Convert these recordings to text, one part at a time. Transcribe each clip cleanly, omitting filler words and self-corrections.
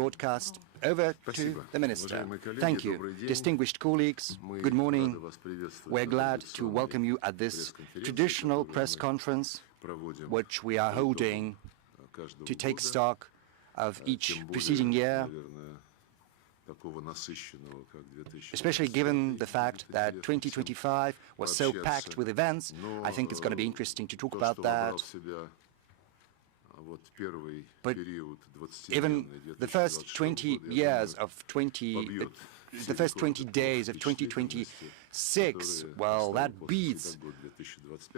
broadcast over to the Minister. Thank you. Distinguished colleagues, good morning. We're glad to welcome you at this traditional press conference, which we are holding to take stock of each preceding year, especially given the fact that 2025 was so packed with events. I think it's going to be interesting to talk about that. But even the first 20 years of the first 20 days of 2026, well, that beats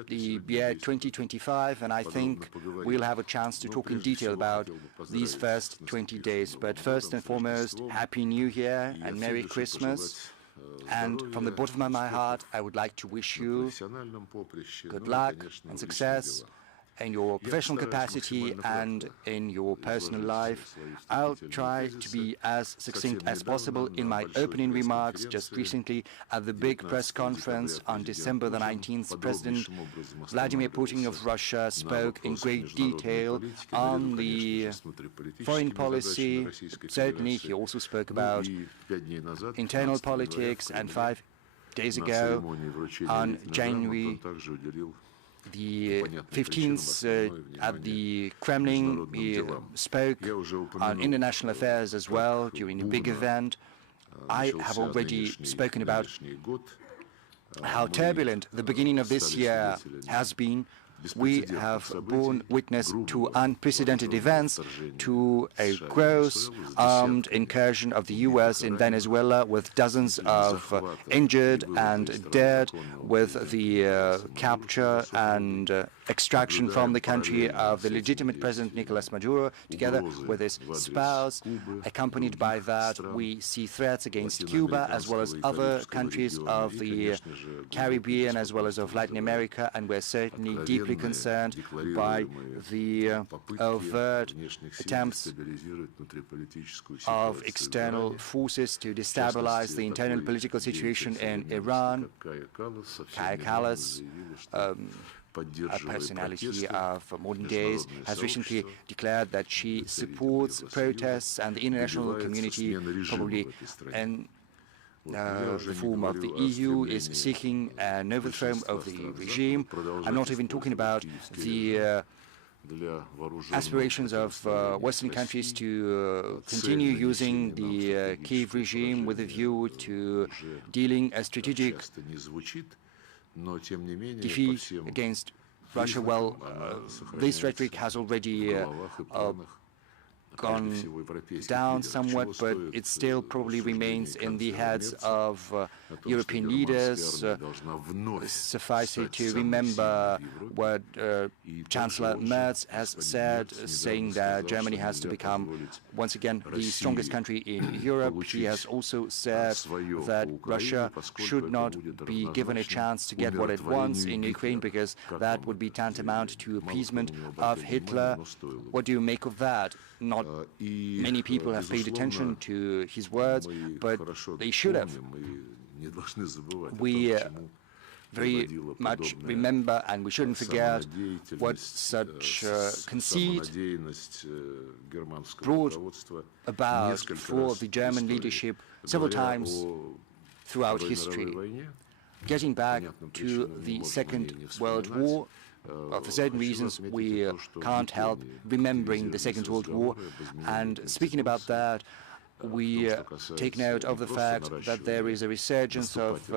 the year 2025, and I think we'll have a chance to talk in detail about these first 20 days. But first and foremost, Happy New Year and Merry Christmas. And from the bottom of my heart, I would like to wish you good luck and success in your professional capacity and in your personal life. I'll try to be as succinct as possible in my opening remarks. Just recently, at the big press conference on December the 19th, President Vladimir Putin of Russia spoke in great detail on the foreign policy. Certainly, he also spoke about internal politics, and 5 days ago, on January the 15th, at the Kremlin, he spoke on international affairs as well during a big event. I have already spoken about how turbulent the beginning of this year has been. We have borne witness to unprecedented events, to a gross armed incursion of the US in Venezuela with dozens of injured and dead, with the capture and extraction from the country of the legitimate President Nicolas Maduro, together with his spouse. Accompanied by that, we see threats against Cuba, as well as other countries of the Caribbean, as well as of Latin America, and we're certainly deeply concerned by the overt attempts of external forces to destabilize the internal political situation in Iran. Kaja Kallas, a personality of modern days, has recently declared that she supports protests, and the international community, probably in the form of the EU, is seeking an overthrow of the regime. I'm not even talking about the aspirations of Western countries to continue using the Kiev regime with a view to dealing a strategic defeat against Russia. Well, this rhetoric has already gone down somewhat, but it still probably remains in the heads of European leaders. Suffice it to remember what Chancellor Merz has said, saying that Germany has to become once again the strongest country in Europe. He has also said that Russia should not be given a chance to get what it wants in Ukraine, because that would be tantamount to appeasement of Hitler. What do you make of that? Not many people have paid attention to his words, but they should have. We very much remember, and we shouldn't forget, what such conceit brought about for the German leadership several times throughout history. Getting back to the Second World War, for certain reasons, we can't help remembering the Second World War. And speaking about that, we take note of the fact that there is a resurgence of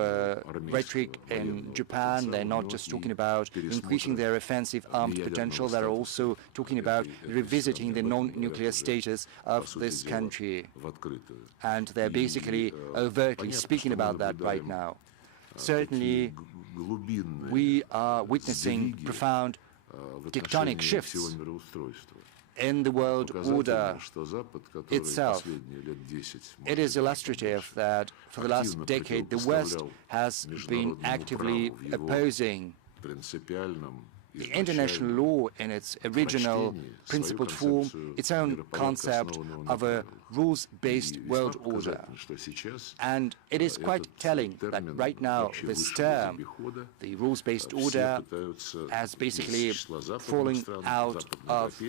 rhetoric in Japan. They're not just talking about increasing their offensive armed potential, they're also talking about revisiting the non-nuclear status of this country. And they're basically overtly speaking about that right now. Certainly, we are witnessing profound tectonic shifts in the world order itself. It is illustrative that for the last decade, the West has been actively opposing the international law in its original principled form, its own concept of a rules-based world order. And it is quite telling that right now this term, the rules-based order, has basically fallen out of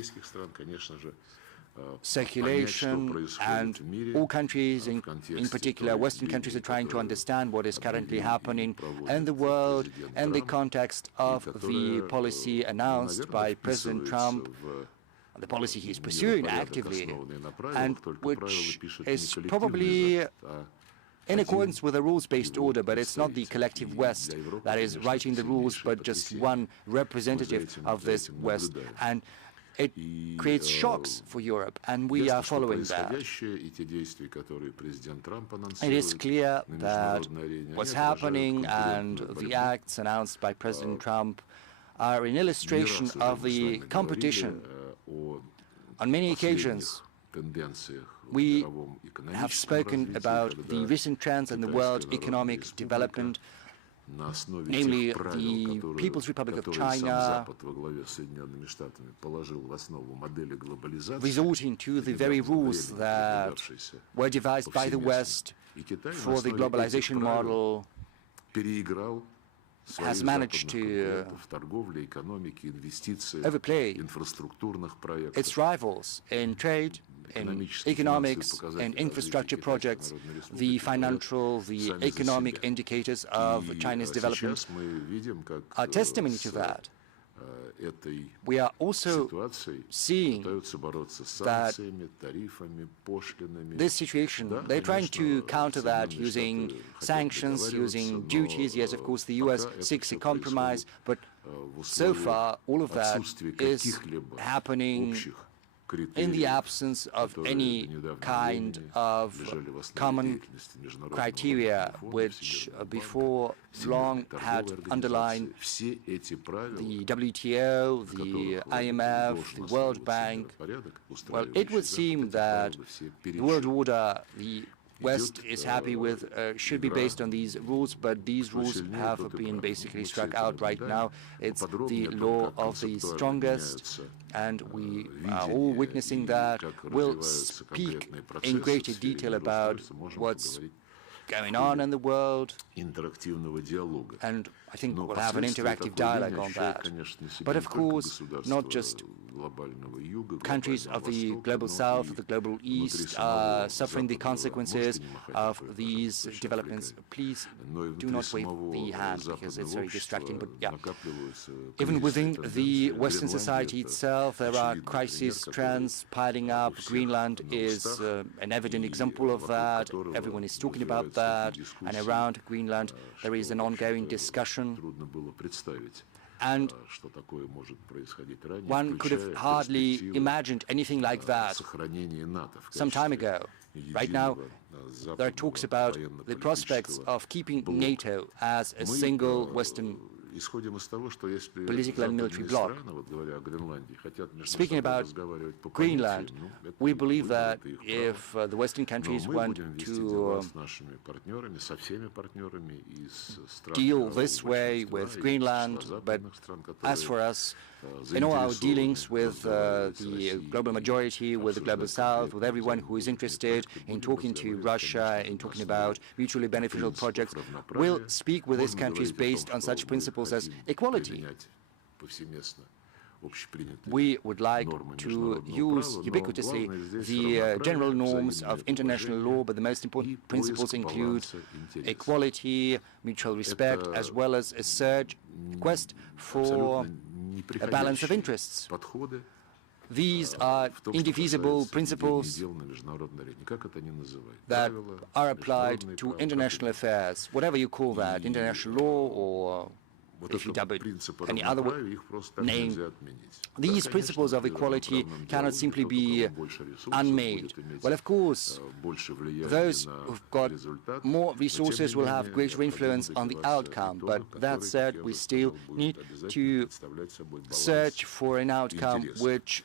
circulation, and all countries, in particular Western countries, are trying to understand what is currently happening in the world in the context of the policy announced by President Trump, the policy he is pursuing actively, and which is probably in accordance with a rules-based order, but it's not the collective West that is writing the rules, but just one representative of this West. And it creates shocks for Europe, and we are following that. It is clear that what's happening and the acts announced by President Trump are an illustration of the competition. On many occasions, we have spoken about the recent trends in the world economic development, namely the People's Republic of China resorting to the very rules that were devised by the West for the globalization model, has managed to overplay its rivals in trade, in economics, and infrastructure projects. The financial, the economic indicators of China's development are testimony to that. We are also seeing that this situation, they're trying to counter that using sanctions, using duties. Yes, of course, the U.S. seeks a compromise, but so far all of that is happening in the absence of any kind of common criteria, which before long had underlined the WTO, the IMF, the World Bank. Well, it would seem that the world order, the West is happy with, should be based on these rules, but these rules have been basically struck out right now. It's the law of the strongest, and we are all witnessing that. We'll speak in greater detail about what's going on in the world, and I think we'll have an interactive dialogue on that. But of course, not just countries of the global south, the global east are suffering the consequences of these developments. Please do not wave the hand because it's very distracting. But yeah, even within the Western society itself, there are crisis trends piling up. Greenland is an evident example of that. Everyone is talking about that. And around Greenland, there is an ongoing discussion. And one could have hardly imagined anything like that some time ago. Right now, there are talks about the prospects of keeping NATO as a single Western political and military bloc. Speaking about Greenland, we believe that if the Western countries want to deal this way with Greenland, but as for us, in all our dealings with the global majority, with the global south, with everyone who is interested in talking to Russia, in talking about mutually beneficial projects, we'll speak with these countries based on such principles as equality. We would like to use ubiquitously the general norms of international law, but the most important principles include equality, mutual respect, as well as a surge quest for a balance of interests. These are indefeasible principles that are applied to international affairs, whatever you call that, international law, or if you dub it any other name. These principles of equality cannot simply be unmade. Well, of course, those who've got more resources will have greater influence on the outcome, but that said, we still need to search for an outcome which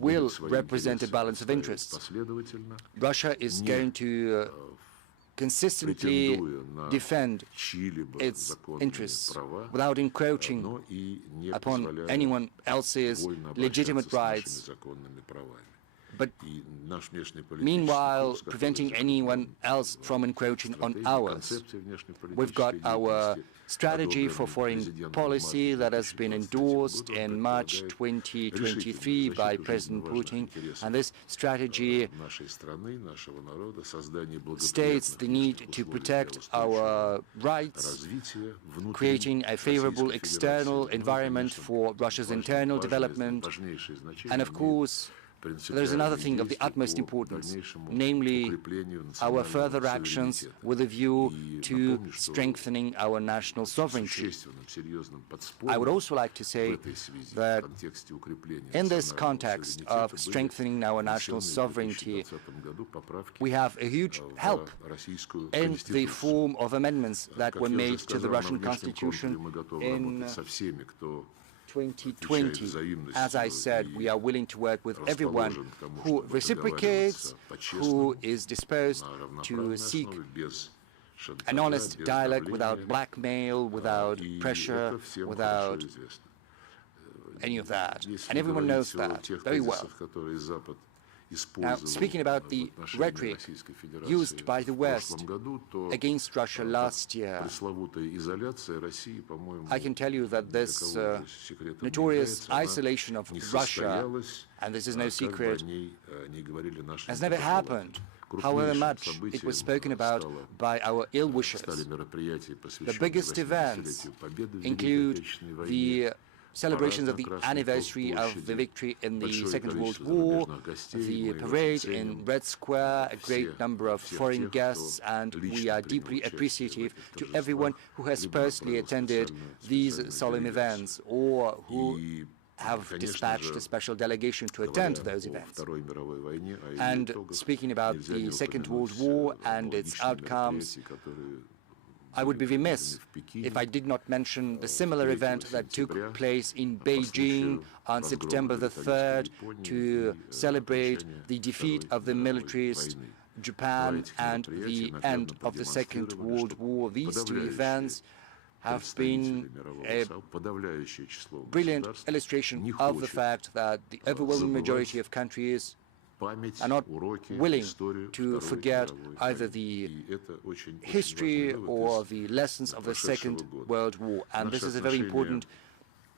will represent a balance of interests. Russia is going to consistently defend its interests without encroaching upon anyone else's legitimate rights. but meanwhile preventing anyone else from encroaching on ours. We've got our strategy for foreign policy that has been endorsed in March 2023 by President Putin, and this strategy states the need to protect our rights, creating a favorable external environment for Russia's internal development, and of course there's another thing of the utmost importance, namely our further actions with a view to strengthening our national sovereignty. I would also like to say that in this context of strengthening our national sovereignty, we have a huge help in the form of amendments that were made to the Russian Constitution in 2020. As I said, we are willing to work with everyone who reciprocates, who is disposed to seek an honest dialogue without blackmail, without pressure, without any of that. And everyone knows that very well. Now, speaking about the rhetoric used by the West against Russia last year, I can tell you that this notorious isolation of Russia, and this is no secret, has never happened, however much it was spoken about by our ill-wishers. The biggest events include the celebrations of the anniversary of the victory in the Second World War, the parade in Red Square, a great number of foreign guests, and we are deeply appreciative to everyone who has personally attended these solemn events or who have dispatched a special delegation to attend those events. And speaking about the Second World War and its outcomes, I would be remiss if I did not mention the similar event that took place in Beijing on September the 3rd to celebrate the defeat of the militarist Japan and the end of the Second World War. These two events have been a brilliant illustration of the fact that the overwhelming majority of countries are not willing to forget either the history or the lessons of the Second World War. And this is a very important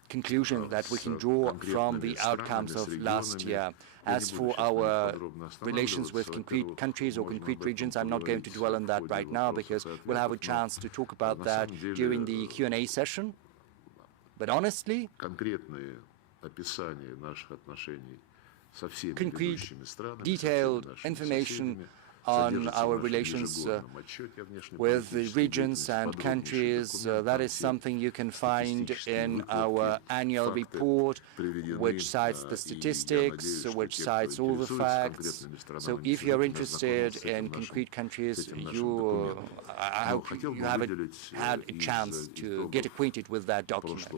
conclusion that we can draw from the outcomes of last year. As for our relations with concrete countries or concrete regions, I'm not going to dwell on that right now because we'll have a chance to talk about that during the Q&A session. But honestly, concrete, detailed information on our relations with the regions and countries, that is something you can find in our annual report, which cites the statistics, which cites all the facts. So if you're interested in concrete countries, I hope you haven't had a chance to get acquainted with that document.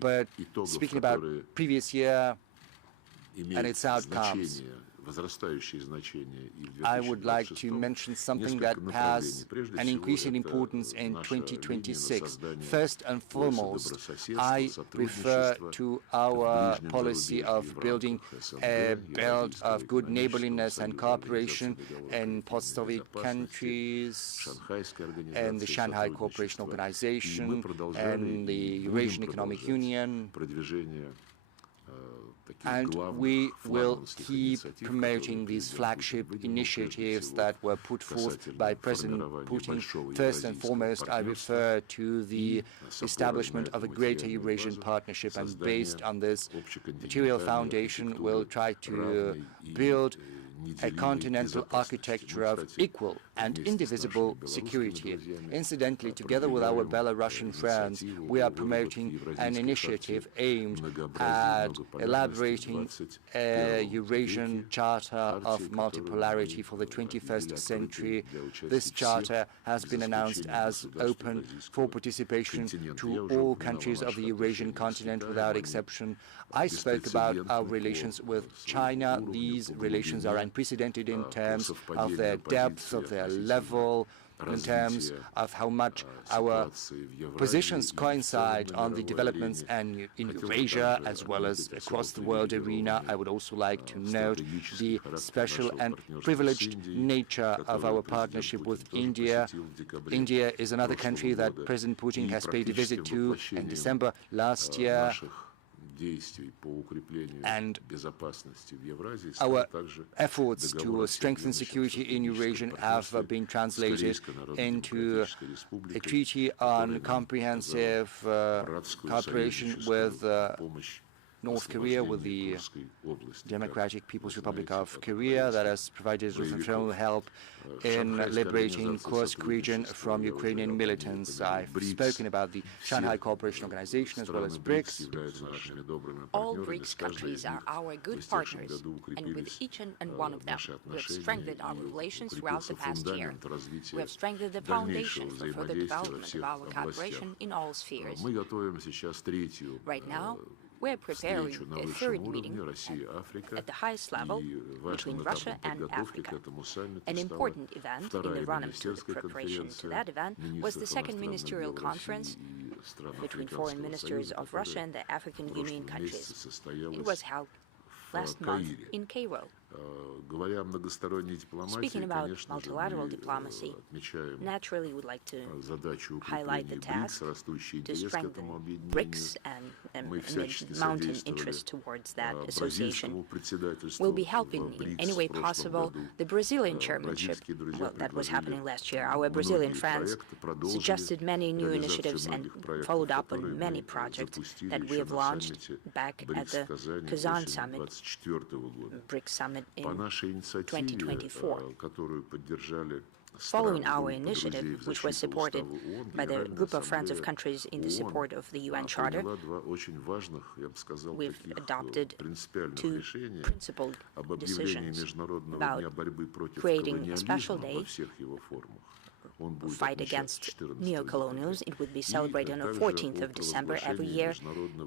But speaking about previous year and its outcomes, I would like to mention something that has an increasing importance in 2026. First and foremost, I refer to our policy of building a belt of good neighborliness and cooperation in post-Soviet countries, and the Shanghai Cooperation Organization, and the Eurasian Economic Union. And we will keep promoting these flagship initiatives that were put forth by President Putin. First and foremost, I refer to the establishment of a greater Eurasian partnership, and based on this material foundation, we'll try to build a continental architecture of equal and indivisible security. Incidentally, together with our Belarusian friends, we are promoting an initiative aimed at elaborating a Eurasian Charter of Multipolarity for the 21st century. This charter has been announced as open for participation to all countries of the Eurasian continent without exception. I spoke about our relations with China. These relations are unprecedented in terms of their depth, of their level, in terms of how much our positions coincide on the developments in Eurasia as well as across the world arena. I would also like to note the special and privileged nature of our partnership with India. India is another country that President Putin has paid a visit to in December last year. And our efforts to strengthen security in Eurasia have been translated into a treaty on comprehensive cooperation with North Korea, with the Democratic People's Republic of Korea, that has provided referral help in liberating Kursk region from Ukrainian militants. I've spoken about the Shanghai Cooperation Organization as well as BRICS. All BRICS countries are our good partners, and with each and one of them, we have strengthened our relations throughout the past year. We have strengthened the foundation for further development of our cooperation in all spheres. Right now, we're preparing a third meeting at the highest level between Russia and Africa. An important event in the run-up to the preparation to that event was the second ministerial conference between foreign ministers of Russia and the African Union countries. It was held last month in Cairo. Speaking about multilateral diplomacy, naturally we would like to highlight the task to strengthen BRICS and mounting interest towards that association. We'll be helping in any way possible the Brazilian chairmanship. Well, that was happening last year. Our Brazilian friends suggested many new initiatives and followed up on many projects that we have launched back at the Kazan summit, BRICS summit in 2024. Following our initiative, which was supported by the group of friends of countries in the support of the UN Charter, we've adopted two principled decisions about creating a special day fight against neocolonials. It would be celebrated on the 14th of December every year,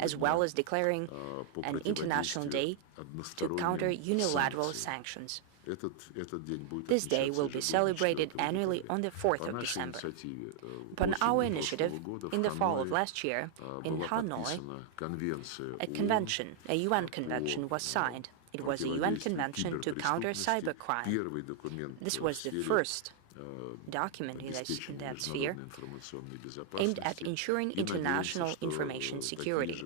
as well as declaring an international day to counter unilateral sanctions. This day will be celebrated annually on the 4th of December. Upon our initiative, in the fall of last year, in Hanoi, a UN convention was signed. It was a UN convention to counter cybercrime. This was the first document in that sphere aimed at ensuring international information security.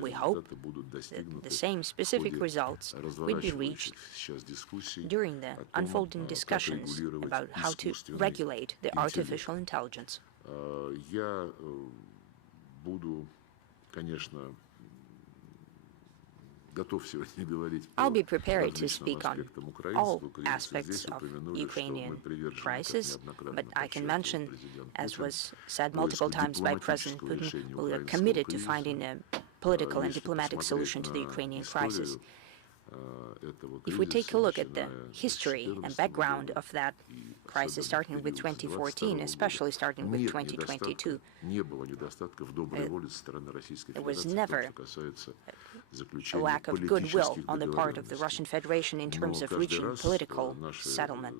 We hope that the same specific results will be reached during the unfolding discussions about how to regulate the artificial intelligence. I'll be prepared to speak on all aspects of Ukrainian crisis, but I can mention, as was said multiple times by President Putin, we are committed to finding a political and diplomatic solution to the Ukrainian crisis. If we take a look at the history and background of that crisis, starting with 2014, especially starting with 2022, there was never a lack of goodwill on the part of the Russian Federation in terms of reaching political settlement.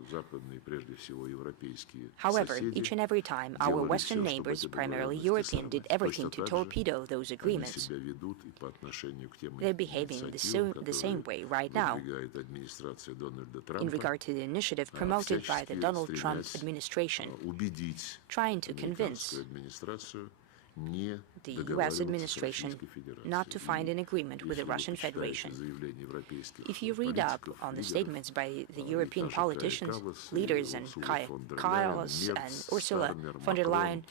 However, each and every time, our Western neighbors, primarily European, did everything to torpedo those agreements. They're behaving the same way right now in regard to the initiative promoted by the Donald Trump administration, trying to convince the U.S. administration not to find an agreement with the Russian Federation. If you read up on the statements by the European politicians, leaders, and Kaja Kallas and Ursula von der Leyen,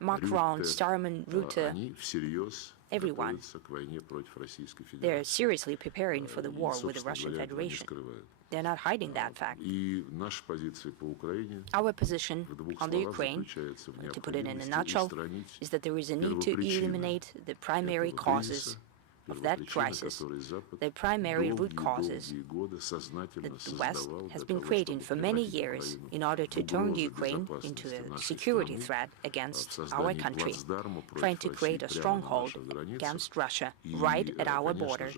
Macron, Starman, Rutte, everyone, they're seriously preparing for the war with the Russian Federation. They're not hiding that fact. Our position on the Ukraine, to put it in a nutshell, is that there is a need to eliminate the primary causes of that crisis, the primary root causes that the West has been creating for many years in order to turn Ukraine into a security threat against our country, trying to create a stronghold against Russia right at our border.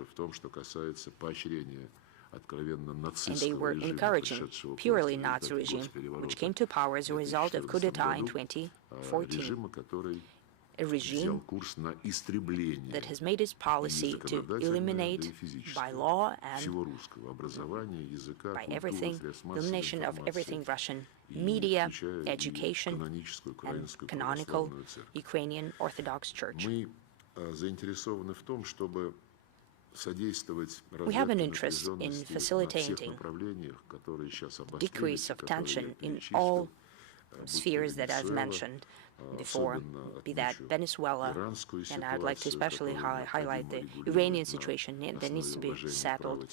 And they were encouraging purely Nazi regime, which came to power as a result of coup d'etat in 2014. A regime that has made its policy to eliminate by law and by everything, the elimination of everything Russian, media, education, and canonical Ukrainian Orthodox Church. We have an interest in facilitating decrease of tension in all spheres that I've mentioned before, be that Venezuela, and I'd like to especially highlight the Iranian situation that needs to be settled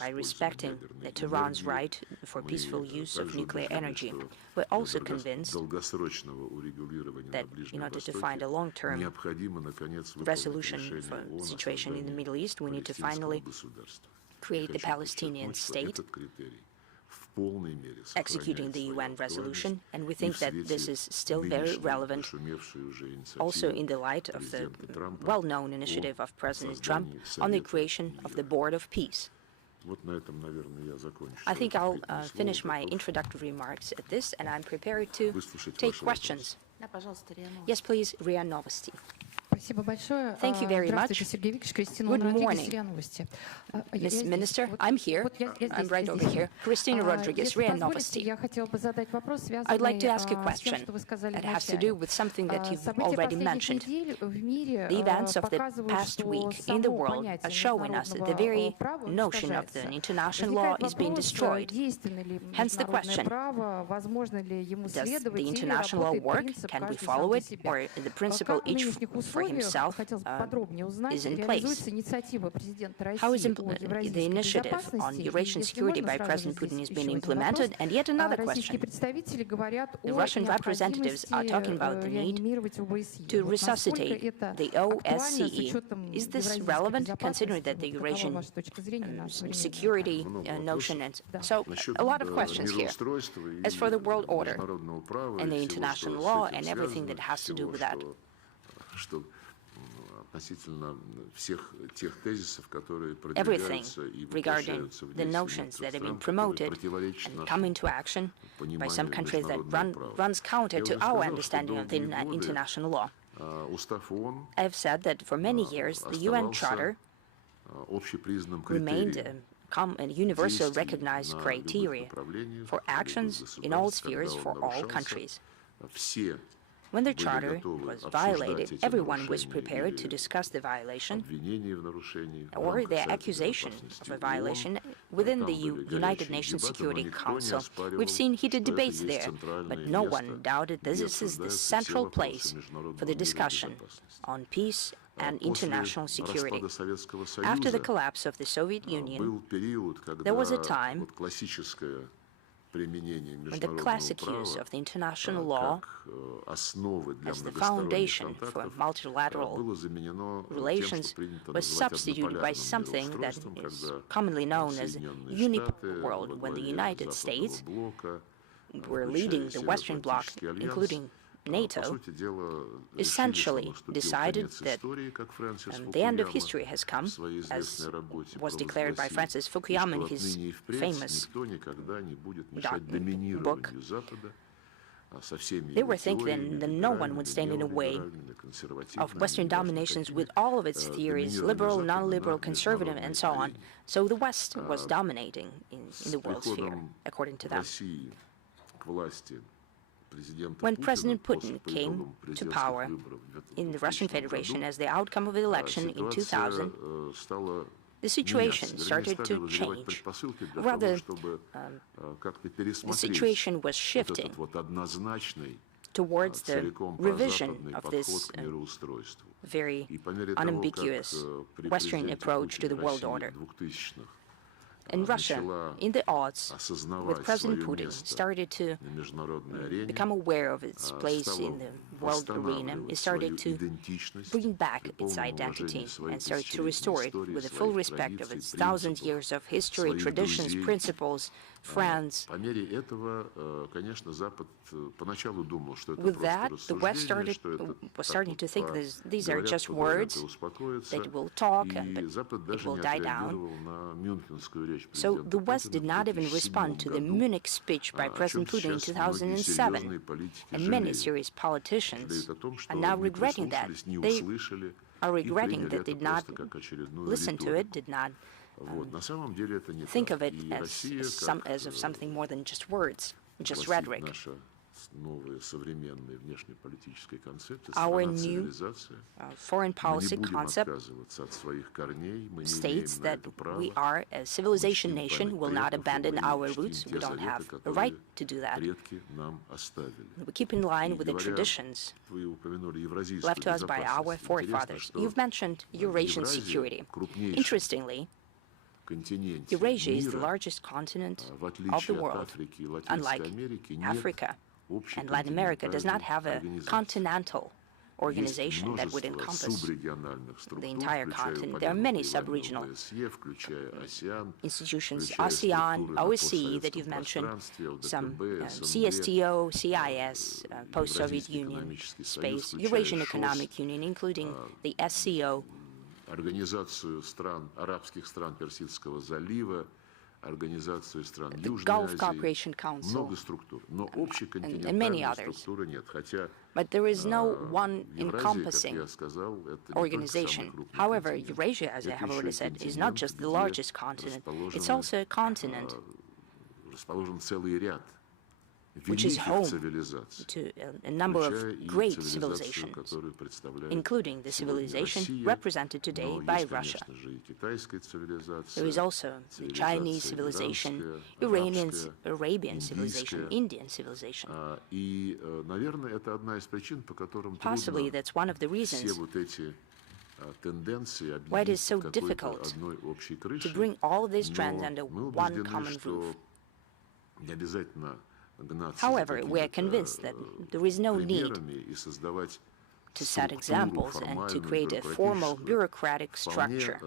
by respecting Tehran's right for peaceful use of nuclear energy. We're also convinced that in order to find a long-term resolution for the situation in the Middle East, we need to finally create the Palestinian state, executing the UN resolution, and we think that this is still very relevant, also in the light of the well-known initiative of President Trump on the creation of the Board of Peace. I think I'll finish my introductory remarks at this, and I'm prepared to take questions. Yes, please, RIA Novosti. Thank you very much. Good morning, Ms. Minister. I'm here. I'm right over here. Cristina Rodriguez, RIA Novosti. I'd like to ask a question that has to do with something that you've already mentioned. The events of the past week in the world are showing us that the very notion of the international law is being destroyed. Hence the question, does the international law work? Can we follow it? Or the principle each for himself is in place? How is the initiative on Eurasian security by President Putin is being implemented? And yet another question. The Russian representatives are talking about the need to resuscitate the OSCE. Is this relevant, considering that the Eurasian security notion? And so a lot of questions here. As for the world order and the international law and everything that has to do with that, everything regarding the notions that have been promoted and come into action by some countries that runs counter to our understanding of the international law. I have said that for many years the UN Charter remained a universal recognized criteria for actions in all spheres for all countries. When the Charter was violated, everyone was prepared to discuss the violation or the accusation of a violation within the United Nations Security Council. We've seen heated debates there, but no one doubted that this is the central place for the discussion on peace and international security. After the collapse of the Soviet Union, there was a time when the classic use of the international law as the foundation for multilateral relations was substituted by something that is commonly known as unipolar world, when the United States were leading the Western bloc, including NATO, essentially decided that the end of history has come, as was declared by Francis Fukuyama in his famous book. They were thinking that no one would stand in the way of Western dominations with all of its theories, liberal, non-liberal, conservative, and so on. So the West was dominating in the world sphere, according to them. When President Putin came to power in the Russian Federation as the outcome of the election in 2000, the situation started to change. Rather, the situation was shifting towards the revision of this very unambiguous Western approach to the world order. And Russia, in the odds with President Putin, started to become aware of its place in the world arena. It started to bring back its identity and started to restore it with the full respect of its 1,000 years of history, traditions, principles, France. With that, the West was starting to think these are just words, that will talk, but it will die down. So the West did not even respond to the Munich speech by President Putin in 2007, and many serious politicians are now regretting that. They are regretting that they did not listen to it, did not think of it as of something more than just words, just rhetoric. Our new foreign policy concept states that we are a civilization nation, will not abandon our roots. We don't have a right to do that. We keep in line with the traditions left to us by our forefathers. You've mentioned Eurasian security. Interestingly, Eurasia is the largest continent of the world. Unlike Africa and Latin America, does not have a continental organization that would encompass the entire continent. There are many sub-regional institutions, ASEAN, OSCE that you've mentioned, some CSTO, CIS, post-Soviet Union space, Eurasian Economic Union, including the SCO, the Gulf Cooperation Council, and many others. But there is no one encompassing organization. However, Eurasia, as I have already said, is not just the largest continent, it's also a continent which is home to a number of great civilizations, including the civilization represented today by Russia. There is also the Chinese civilization, Iranian, Arabian civilization, Indian civilization. Possibly that's one of the reasons why it is so difficult to bring all of these trends under one common roof. However, we are convinced that there is no need to set examples and to create a formal bureaucratic structure.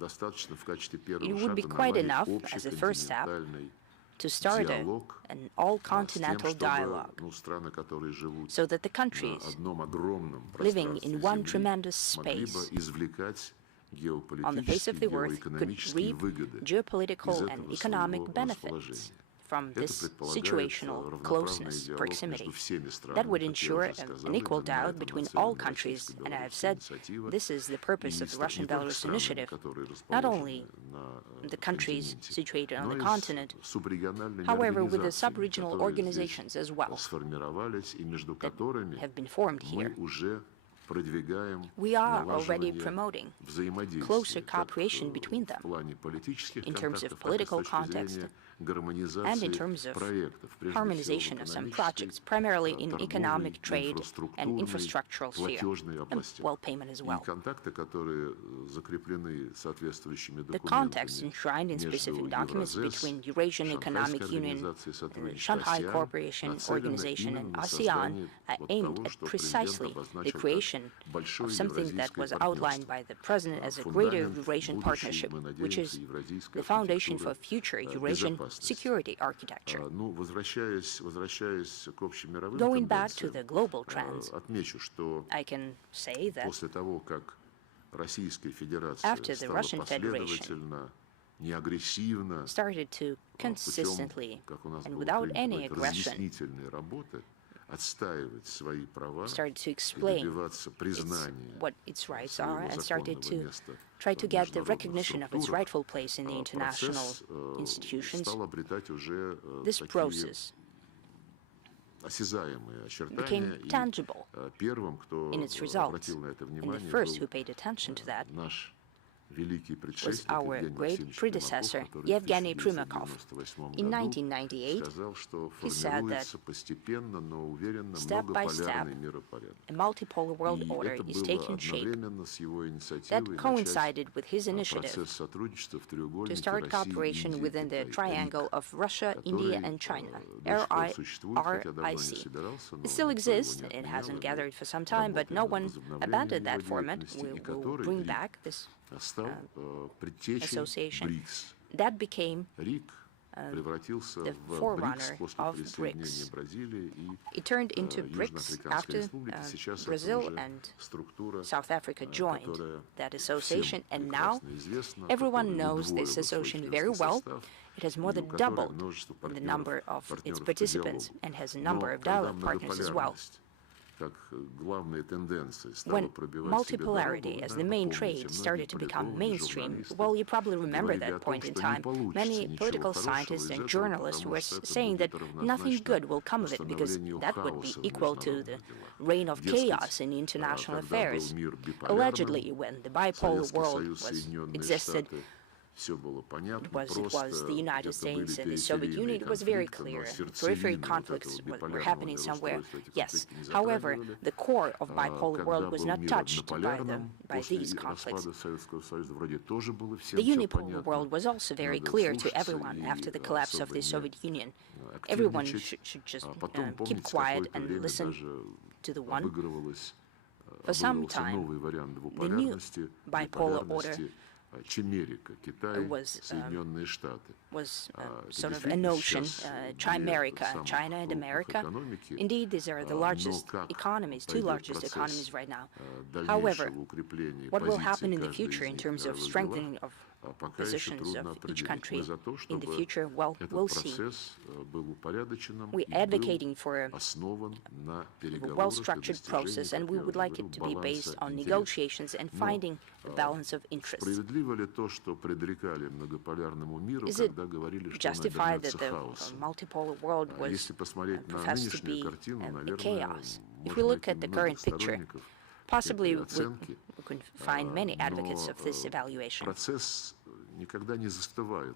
It would be quite enough as a first step to start an all-continental dialogue so that the countries living in one tremendous space on the face of the earth could reap geopolitical and economic benefits from this situational closeness, proximity. That would ensure an equal dialogue between all countries, and I have said this is the purpose of the Russian-Belarus initiative, not only the countries situated on the continent, however, with the sub-regional organizations as well that have been formed here. We are already promoting closer cooperation between them in terms of political context and in terms of harmonization of some projects, primarily in economic, trade, and infrastructural sphere, and well, payment as well. The context enshrined in specific documents between Eurasian Economic Union, the Shanghai Cooperation Organization, and ASEAN are aimed at precisely the creation of something that was outlined by the President as a greater Eurasian partnership, which is the foundation for future Eurasian security architecture. Going back to the global trends, I can say that after the Russian Federation started to consistently and without any aggression started to explain what its rights are and started to try to get the recognition of its rightful place in the international institutions, this process became tangible in its results, and the first who paid attention to that was our great predecessor, Yevgeny Primakov. In 1998, he said that step by step, a multipolar world order is taking shape. That coincided with his initiative to start cooperation within the triangle of Russia, India, and China, RIC. It still exists. It hasn't gathered for some time, but no one abandoned that format. We will bring back this association. That became the forerunner of BRICS. It turned into BRICS after Brazil and South Africa joined that association, and now everyone knows this association very well. It has more than doubled the number of its participants and has a number of dialogue partners as well. When multipolarity as the main trait started to become mainstream, well, you probably remember that point in time, many political scientists and journalists were saying that nothing good will come of it because that would be equal to the reign of chaos in international affairs. Allegedly, when the bipolar world existed, it was the United States and the Soviet Union. It was very clear. Periphery conflicts were happening somewhere, yes. However, the core of bipolar world was not touched by these conflicts. The unipolar world was also very clear to everyone after the collapse of the Soviet Union. Everyone should just keep quiet and listen to the one. For some time, the new bipolar order was sort of a notion, Chimerica, China and America. Indeed, these are the largest economies, two largest economies right now. However, what will happen in the future in terms of strengthening of positions of each country in the future, well, we'll see. We're advocating for a well-structured process, and we would like it to be based on negotiations and finding a balance of interests. Is it justified that the multipolar world was professed to be a chaos? If we look at the current picture, possibly we could find many advocates of this evaluation.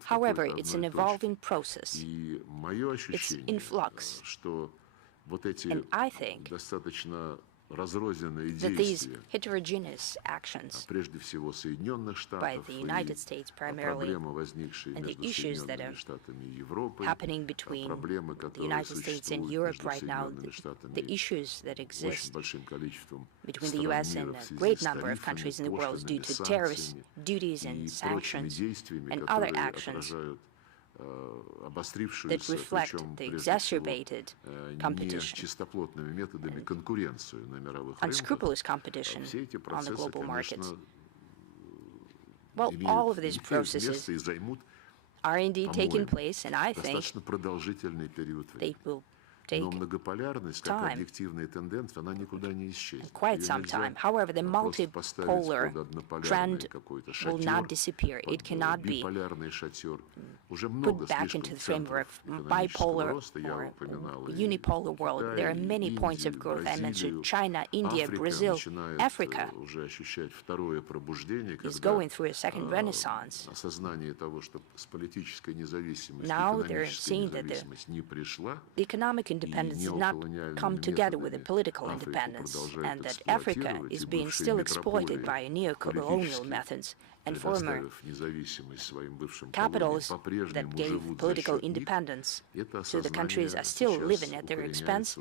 However, it's an evolving process. It's in flux. And I think that these heterogeneous actions by the United States primarily, and the issues that are happening between the United States and Europe right now, the issues that exist between the US and a great number of countries in the world due to tariffs, duties and sanctions and other actions that reflect the exacerbated competition, unscrupulous competition on the global markets. Well, all of these processes are indeed taking place, and I think they will take time, quite some time. However, the multipolar trend will not disappear. It cannot be put back into the framework of bipolar or unipolar world. There are many points of growth. I mentioned China, India, Brazil, Africa is going through a second renaissance. Now they're seeing that the economic independence did not come together with the political independence, and that Africa is being still exploited by neo-colonial methods, and former capitals that gave political independence to the countries are still living at their expense.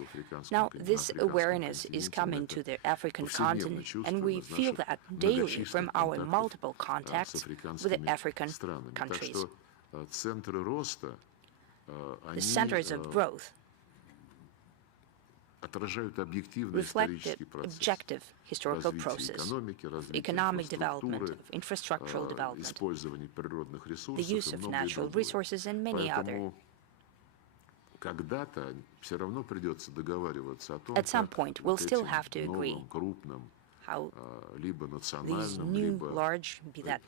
Now, this awareness is coming to the African continent, and we feel that daily from our multiple contacts with the African countries. The centers of growth reflect the objective historical process of economic development, of infrastructural development, the use of natural resources, and many other. At some point, we'll still have to agree how these new large, be that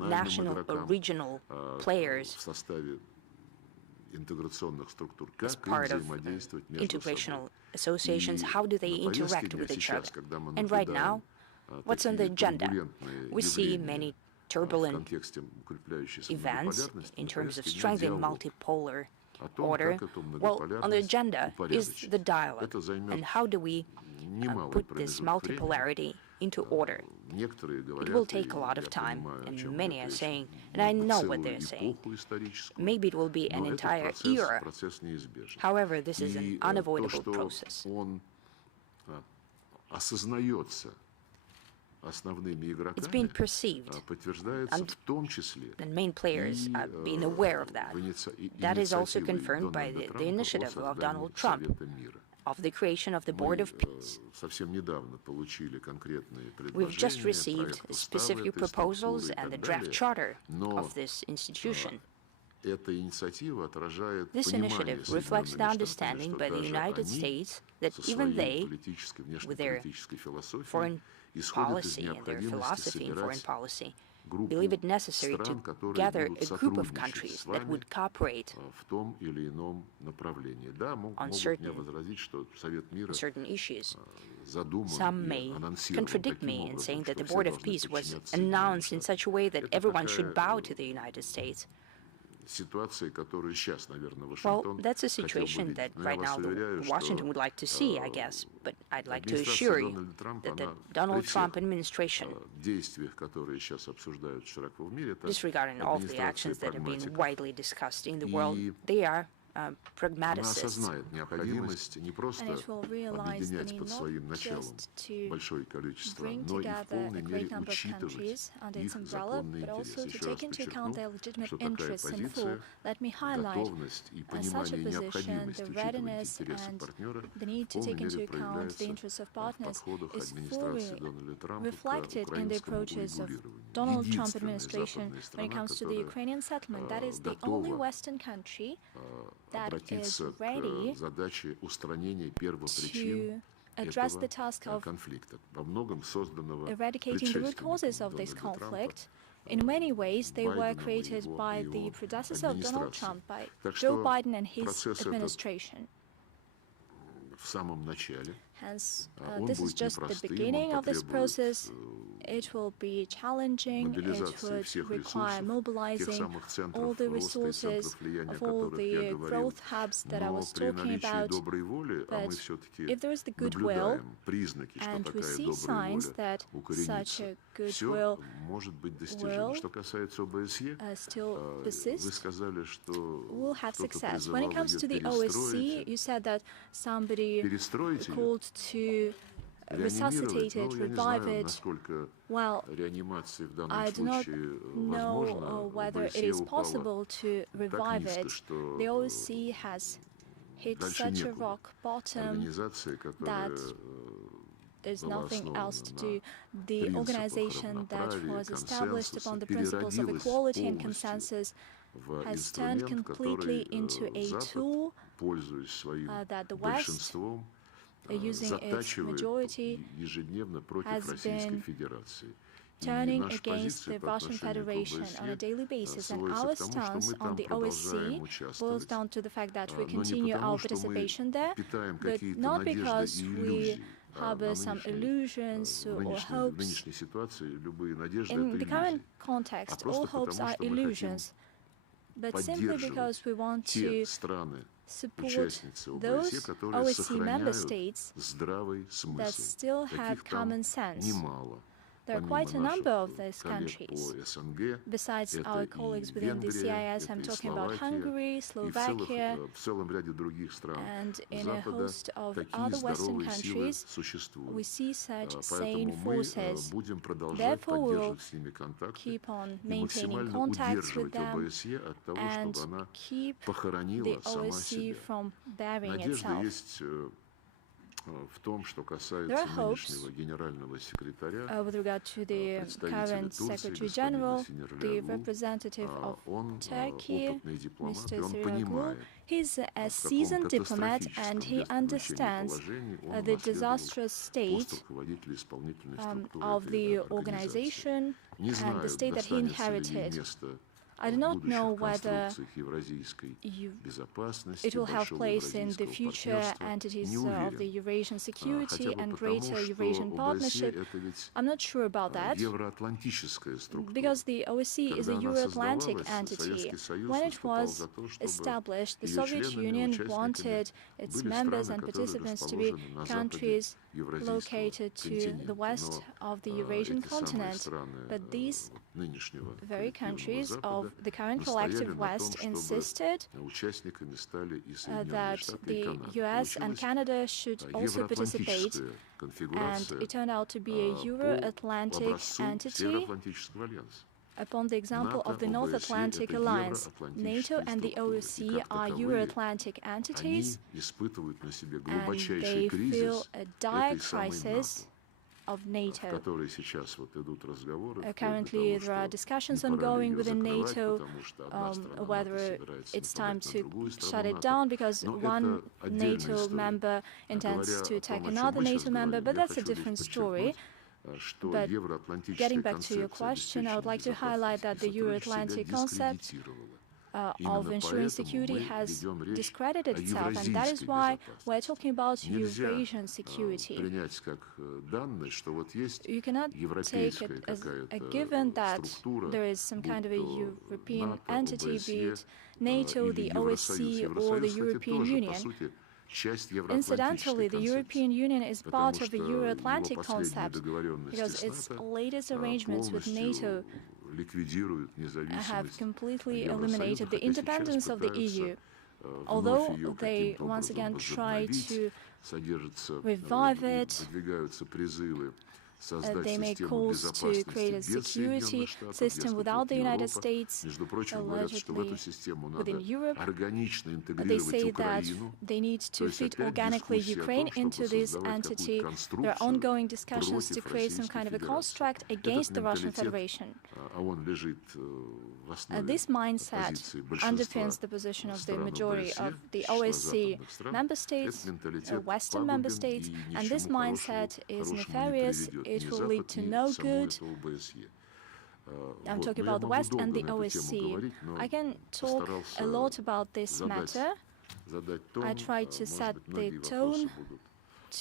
national or regional players as part of integrational associations, how do they interact with each other? And right now, what's on the agenda? We see many turbulent events in terms of strengthening multipolar order. Well, on the agenda is the dialogue, and how do we put this multipolarity into order? It will take a lot of time, and many are saying, and I know what they're saying, maybe it will be an entire era. However, this is an unavoidable process. it's been perceived, and the main players are being aware of that. That is also confirmed by the initiative of Donald Trump of the creation of the Board of Peace. We've just received specific proposals and the draft charter of this institution. This initiative reflects the understanding by the United States that even they, with their foreign policy and their philosophy in foreign policy, believe it necessary to gather a group of countries that would cooperate on certain issues. Some may contradict me in saying that the Board of Peace was announced in such a way that everyone should bow to the United States. Well, that's a situation that right now Washington would like to see, I guess, but I'd like to assure you that the Donald Trump administration, disregarding all of the actions that are being widely discussed in the world, they are pragmaticists. And it will realize the need not just to bring together a great number of countries under its umbrella, but also to take into account their legitimate interests in full. Let me highlight such a position, the readiness and the need to take into account the interests of partners is fully reflected in the approaches of Donald Trump administration when it comes to the Ukrainian settlement. That is the only Western country that is ready to address the task of eradicating the root causes of this conflict. In many ways, they were created by the predecessor of Donald Trump, by Joe Biden and his administration. Hence, this is just the beginning of this process. It will be challenging. It would require mobilizing all the resources of all the growth hubs that I was talking about. But if there is the goodwill, and we see signs that such a goodwill will still persist, we'll have success. When it comes to the OSCE, you said that somebody called to resuscitate it, revive it. Well, I do not know whether it is possible to revive it. The OSCE has hit such a rock bottom that there's nothing else to do. The organization that was established upon the principles of equality and consensus has turned completely into a tool that the West, using its majority, has been turning against the Russian Federation on a daily basis. And our stance on the OSCE boils down to the fact that we continue our participation there, but not because we harbor some illusions or hopes. In the current context, all hopes are illusions, but simply because we want to support those OSCE member states that still have common sense. There are quite a number of these countries. Besides our colleagues within the CIS, I'm talking about Hungary, Slovakia, and in a host of other Western countries, we see such sane forces. Therefore, we'll keep on maintaining contacts with them and keep the OSCE from burying itself. There are hopes with regard to the current Secretary General, the representative of Turkey, Mr. Lavrov. He's a seasoned diplomat and he understands the disastrous state of the organization and the state that he inherited. I do not know whether it will have place in the future entities of the Eurasian security and greater Eurasian partnership. I'm not sure about that, because the OSCE is a Euro-Atlantic entity. When it was established, the Soviet Union wanted its members and participants to be countries located to the west of the Eurasian continent. But these very countries of the current collective West insisted that the US and Canada should also participate, and it turned out to be a Euro-Atlantic entity upon the example of the North Atlantic Alliance. NATO and the OSCE are Euro-Atlantic entities, and they feel a dire crisis of NATO. Currently, there are discussions ongoing within NATO whether it's time to shut it down because one NATO member intends to attack another NATO member, but that's a different story. But getting back to your question, I would like to highlight that the Euro-Atlantic concept of ensuring security has discredited itself, and that is why we're talking about Eurasian security. You cannot take it as a given that there is some kind of a European entity, be it NATO, the OSCE, or the European Union. Incidentally, the European Union is part of the Euro-Atlantic concept because its latest arrangements with NATO have completely eliminated the independence of the EU. Although they once again try to revive it, they make calls to create a security system without the United States, allegedly within Europe. They say that they need to fit organically Ukraine into this entity. There are ongoing discussions to create some kind of a construct against the Russian Federation. This mindset underpins the position of the majority of the OSCE member states, Western member states, and this mindset is nefarious. It will lead to no good. I'm talking about the West and the OSCE. I can talk a lot about this matter. I try to set the tone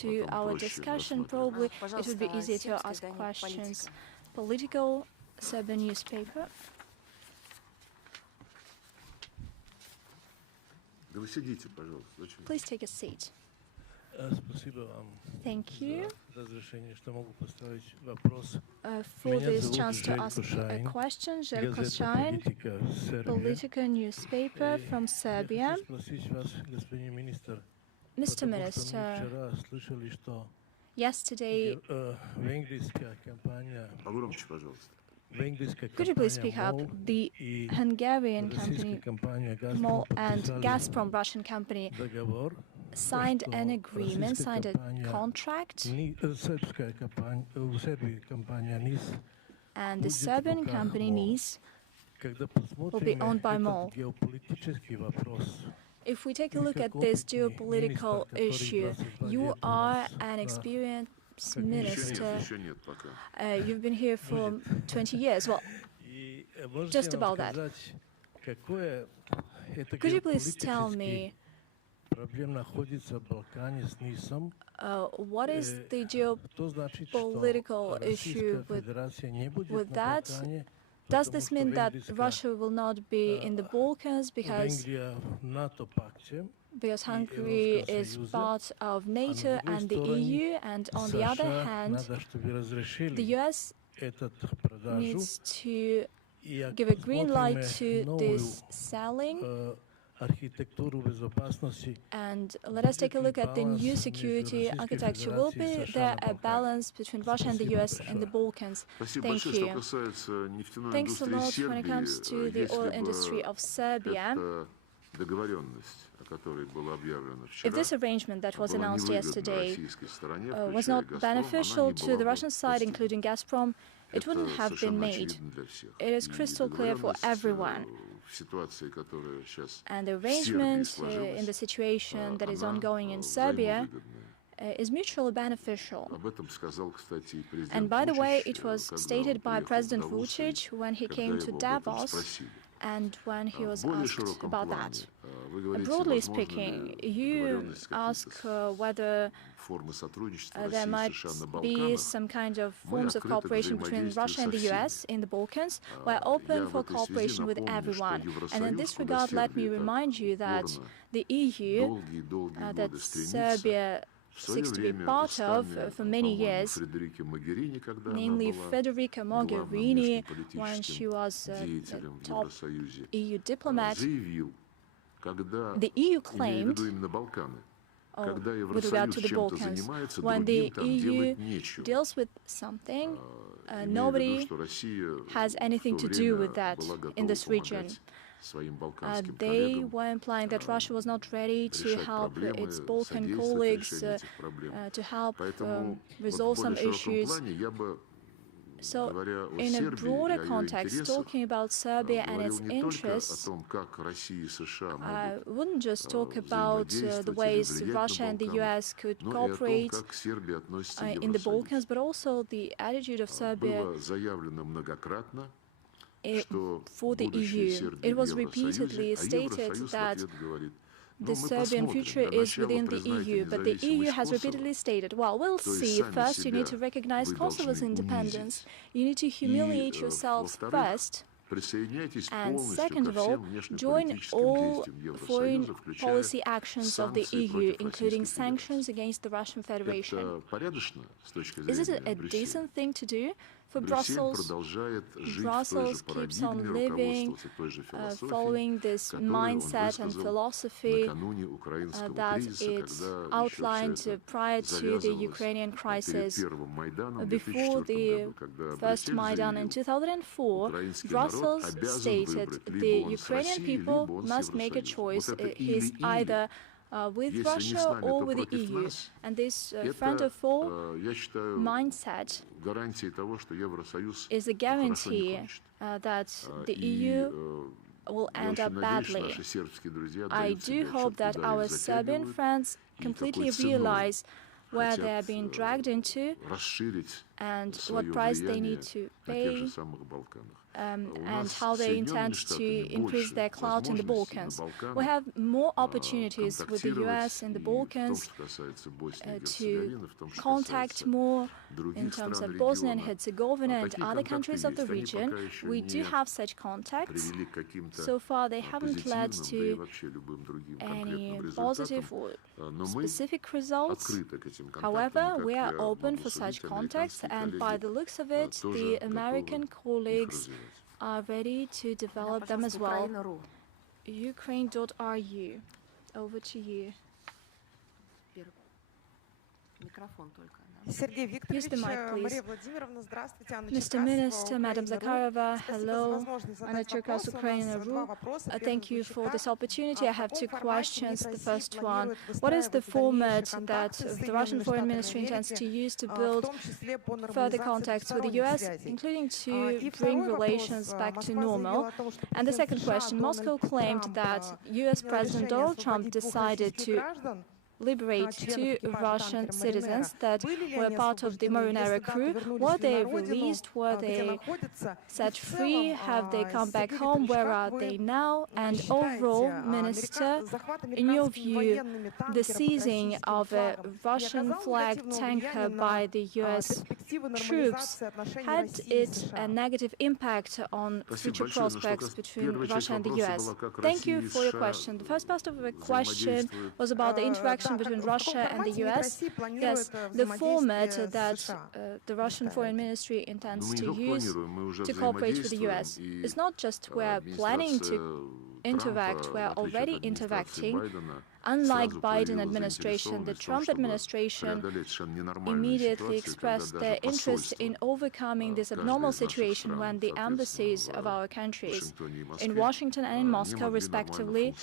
to our discussion. Probably it would be easier to ask questions. Political, Serbian newspaper. Please take a seat. Thank you for this chance to ask a question. Željko Šajn, political newspaper from Serbia. Mr. Minister, yesterday, could you please speak up? The Hungarian company MOL and Gazprom, Russian company, signed an agreement, signed a contract, and the Serbian company NIS will be owned by MOL. If we take a look at this geopolitical issue, you are an experienced minister. You've been here for 20 years. Well, just about that. Could you please tell me what is the geopolitical issue with that? Does this mean that Russia will not be in the Balkans because Hungary is part of NATO and the EU, and on the other hand, the US needs to give a green light to this selling? And let us take a look at the new security architecture. Will be there a balance between Russia and the US in the Balkans? Thank you. Thanks a lot. When it comes to the oil industry of Serbia, if this arrangement that was announced yesterday was not beneficial to the Russian side, including Gazprom, it wouldn't have been made. It is crystal clear for everyone. And the arrangement in the situation that is ongoing in Serbia is mutually beneficial. And by the way, it was stated by President Vučić when he came to Davos and when he was asked about that. Broadly speaking, you ask whether there might be some kind of forms of cooperation between Russia and the US in the Balkans. We're open for cooperation with everyone. And in this regard, let me remind you that the EU, that Serbia seeks to be part of for many years, namely Federica Mogherini, when she was a top EU diplomat. The EU claimed, with regard to the Balkans, when the EU deals with something, nobody has anything to do with that in this region. They were implying that Russia was not ready to help its Balkan colleagues to help resolve some issues. So, in a broader context, talking about Serbia and its interests, I wouldn't just talk about the ways Russia and the US could cooperate in the Balkans, but also the attitude of Serbia for the EU. It was repeatedly stated that the Serbian future is within the EU, but the EU has repeatedly stated, well, we'll see. First, you need to recognize Kosovo's independence. You need to humiliate yourselves first. And second of all, join all foreign policy actions of the EU, including sanctions against the Russian Federation. Is it a decent thing to do? For Brussels, Brussels keeps on living, following this mindset and philosophy that it outlined prior to the Ukrainian crisis. Before the first Maidan in 2004, Brussels stated the Ukrainian people must make a choice. He's either with Russia or with the EU. And this front of all mindset is a guarantee that the EU will end up badly. I do hope that our Serbian friends completely realize where they are being dragged into and what price they need to pay, and how they intend to increase their clout in the Balkans. We have more opportunities with the US in the Balkans to contact more in terms of Bosnia and Herzegovina and other countries of the region. We do have such contacts. So far, they haven't led to any positive or specific results. However, we are open for such contacts, and by the looks of it, the American colleagues are ready to develop them as well. Ukraine.ru. Over to you. Use the mic, please. Mr. Minister, Madam Zakharova, hello. Anna Cherkas, Ukraine.ru. Thank you for this opportunity. I have two questions. The first one, what is the format that the Russian Foreign Ministry intends to use to build further contacts with the US, including to bring relations back to normal? And the second question, Moscow claimed that US President Donald Trump decided to liberate two Russian citizens that were part of the Marinero crew. Were they released? Were they set free? Have they come back home? Where are they now? And overall, Minister, in your view, the seizing of a Russian-flagged tanker by the US troops, had it a negative impact on future prospects between Russia and the US? Thank you for your question. The first part of the question was about the interaction between Russia and the US. Yes, the format that the Russian Foreign Ministry intends to use to cooperate with the US is not just we're planning to interact, we're already interacting. Unlike Biden administration, the Trump administration immediately expressed their interest in overcoming this abnormal situation when the embassies of our countries in Washington and in Moscow, respectively,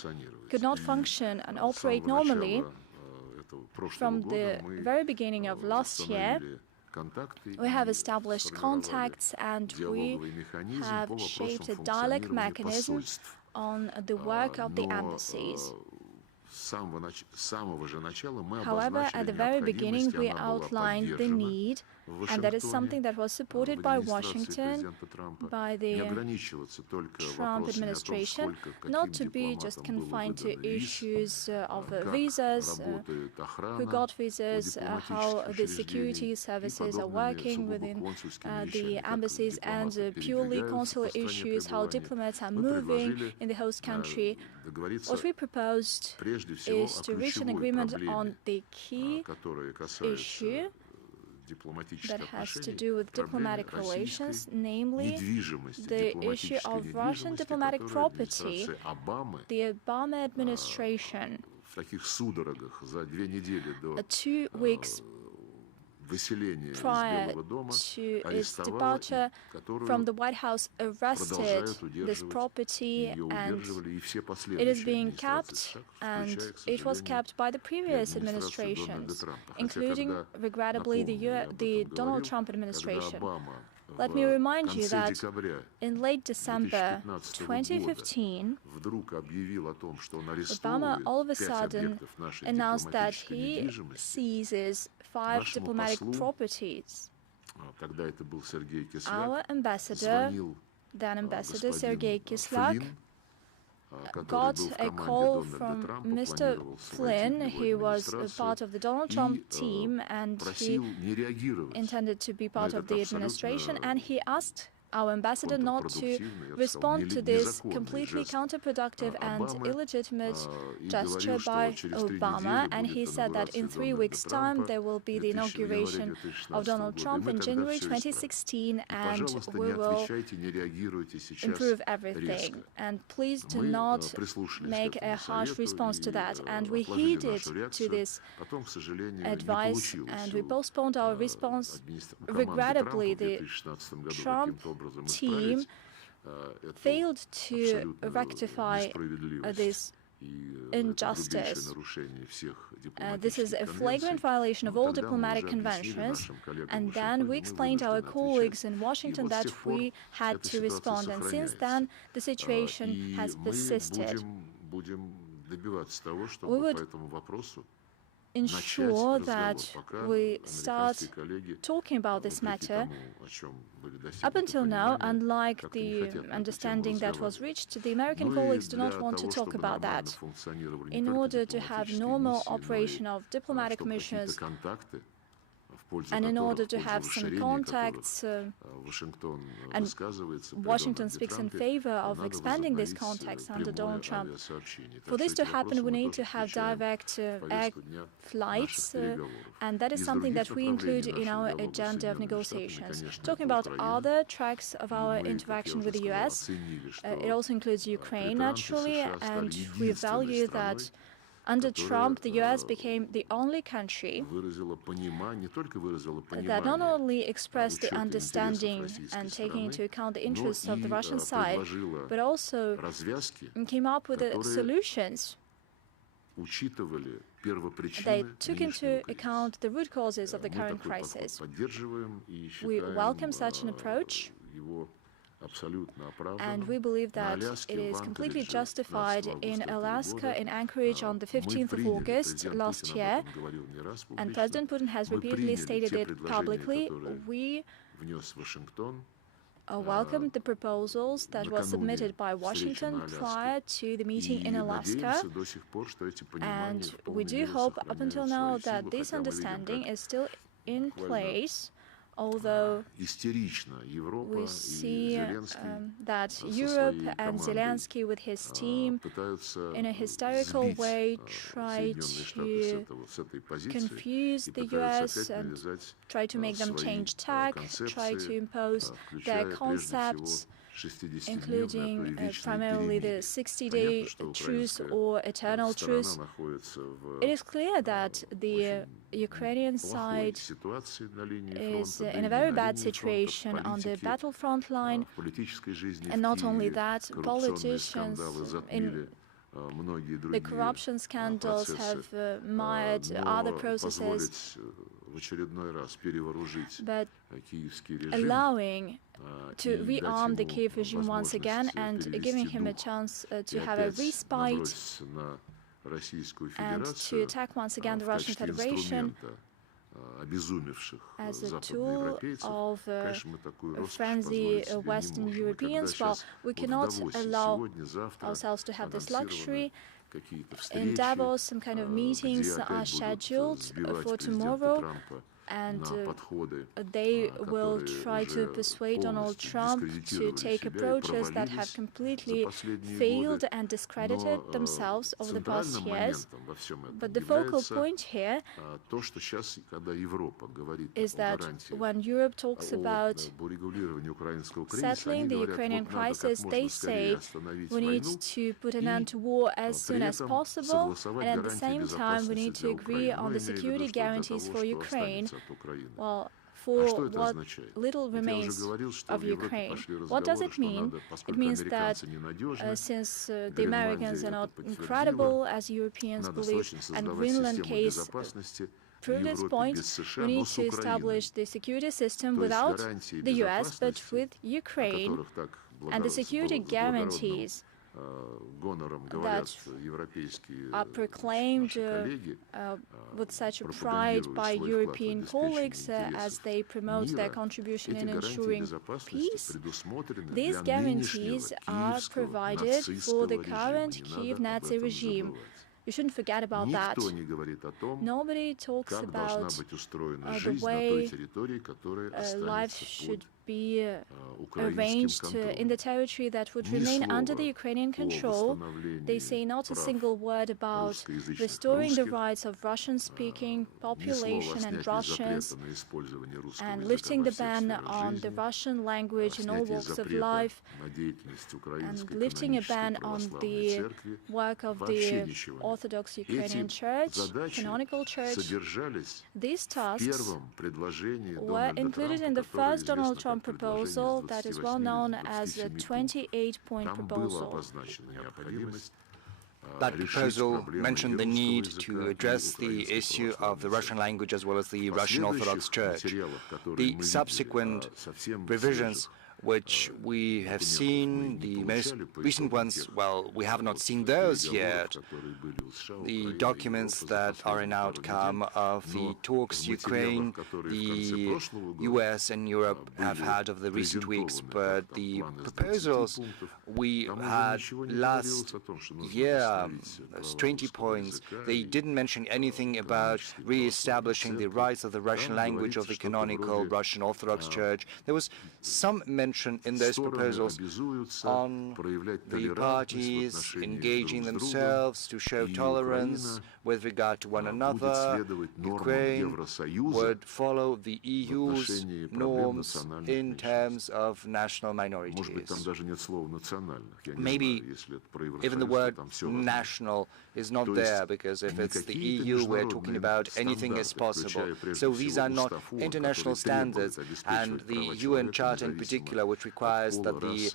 could not function and operate normally. From the very beginning of last year, we have established contacts and we have shaped a dialogue mechanism on the work of the embassies. However, at the very beginning, we outlined the need, and that is something that was supported by Washington, by the Trump administration, not to be just confined to issues of visas, who got visas, how the security services are working within the embassies, and purely consular issues, how diplomats are moving in the host country. What we proposed is to reach an agreement on the key issue that has to do with diplomatic relations, namely the issue of Russian diplomatic property. The Obama administration, 2 weeks prior to its departure from the White House, arrested this property, and it is being kept, and it was kept by the previous administrations, including, regrettably, the Donald Trump administration. Let me remind you that in late December 2015, Obama all of a sudden announced that he seizes 5 diplomatic properties. Our ambassador, then Ambassador Sergei Kislyak, got a call from Mr. Flynn. He was a part of the Donald Trump team, and he intended to be part of the administration, and he asked our ambassador not to respond to this completely counterproductive and illegitimate gesture by Obama, and he said that in 3 weeks' time there will be the inauguration of Donald Trump in January 2016, and we will improve everything. And please do not make a harsh response to that. And we heeded to this advice, and we postponed our response. Regrettably, the Trump team failed to rectify this injustice. This is a flagrant violation of all diplomatic conventions, and then we explained to our colleagues in Washington that we had to respond, and since then the situation has persisted. We would ensure that we start talking about this matter. Up until now, unlike the understanding that was reached, the American colleagues do not want to talk about that. In order to have normal operation of diplomatic missions, and in order to have some contacts, and Washington speaks in favor of expanding these contacts under Donald Trump. For this to happen, we need to have direct air flights, and that is something that we include in our agenda of negotiations. Talking about other tracks of our interaction with the US, it also includes Ukraine, naturally, and we value that under Trump, the US became the only country that not only expressed the understanding and taking into account the interests of the Russian side, but also came up with the solutions. They took into account the root causes of the current crisis. We welcome such an approach, and we believe that it is completely justified. In Alaska, in Anchorage, on the 15th of August last year, and President Putin has repeatedly stated it publicly, we welcomed the proposals that were submitted by Washington prior to the meeting in Alaska, and we do hope up until now that this understanding is still in place, although we see that Europe and Zelensky with his team in a hysterical way try to confuse the US and try to make them change tack, try to impose their concepts, including primarily the 60-day truce or eternal truce. It is clear that the Ukrainian side is in a very bad situation on the battlefront line, and not only that, politicians in the corruption scandals have mired other processes, but allowing to rearm the Kiev regime once again and giving him a chance to have a respite and to attack once again the Russian Federation as a tool of frenzy Western Europeans. Well, we cannot allow ourselves to have this luxury. In Davos, some kind of meetings are scheduled for tomorrow, and they will try to persuade Donald Trump to take approaches that have completely failed and discredited themselves over the past years. But the focal point here is that when Europe talks about settling the Ukrainian crisis, they say we need to put an end to war as soon as possible, and at the same time we need to agree on the security guarantees for Ukraine. Well, for what little remains of Ukraine. What does it mean? It means that since the Americans are not incredible, as Europeans believe, and Greenland case prove this point, we need to establish the security system without the US, but with Ukraine, and the security guarantees that are proclaimed with such a pride by European colleagues as they promote their contribution in ensuring peace. These guarantees are provided for the current Kiev Nazi regime. You shouldn't forget about that. Nobody talks about the way life should be arranged in the territory that would remain under the Ukrainian control. They say not a single word about restoring the rights of Russian-speaking population and Russians, and lifting the ban on the Russian language in all walks of life, and lifting a ban on the work of the Orthodox Ukrainian Church, canonical church. These tasks were included in the first Donald Trump proposal that is well known as a 28-point proposal. That proposal mentioned the need to address the issue of the Russian language as well as the Russian Orthodox Church. The subsequent revisions which we have seen, the most recent ones, well, we have not seen those yet. The documents that are an outcome of the talks Ukraine, the US and Europe have had over the recent weeks, but the proposals we had last year, those 20 points, they didn't mention anything about re-establishing the rights of the Russian language of the canonical Russian Orthodox Church. There was some mention in those proposals on the parties engaging themselves to show tolerance with regard to one another. Ukraine would follow the EU's norms in terms of national minorities. Maybe even the word national is not there, because if it's the EU, we're talking about anything is possible. So these are not international standards, and the UN Charter in particular, which requires that the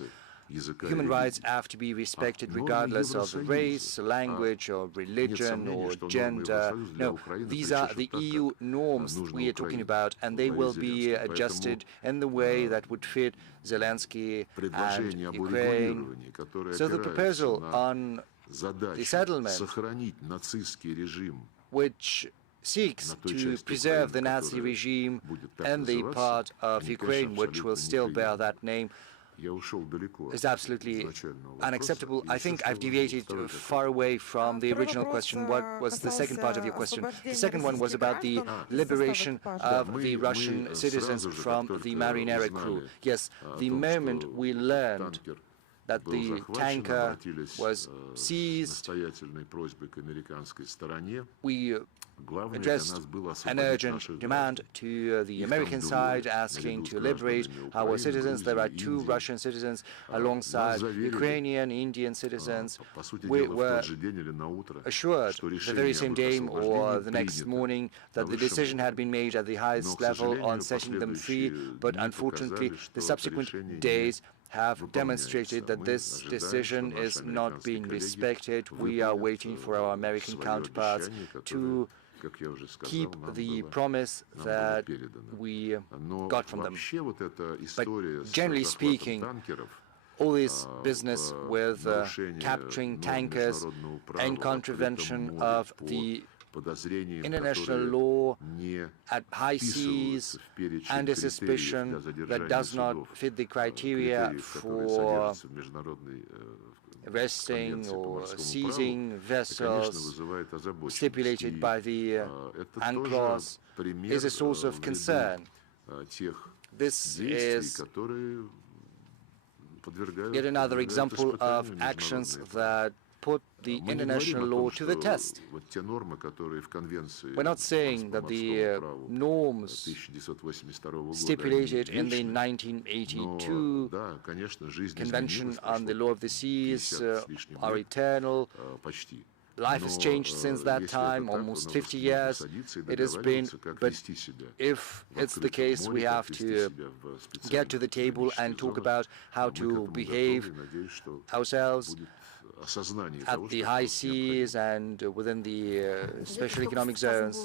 human rights have to be respected regardless of race, language, or religion, or gender. No, these are the EU norms we are talking about, and they will be adjusted in the way that would fit Zelensky and Ukraine. So the proposal on the settlement, which seeks to preserve the Nazi regime and the part of Ukraine which will still bear that name, is absolutely unacceptable. I think I've deviated far away from the original question. What was the second part of your question? The second one was about the liberation of the Russian citizens from the marinere crew. Yes, the moment we learned that the tanker was seized, we addressed an urgent demand to the American side, asking to liberate our citizens. There are 2 Russian citizens alongside Ukrainian, Indian citizens. We were assured the very same day or the next morning that the decision had been made at the highest level on setting them free, but unfortunately the subsequent days have demonstrated that this decision is not being respected. We are waiting for our American counterparts to keep the promise that we got from them. But generally speaking, all this business with capturing tankers in contravention of the international law at high seas and a suspicion that does not fit the criteria for arresting or seizing vessels stipulated by the UNCLOS is a source of concern. This is yet another example of actions that put the international law to the test. We're not saying that the norms stipulated in the 1982 Convention on the Law of the Seas are eternal. Life has changed since that time, almost 50 years it has been, but if it's the case, we have to get to the table and talk about how to behave ourselves at the high seas and within the special economic zones.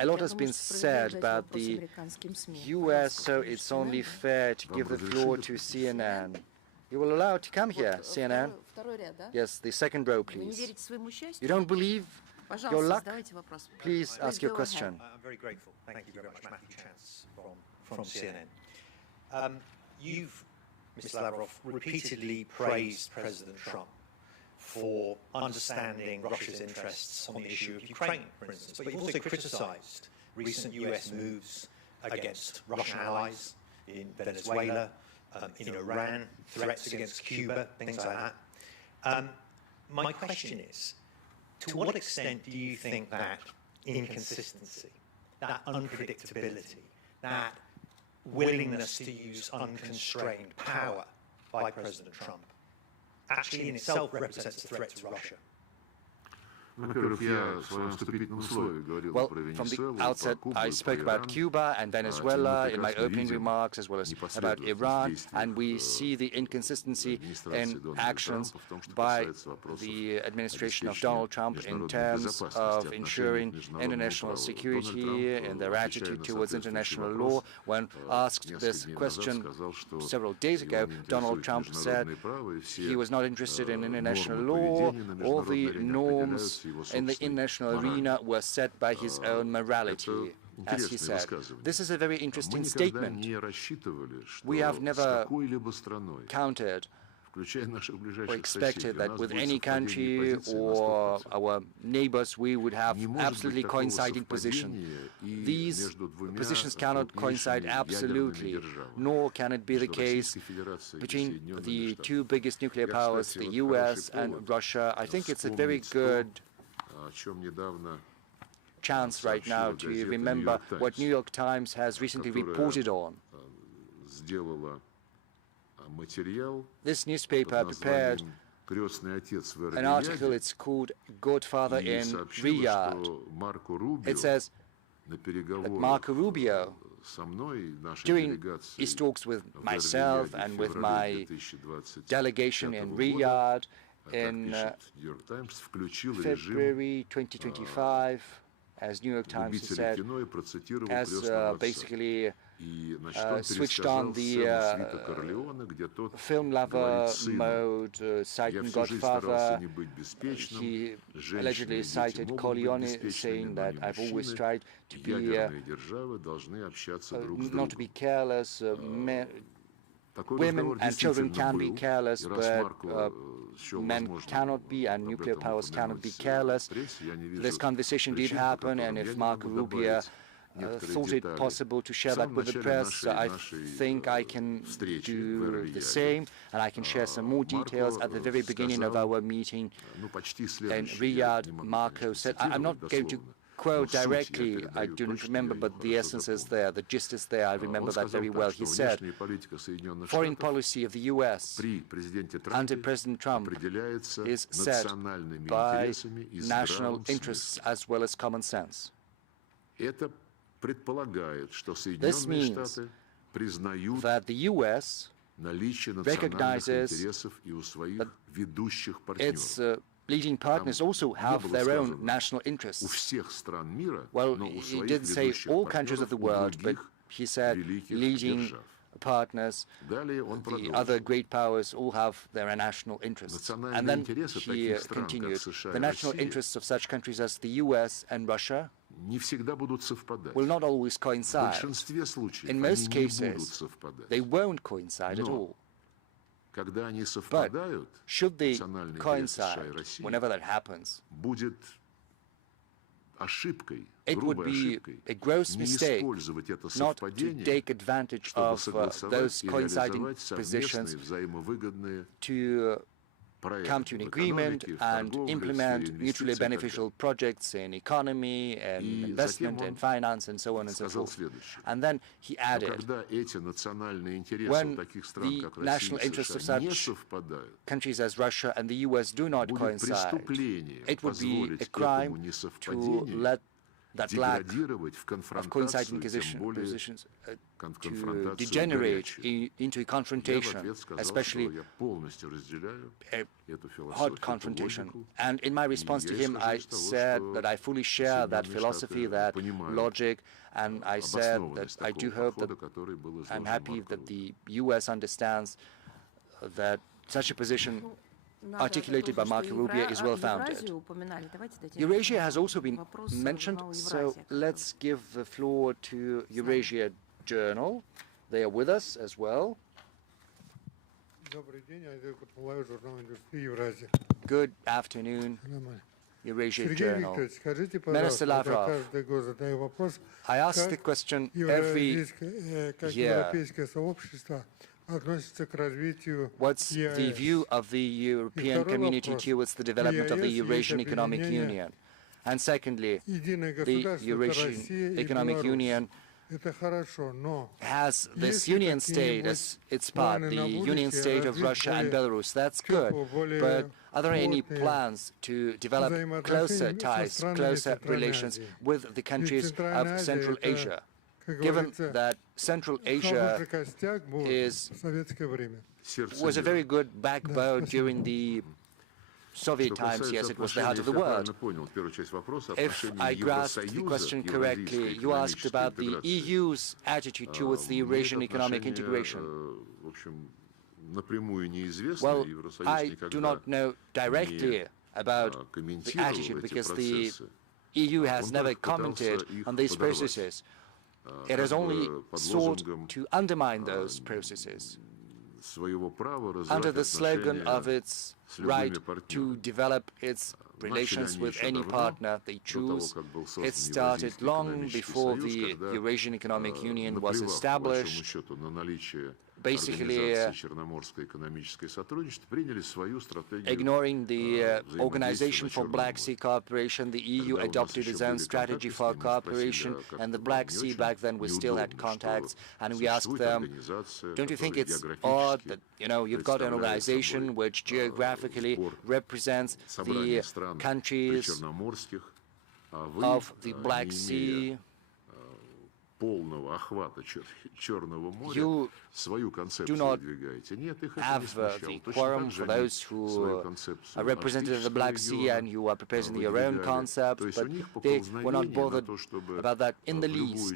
A lot has been said about the US, so it's only fair to give the floor to CNN. You will allow to come here, CNN? Yes, the second row, please. You don't believe your luck? Please ask your question. I'm very grateful. Thank you very much, Matthew Chance from CNN. You've, Mr. Lavrov, repeatedly praised President Trump for understanding Russia's interests on the issue of Ukraine, for instance, but you've also criticised recent US moves against Russian allies in Venezuela, in Iran, threats against Cuba, things like that. My question is, to what extent do you think that inconsistency, that unpredictability, that willingness to use unconstrained power by President Trump actually in itself represents a threat to Russia? Well, from the outset, I spoke about Cuba and Venezuela in my opening remarks, as well as about Iran, and we see the inconsistency in actions by the administration of Donald Trump in terms of ensuring international security and their attitude towards international law. When asked this question several days ago, Donald Trump said he was not interested in international law. All the norms in the international arena were set by his own morality, as he said. This is a very interesting statement. We have never counted or expected that with any country or our neighbors we would have absolutely coinciding positions. These positions cannot coincide absolutely, nor can it be the case between the two biggest nuclear powers, the US and Russia. I think it's a very good chance right now to remember what New York Times has recently reported on. This newspaper prepared an article, it's called Godfather in Riyadh. It says that Marco Rubio, during his talks with myself and with my delegation in Riyadh in February 2025, as New York Times has said, has basically switched on the film lover mode, citing Godfather. He allegedly cited Corleone, saying that I've always tried to be not to be careless. Women and children can be careless, but men cannot be, and nuclear powers cannot be careless. This conversation did happen, and if Marco Rubio thought it possible to share that with the press, I think I can do the same, and I can share some more details. At the very beginning of our meeting in Riyadh, Marco said, I'm not going to quote directly, I do not remember, but the essence is there, the gist is there, I remember that very well. He said, foreign policy of the US under President Trump is set by national interests as well as common sense. This means that the US recognizes that its leading partners also have their own national interests. Well, he didn't say all countries of the world, but he said leading partners, the other great powers, all have their national interests. And then he continued, the national interests of such countries as the US and Russia will not always coincide. In most cases, they won't coincide at all. But should they coincide, whenever that happens, it would be a gross mistake not to take advantage of those coinciding positions to come to an agreement and implement mutually beneficial projects in economy and investment and finance and so on and so forth. And then he added, when the national interests of such countries as Russia and the US do not coincide, it would be a crime to let that lack of coinciding positions to degenerate into a confrontation, especially a hot confrontation. And in my response to him, I said that I fully share that philosophy, that logic, and I said that I do hope that I'm happy that the US understands that such a position articulated by Marco Rubio is well-founded. Eurasia has also been mentioned, so let's give the floor to Eurasia Journal. They are with us as well. Good afternoon, Eurasia Journal. Minister Lavrov, I ask the question every year. What's the view of the European community towards the development of the Eurasian Economic Union? And secondly, the Eurasian Economic Union has this union state as its part, the union state of Russia and Belarus. That's good. But are there any plans to develop closer ties, closer relations with the countries of Central Asia? Given that Central Asia was a very good backbone during the Soviet times, yes, it was the heart of the world. If I grasped the question correctly, you asked about the EU's attitude towards the Eurasian economic integration. Well, I do not know directly about the attitude because the EU has never commented on these processes. It has only sought to undermine those processes under the slogan of its right to develop its relations with any partner they choose. It started long before the Eurasian Economic Union was established. Basically, ignoring the Organization for Black Sea Cooperation, the EU adopted its own strategy for cooperation, and the Black Sea back then we still had contacts, and we asked them, don't you think it's odd that, you've got an organization which geographically represents the countries of the Black Sea? You do not have the quorum for those who are represented in the Black Sea and you are proposing your own concept, but they were not bothered about that in the least.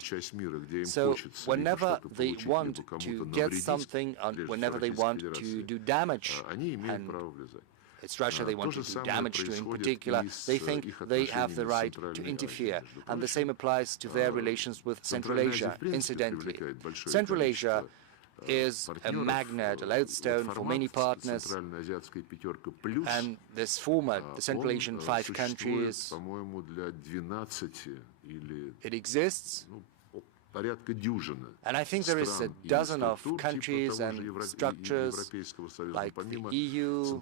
So whenever they want to get something, whenever they want to do damage, and it's Russia they want to do damage to in particular, they think they have the right to interfere. And the same applies to their relations with Central Asia, incidentally. Central Asia is a magnet, a lodestone for many partners, and this format, the Central Asian 5 countries, it exists. And I think there is a dozen of countries and structures like the EU,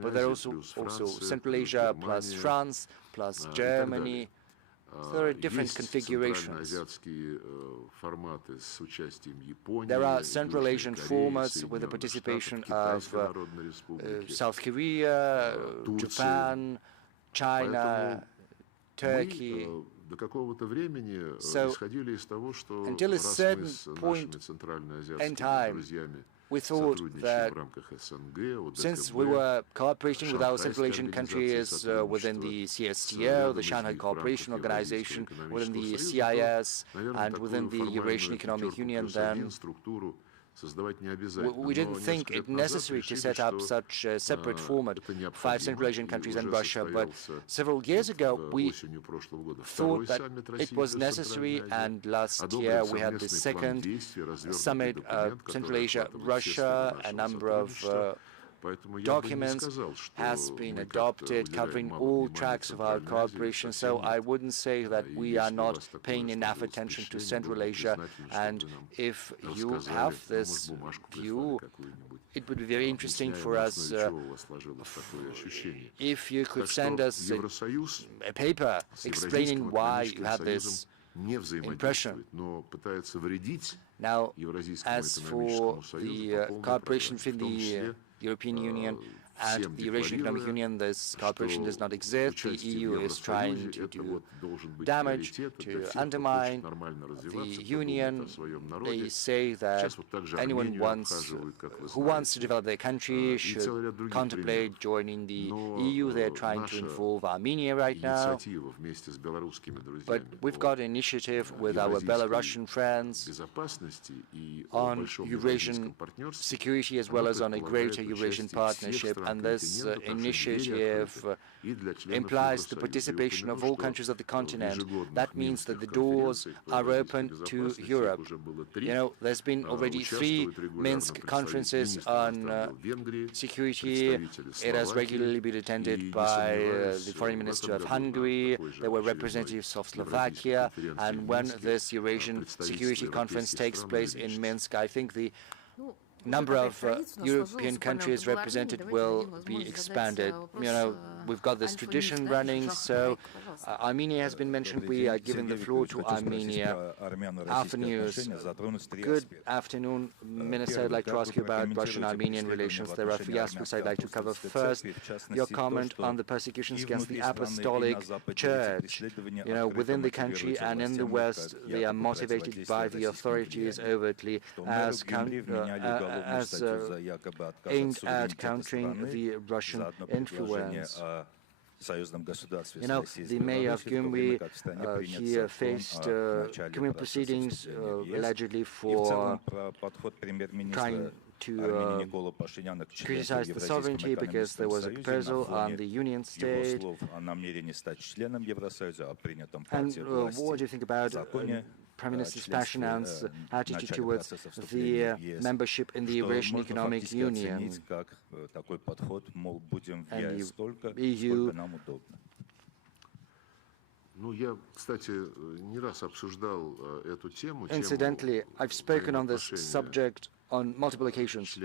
but there are also Central Asia plus France, plus Germany. So there are different configurations. There are Central Asian formats with the participation of South Korea, Japan, China, Turkey. So, until a certain point in time, we thought that since we were cooperating with our Central Asian countries within the CSTO, the Shanghai Cooperation Organization, within the CIS, and within the Eurasian Economic Union, then We didn't think it necessary to set up such a separate format, 5 Central Asian countries and Russia, but several years ago we thought that it was necessary, and last year we had the second summit, Central Asia, Russia. A number of documents has been adopted covering all tracks of our cooperation, so I wouldn't say that we are not paying enough attention to Central Asia. And if you have this view, it would be very interesting for us if you could send us a paper explaining why you have this impression. Now, as for the cooperation within the European Union and the Eurasian Economic Union, this cooperation does not exist. The EU is trying to do damage, to undermine the Union. They say that anyone who wants to develop their country should contemplate joining the EU. They're trying to involve Armenia right now. But we've got an initiative with our Belarusian friends on Eurasian security as well as on a greater Eurasian partnership. And this initiative implies the participation of all countries of the continent. That means that the doors are open to Europe. You know, there's been already 3 Minsk conferences on security. It has regularly been attended by the Foreign Minister of Hungary. There were representatives of Slovakia. And when this Eurasian Security Conference takes place in Minsk, I think the number of European countries represented will be expanded. You know, we've got this tradition running, so Armenia has been mentioned. We are giving the floor to Armenia. After news. Good afternoon, Minister. I'd like to ask you about Russian-Armenian relations. There are 3 aspects I'd like to cover. First, your comment on the persecutions against the Apostolic Church. You know, within the country and in the West, they are motivated by the authorities overtly as aimed at countering the Russian influence. You know, the mayor of Gyumri, he faced criminal proceedings allegedly for trying to criticize the sovereignty because there was a proposal on the Union state. And what do you think about Prime Minister Pashinyan's attitude towards the membership in the Eurasian Economic Union and the EU? Incidentally, I've spoken on this subject on multiple occasions.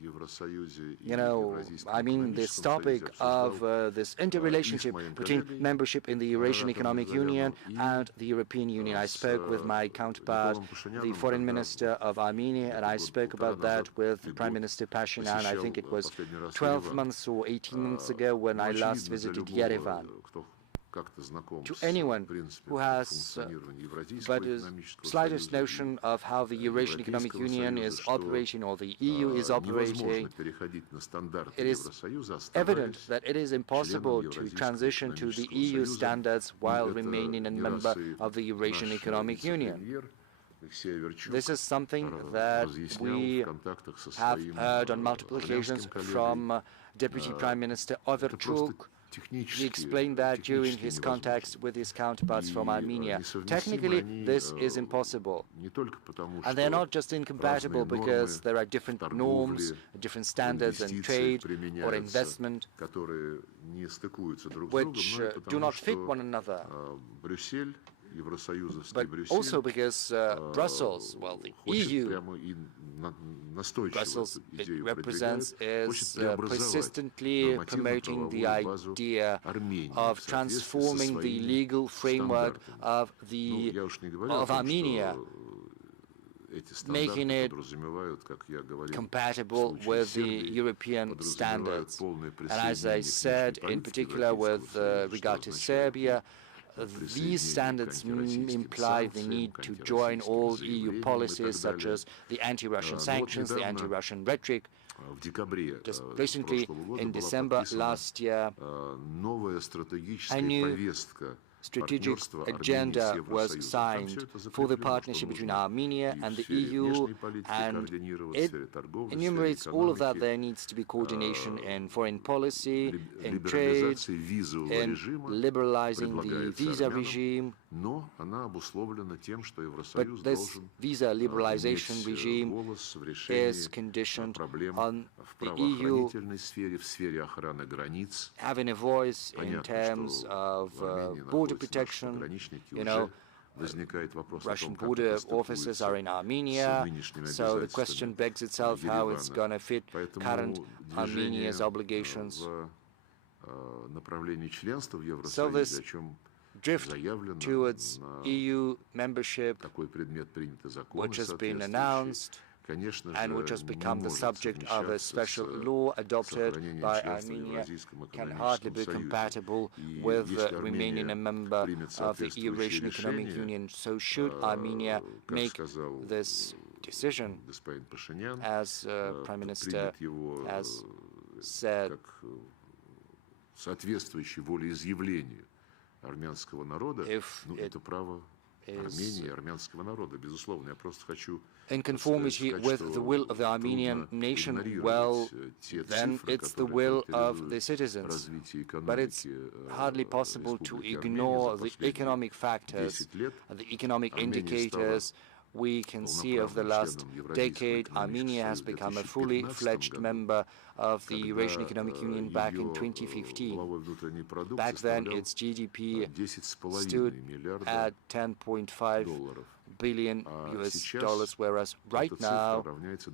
You know, I mean, this topic of this interrelationship between membership in the Eurasian Economic Union and the European Union. I spoke with my counterpart, the Foreign Minister of Armenia, and I spoke about that with Prime Minister Pashinyan. I think it was 12 months or 18 months ago when I last visited Yerevan. To anyone who has but the slightest notion of how the Eurasian Economic Union is operating or the EU is operating, it is evident that it is impossible to transition to the EU standards while remaining a member of the Eurasian Economic Union. This is something that we have heard on multiple occasions from Deputy Prime Minister Overchuk. He explained that during his contacts with his counterparts from Armenia. Technically, this is impossible. And they're not just incompatible because there are different norms, different standards in trade or investment, which do not fit one another. But also because Brussels, well, the EU, Brussels, it represents, is persistently promoting the idea of transforming the legal framework of Armenia, making it compatible with the European standards. And as I said, in particular with regard to Serbia, these standards imply the need to join all EU policies such as the anti-Russian sanctions, the anti-Russian rhetoric. Just recently, in December last year, a new strategic agenda was signed for the partnership between Armenia and the EU, and it enumerates all of that. There needs to be coordination in foreign policy, in trade, in liberalizing the visa regime. But this visa liberalization regime is conditioned on the EU having a voice in terms of border protection. You know, Russian border officers are in Armenia, so the question begs itself how it's going to fit current Armenia's obligations. So this drift towards EU membership, which has been announced and which has become the subject of a special law adopted by Armenia, can hardly be compatible with remaining a member of the Eurasian Economic Union. So should Armenia make this decision, as Prime Minister has said, if it is in conformity with the will of the Armenian nation, well, then it's the will of the citizens. But it's hardly possible to ignore the economic factors, the economic indicators. We can see of the last decade, Armenia has become a fully fledged member of the Eurasian Economic Union back in 2015. Back then, its GDP stood at $10.5 billion US dollars, whereas right now,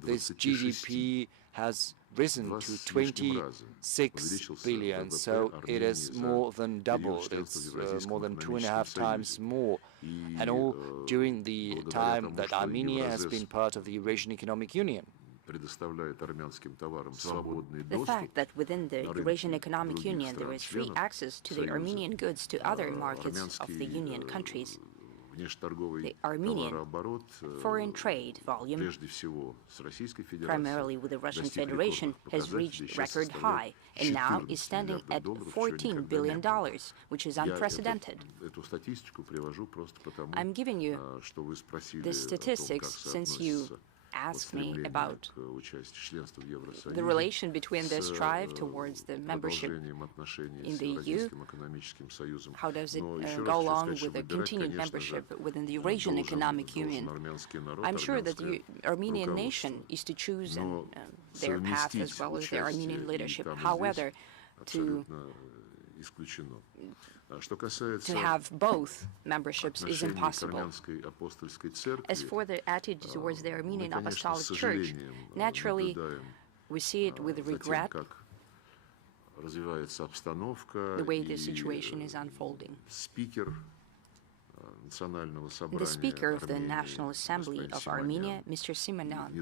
this GDP has risen to 26 billion, so it is more than doubled. It's more than 2.5 times more. And all during the time that Armenia has been part of the Eurasian Economic Union. The fact that within the Eurasian Economic Union there is free access to the Armenian goods to other markets of the Union countries, the Armenian foreign trade volume, primarily with the Russian Federation, has reached record high and now is standing at $14 billion, which is unprecedented. I'm giving you the statistics since you asked me about the relation between this drive towards the membership in the EU. How does it go along with the continued membership within the Eurasian Economic Union? I'm sure that the Armenian nation is to choose their path as well as the Armenian leadership. However, to have both memberships is impossible. As for the attitude towards the Armenian Apostolic Church, naturally, we see it with regret, the way the situation is unfolding. The Speaker of the National Assembly of Armenia, Mr. Simonyan,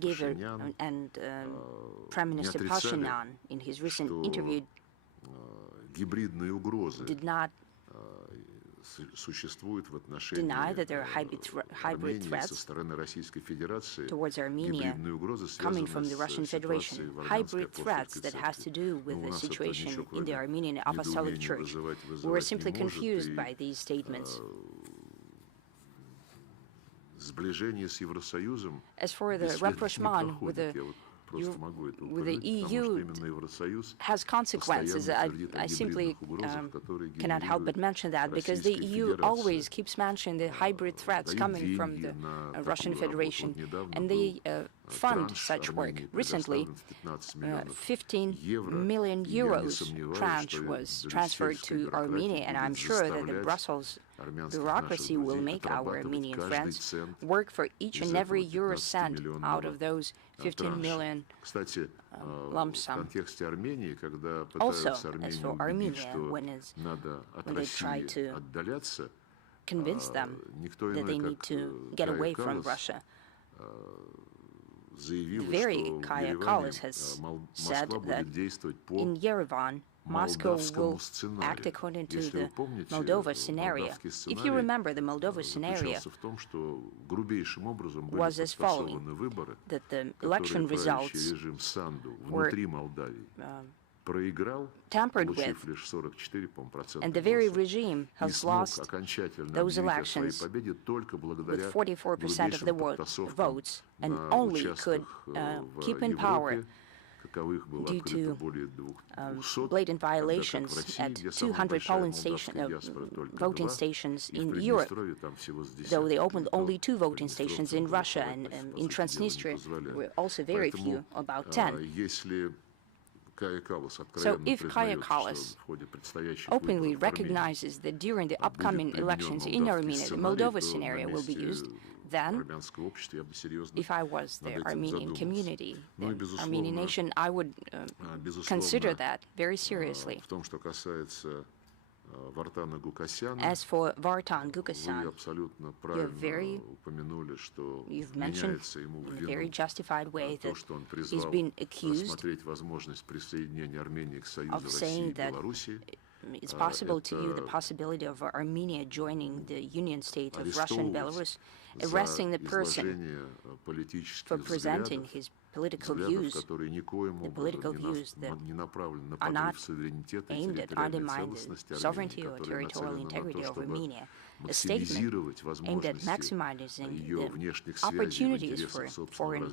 gave and Prime Minister Pashinyan, in his recent interview, did not deny that there are hybrid threats towards Armenia coming from the Russian Federation, hybrid threats that has to do with the situation in the Armenian Apostolic Church. We were simply confused by these statements. As for the rapprochement with the EU has consequences. I simply cannot help but mention that, because the EU always keeps mentioning the hybrid threats coming from the Russian Federation, and they fund such work. Recently, 15 million euros tranche was transferred to Armenia, and I'm sure that the Brussels bureaucracy will make our Armenian friends work for each and every euro cent out of those 15 million lump sum. Also, as for Armenia, when they try to convince them that they need to get away from Russia, the very Kaja Kallas has said that in Yerevan, Moscow will act according to the Moldova scenario. If you remember, the Moldova scenario was as following, that the election results were tampered with, and the very regime has lost those elections with 44% of the votes, and only could keep in power due to blatant violations at 200 voting stations in Europe, though they opened only 2 voting stations in Russia, and in Transnistria were also very few, about 10. So if Kaja Kallas openly recognizes that during the upcoming elections in Armenia, the Moldova scenario will be used, then, if I was the Armenian community, the Armenian nation, I would consider that very seriously. As for Vartan Gukasyan, you've mentioned in a very justified way that he's been accused of saying that it's possible to view the possibility of Armenia joining the union state of Russia and Belarus, arresting the person for presenting his political views, the political views that are not aimed at undermining the sovereignty or territorial integrity of Armenia, a statement aimed at maximizing the opportunities for foreign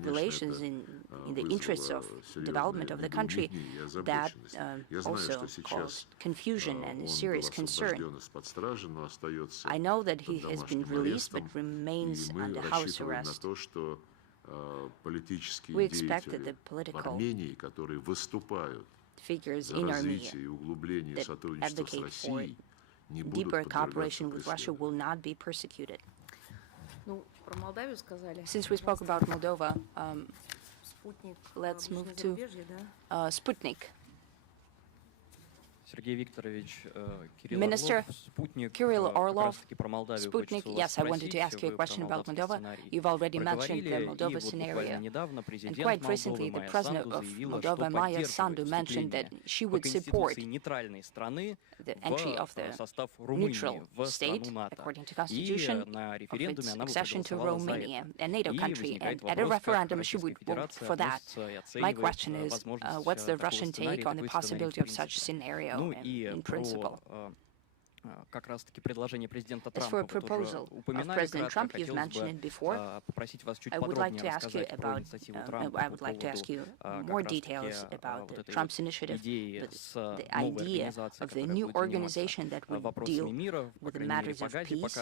relations in the interests of development of the country, that also caused confusion and serious concern. I know that he has been released but remains under house arrest. We expect that the political figures in Armenia that advocate for deeper cooperation with Russia will not be persecuted. Since we spoke about Moldova, let's move to Sputnik. Minister Kirill Orlov, Sputnik. Yes, I wanted to ask you a question about Moldova. You've already mentioned the Moldova scenario. And quite recently, the president of Moldova, Maya Sandu, mentioned that she would support the entry of the neutral state, according to Constitution, of its accession to Romania, a NATO country. And at a referendum, she would vote for that. My question is, what's the Russian take on the possibility of such scenario? In principle. As for a proposal of President Trump, you've mentioned it before. I would like to ask you about. I would like to ask you more details about Trump's initiative, the idea of the new organization that would deal with the matters of peace,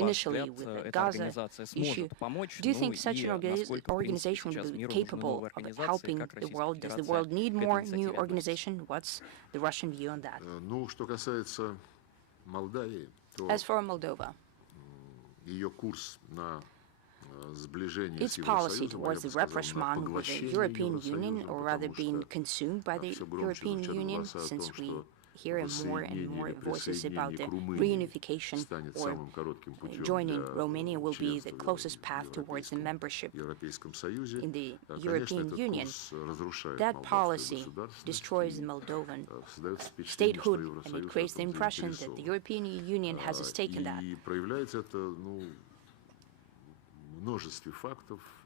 initially with the Gaza issue. Do you think such an organization would be capable of helping the world? Does the world need more new organization? What's the Russian view on that? As for Moldova, its policy towards the rapprochement with the European Union, or rather being consumed by the European Union, since we hear more and more voices about the reunification or joining Romania will be the closest path towards the membership in the European Union. That policy destroys the Moldovan statehood, and it creates the impression that the European Union has a stake in that.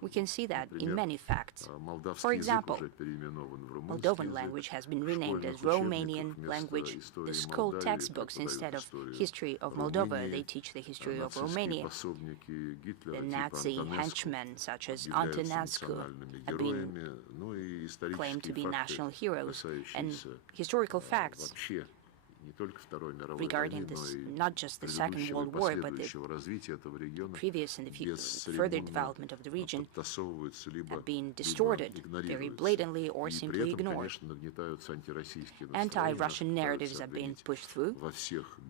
We can see that in many facts. For example, Moldovan language has been renamed as Romanian language. The school textbooks, instead of history of Moldova, they teach the history of Romania. The Nazi henchmen, such as Antonescu, have been claimed to be national heroes, and historical facts regarding this, not just the Second World War, but the previous and the further development of the region, have been distorted very blatantly or simply ignored. Anti-Russian narratives have been pushed through.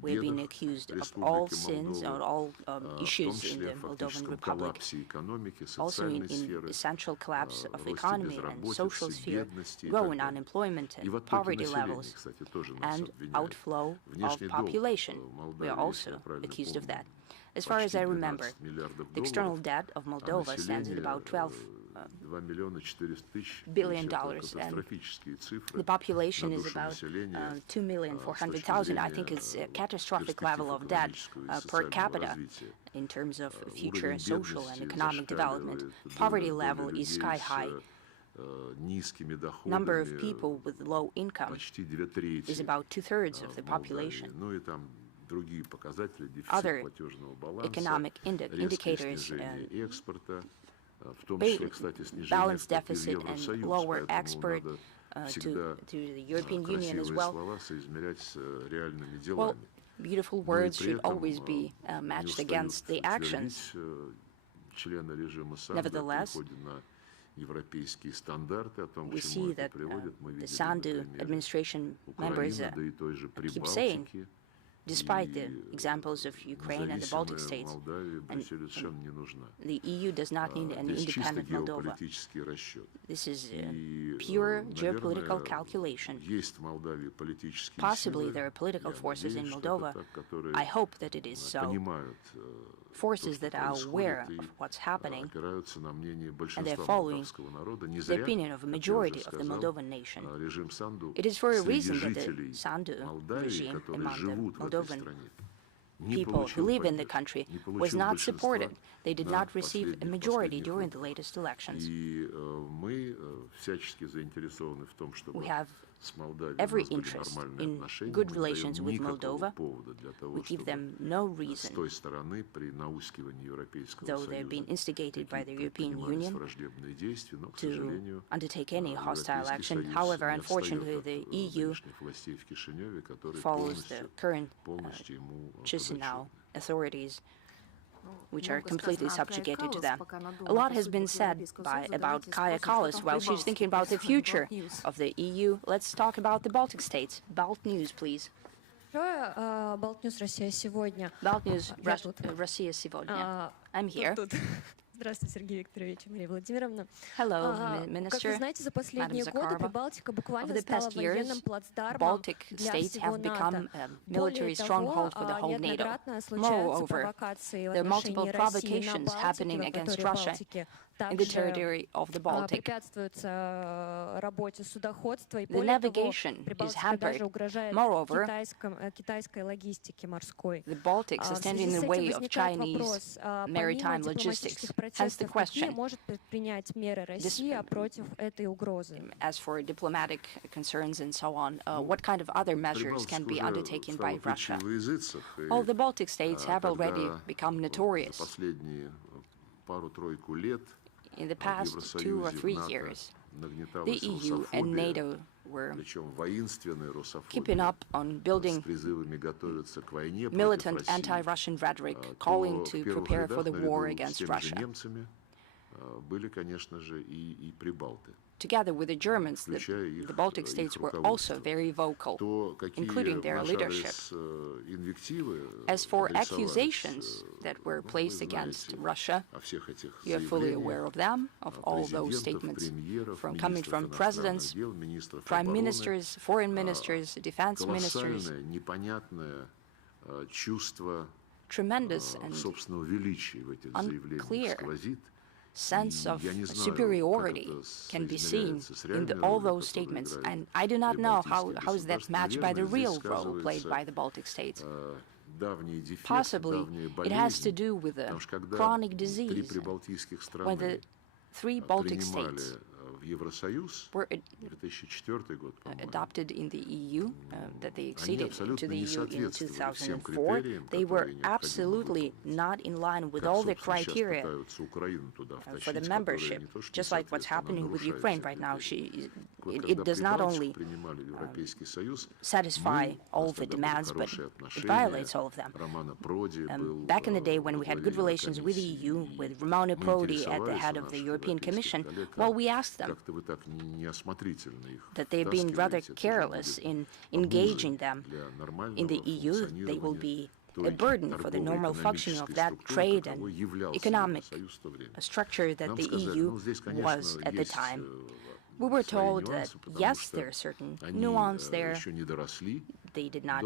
We've been accused of all sins and all issues in the Moldovan Republic, also in essential collapse of economy and social sphere, growing unemployment and poverty levels, and outflow of population. We are also accused of that. As far as I remember, the external debt of Moldova stands at about $12 billion, and the population is about 2,400,000. I think it's a catastrophic level of debt per capita in terms of future social and economic development. Poverty level is sky high. number of people with low income is about 2/3 of the population. Other economic indicators, balance deficit and lower export to the European Union as well. Well, beautiful words should always be matched against the actions. Nevertheless, we see that the Sandu administration members keep saying, despite the examples of Ukraine and the Baltic states, and the EU does not need an independent Moldova. This is pure geopolitical calculation. Possibly there are political forces in Moldova. I hope that it is so. Forces that are aware of what's happening, and they're following the opinion of a majority of the Moldovan nation. It is for a reason that the Sandu regime among the Moldovan people who live in the country was not supported. They did not receive a majority during the latest elections. We have every interest in good relations with Moldova. We give them no reason, though they've been instigated by the European Union, to undertake any hostile action. However, unfortunately, the EU follows the current Chisinau authorities, which are completely subjugated to them. A lot has been said about Kaja Kallas while she's thinking about the future of the EU. Let's talk about the Baltic states. Balt News, please. Balt News, Россия сегодня. Balt News, Россия сегодня. I'm here. Здравствуйте, Сергей Викторович, Мария Владимировна. Hello, Minister. Как вы знаете, за последние годы Прибалтика буквально стала военным плацдармом Baltic states have become a military stronghold for the whole NATO. Moreover, there are multiple provocations happening against Russia in the territory of the Baltic. The navigation is hampered. Moreover, the Baltics are standing in the way of Chinese maritime logistics. Hence the question, as for diplomatic concerns and so on, what kind of other measures can be undertaken by Russia? All the Baltic states have already become notorious. In the past 2 or 3 years, the EU and NATO were keeping up on building militant anti-Russian rhetoric, calling to prepare for the war against Russia. Together with the Germans, the Baltic states were also very vocal, including their leadership. As for accusations that were placed against Russia, you are fully aware of them, of all those statements coming from presidents, prime ministers, foreign ministers, defense ministers. Tremendous and unclear sense of superiority can be seen in all those statements, and I do not know how is that matched by the real role played by the Baltic states. Possibly it has to do with a chronic disease when the 3 Baltic states were adopted in the EU, that they acceded to the EU in 2004. They were absolutely not in line with all the criteria for the membership, just like what's happening with Ukraine right now. It does not only satisfy all the demands, but it violates all of them. Back in the day when we had good relations with the EU, with Romano Prodi at the head of the European Commission, well, we asked them that they've been rather careless in engaging them in the EU. They will be a burden for the normal functioning of that trade and economic structure that the EU was at the time. We were told that, yes, there are certain nuances there. They did not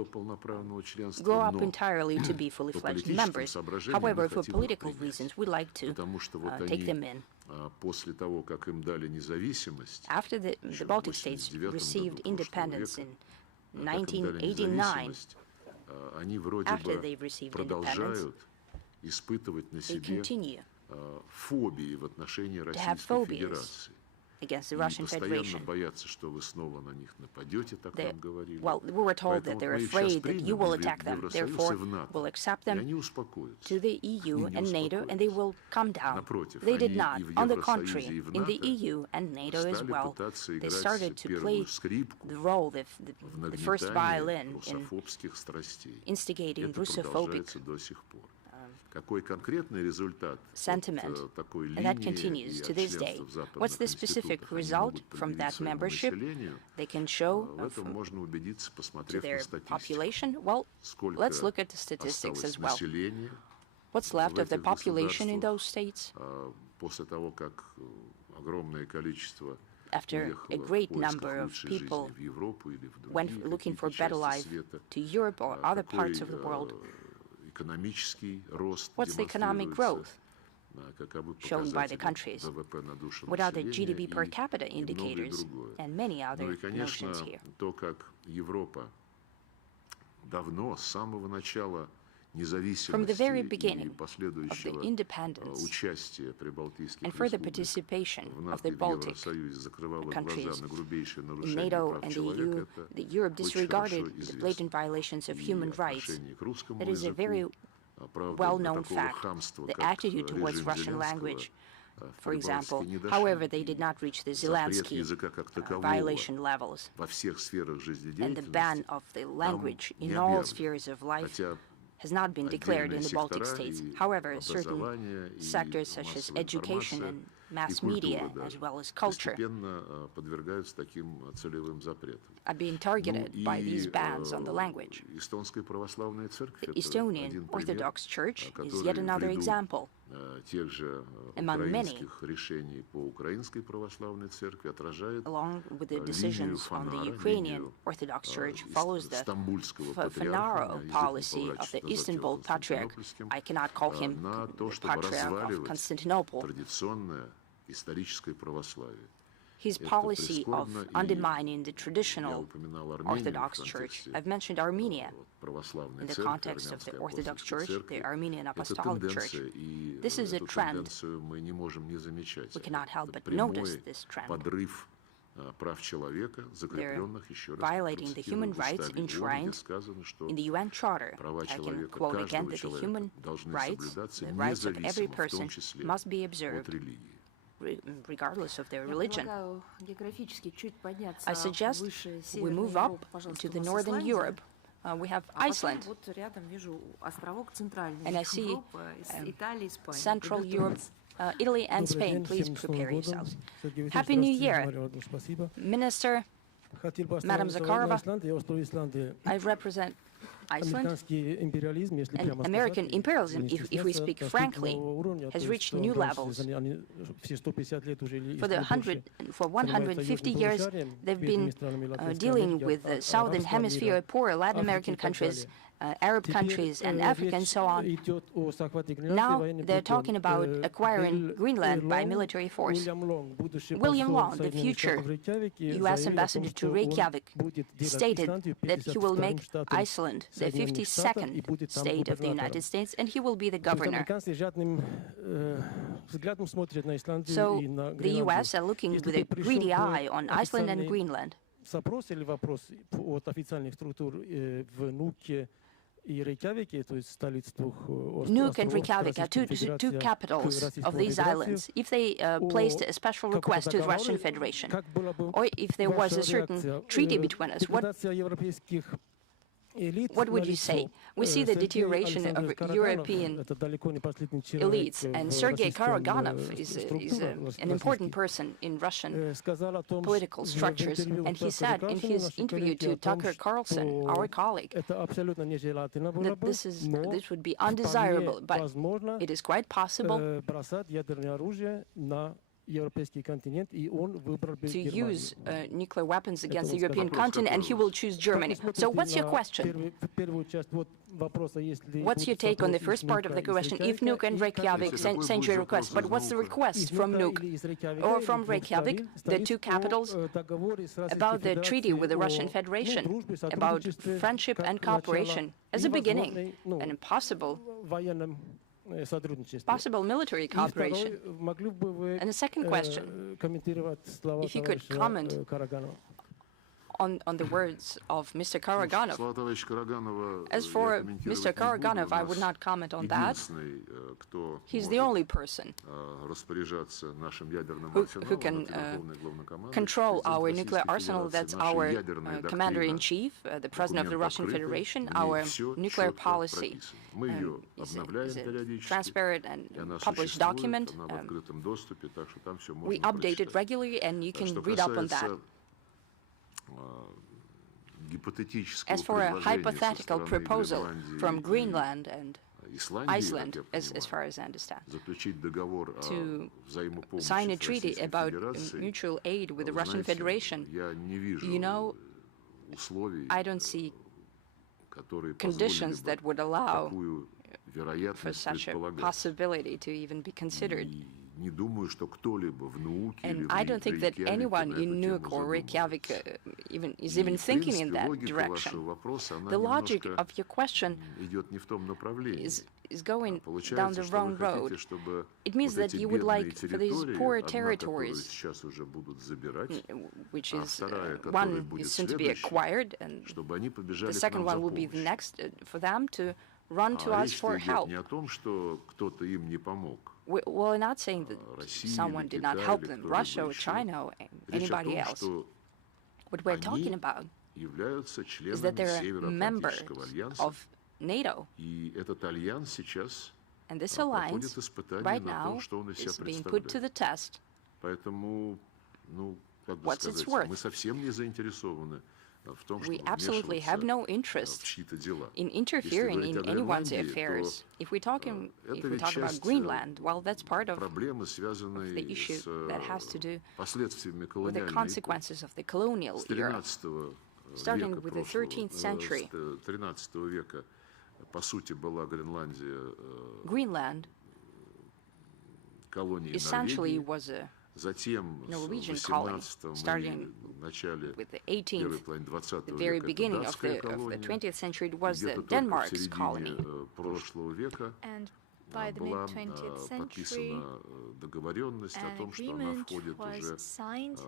grow up entirely to be fully fledged members. However, for political reasons, we'd like to take them in. After the Baltic states received independence in 1989, after they received independence, they continue to have phobias against the Russian Federation. Well, we were told that they're afraid that you will attack them, therefore will accept them to the EU and NATO, and they will come down. They did not. On the contrary, in the EU and NATO as well, they started to play the role, the first violin in instigating Russophobic sentiment, and that continues to this day. What's the specific result from that membership they can show to their population? Well, let's look at the statistics as well. What's left of the population in those states? After a great number of people went looking for better life to Europe or other parts of the world, what's the economic growth shown by the countries? What are the GDP per capita indicators? And many other notions here. From the very beginning of the independence and further participation of the Baltic countries in NATO and the EU, Europe disregarded the blatant violations of human rights. That is a very well-known fact. The attitude towards Russian language, for example, however, they did not reach the Zelensky violation levels. And the ban of the language in all spheres of life has not been declared in the Baltic states. However, certain sectors such as education and mass media, as well as culture, are being targeted by these bans on the language. The Estonian Orthodox Church is yet another example. Among many, along with the decisions on the Ukrainian Orthodox Church, follows the Fanaro policy of the Istanbul Patriarch. I cannot call him Patriarch of Constantinople. His policy of undermining the traditional Orthodox Church. I've mentioned Armenia in the context of the Orthodox Church, the Armenian Apostolic Church. This is a trend. We cannot help but notice this trend. They're violating the human rights enshrined in the UN Charter. I can quote again that the human rights, the rights of every person, must be observed regardless of their religion. I suggest we move up to the northern Europe. We have Iceland, and I see Central Europe, Italy and Spain. Please prepare yourselves. Happy New Year, Minister, Madam Zakharova. I represent Iceland, and American imperialism, if we speak frankly, has reached new levels. For 150 years, they've been dealing with the Southern Hemisphere, poor Latin American countries, Arab countries, and Africa, and so on. Now they're talking about acquiring Greenland by military force. William Long, the future U.S. ambassador to Reykjavik, stated that he will make Iceland the 52nd state of the United States, and he will be the governor. So the U.S. are looking with a greedy eye on Iceland and Greenland. Nuuk and Reykjavik are two capitals of these islands. If they placed a special request to the Russian Federation, or if there was a certain treaty between us, what would you say? We see the deterioration of European elites, and Sergei Karaganov is an important person in Russian political structures, and he said in his interview to Tucker Carlson, our colleague, that this would be undesirable, but it is quite possible to use nuclear weapons against the European continent, and he will choose Germany. So what's your question? What's your take on the first part of the question? If Nuuk and Reykjavik send you a request, but what's the request from Nuuk or from Reykjavik, the two capitals, about the treaty with the Russian Federation, about friendship and cooperation as a beginning, an impossible possible military cooperation? And the second question, if you could comment on the words of Mr. Karaganov. As for Mr. Karaganov, I would not comment on that. He's the only person who can control our nuclear arsenal. That's our commander-in-chief, the president of the Russian Federation. Our nuclear policy is a transparent and published document. We update it regularly, and you can read up on that. As for a hypothetical proposal from Greenland and Iceland, as far as I understand, to sign a treaty about mutual aid with the Russian Federation, you know, I don't see conditions that would allow for such a possibility to even be considered. And I don't think that anyone in Nuuk or Reykjavik is even thinking in that direction. The logic of your question is going down the wrong road. It means that you would like for these poor territories, which is one is soon to be acquired, and the second one will be the next, for them to run to us for help. We're not saying that someone did not help them, Russia or China or anybody else. What we're talking about is that they're members of NATO. And this alliance, right now, is being put to the test. What's its worth? We absolutely have no interest in interfering in anyone's affairs. If we talk about Greenland, well, that's part of the issue that has to do with the consequences of the colonial era, starting with the 13th century. Greenland essentially was a Norwegian colony, starting with the 18th, the very beginning of the 20th century, it was Denmark's colony. And by the mid-20th century, an agreement was signed,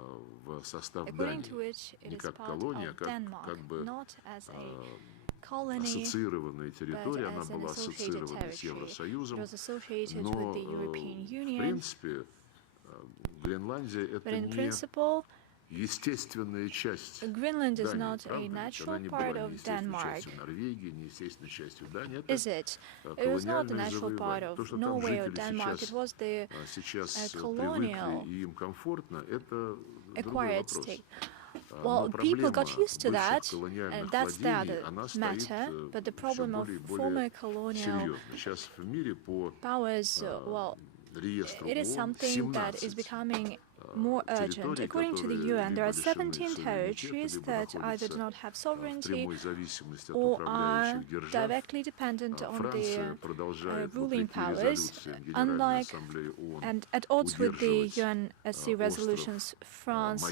according to which it is part of Denmark, not as a colony, but as an associated territory. It was associated with the European Union. But in principle, Greenland is not a natural part of Denmark, is it? It was not the natural part of Norway or Denmark. It was the colonial acquired state. Well, people got used to that, and that's the other matter. But the problem of former colonial powers, well, it is something that is becoming more urgent. According to the UN, there are 17 territories that either do not have sovereignty or are directly dependent on the ruling powers. Unlike and at odds with the UNSC resolutions, France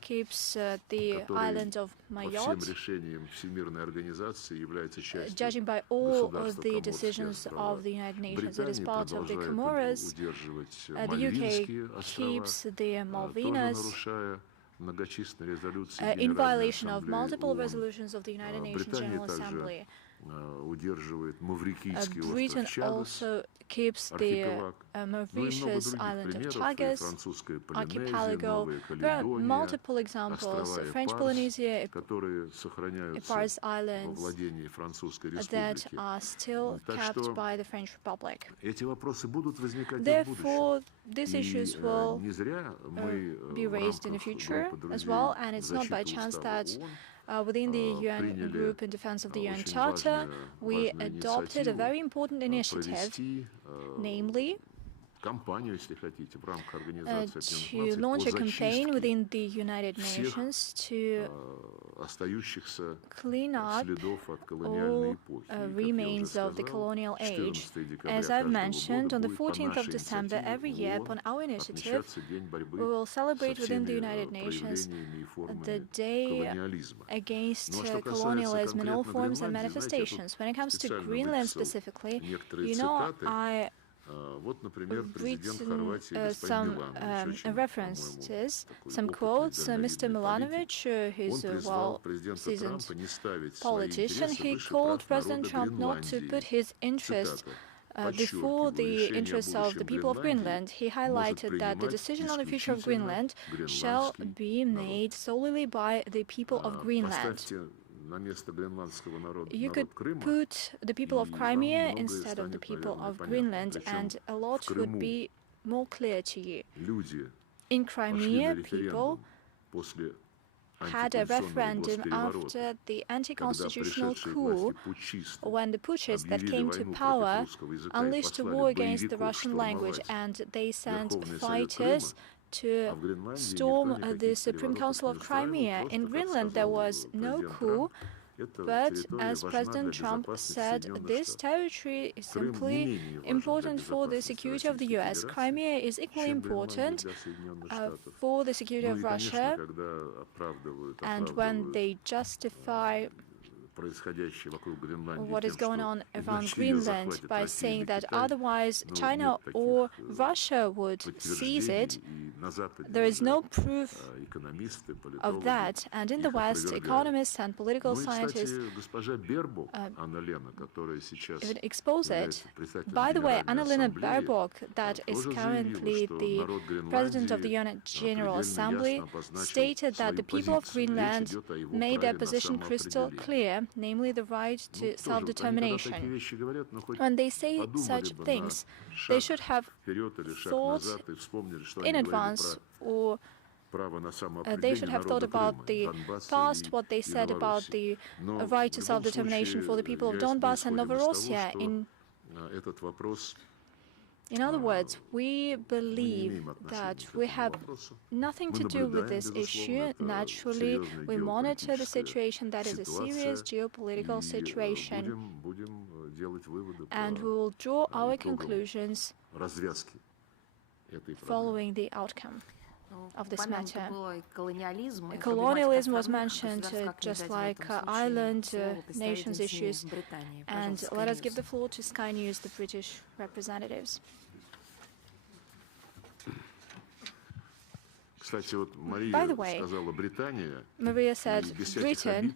keeps the island of Mayotte. Judging by all of the decisions of the United Nations, it is part of the Comoros. The UK keeps the Malvinas in violation of multiple resolutions of the United Nations General Assembly. Britain also keeps the Mauritius island of Chagos archipelago. There are multiple examples. French Polynesia, Epars Islands, that are still kept by the French Republic. Therefore, these issues will be raised in the future as well, and it's not by chance that within the UN Group in Defense of the UN Charter, we adopted a very important initiative, namely to launch a campaign within the United Nations to clean up all remains of the colonial age. As I've mentioned, on the 14th of December every year, upon our initiative, we will celebrate within the United Nations the Day against colonialism in all forms and manifestations. When it comes to Greenland specifically, you know, I written some references, some quotes. Mr. Milanovic, who's a well-seasoned politician, he called President Trump not to put his interest before the interests of the people of Greenland. He highlighted that the decision on the future of Greenland shall be made solely by the people of Greenland. You could put the people of Crimea instead of the people of Greenland, and a lot would be more clear to you. In Crimea, people had a referendum after the anti-constitutional coup, when the putschists that came to power unleashed a war against the Russian language, and they sent fighters to storm the Supreme Council of Crimea. In Greenland, there was no coup, but as President Trump said, this territory is simply important for the security of the US. Crimea is equally important for the security of Russia, and when they justify what is going on around Greenland by saying that otherwise China or Russia would seize it, there is no proof of that. And in the West, economists and political scientists even expose it. By the way, Annalena Baerbock, that is currently the president of the UN General Assembly, stated that the people of Greenland made their position crystal clear, namely the right to self-determination. When they say such things, they should have thought in advance, or they should have thought about the past, what they said about the right to self-determination for the people of Donbass and Novorossiya. In other words, we believe that we have nothing to do with this issue. Naturally, we monitor the situation. That is a serious geopolitical situation, and we will draw our conclusions following the outcome of this matter. Colonialism was mentioned, just like island nations issues. And let us give the floor to Sky News, the British representatives. By the way, Maria said Britain,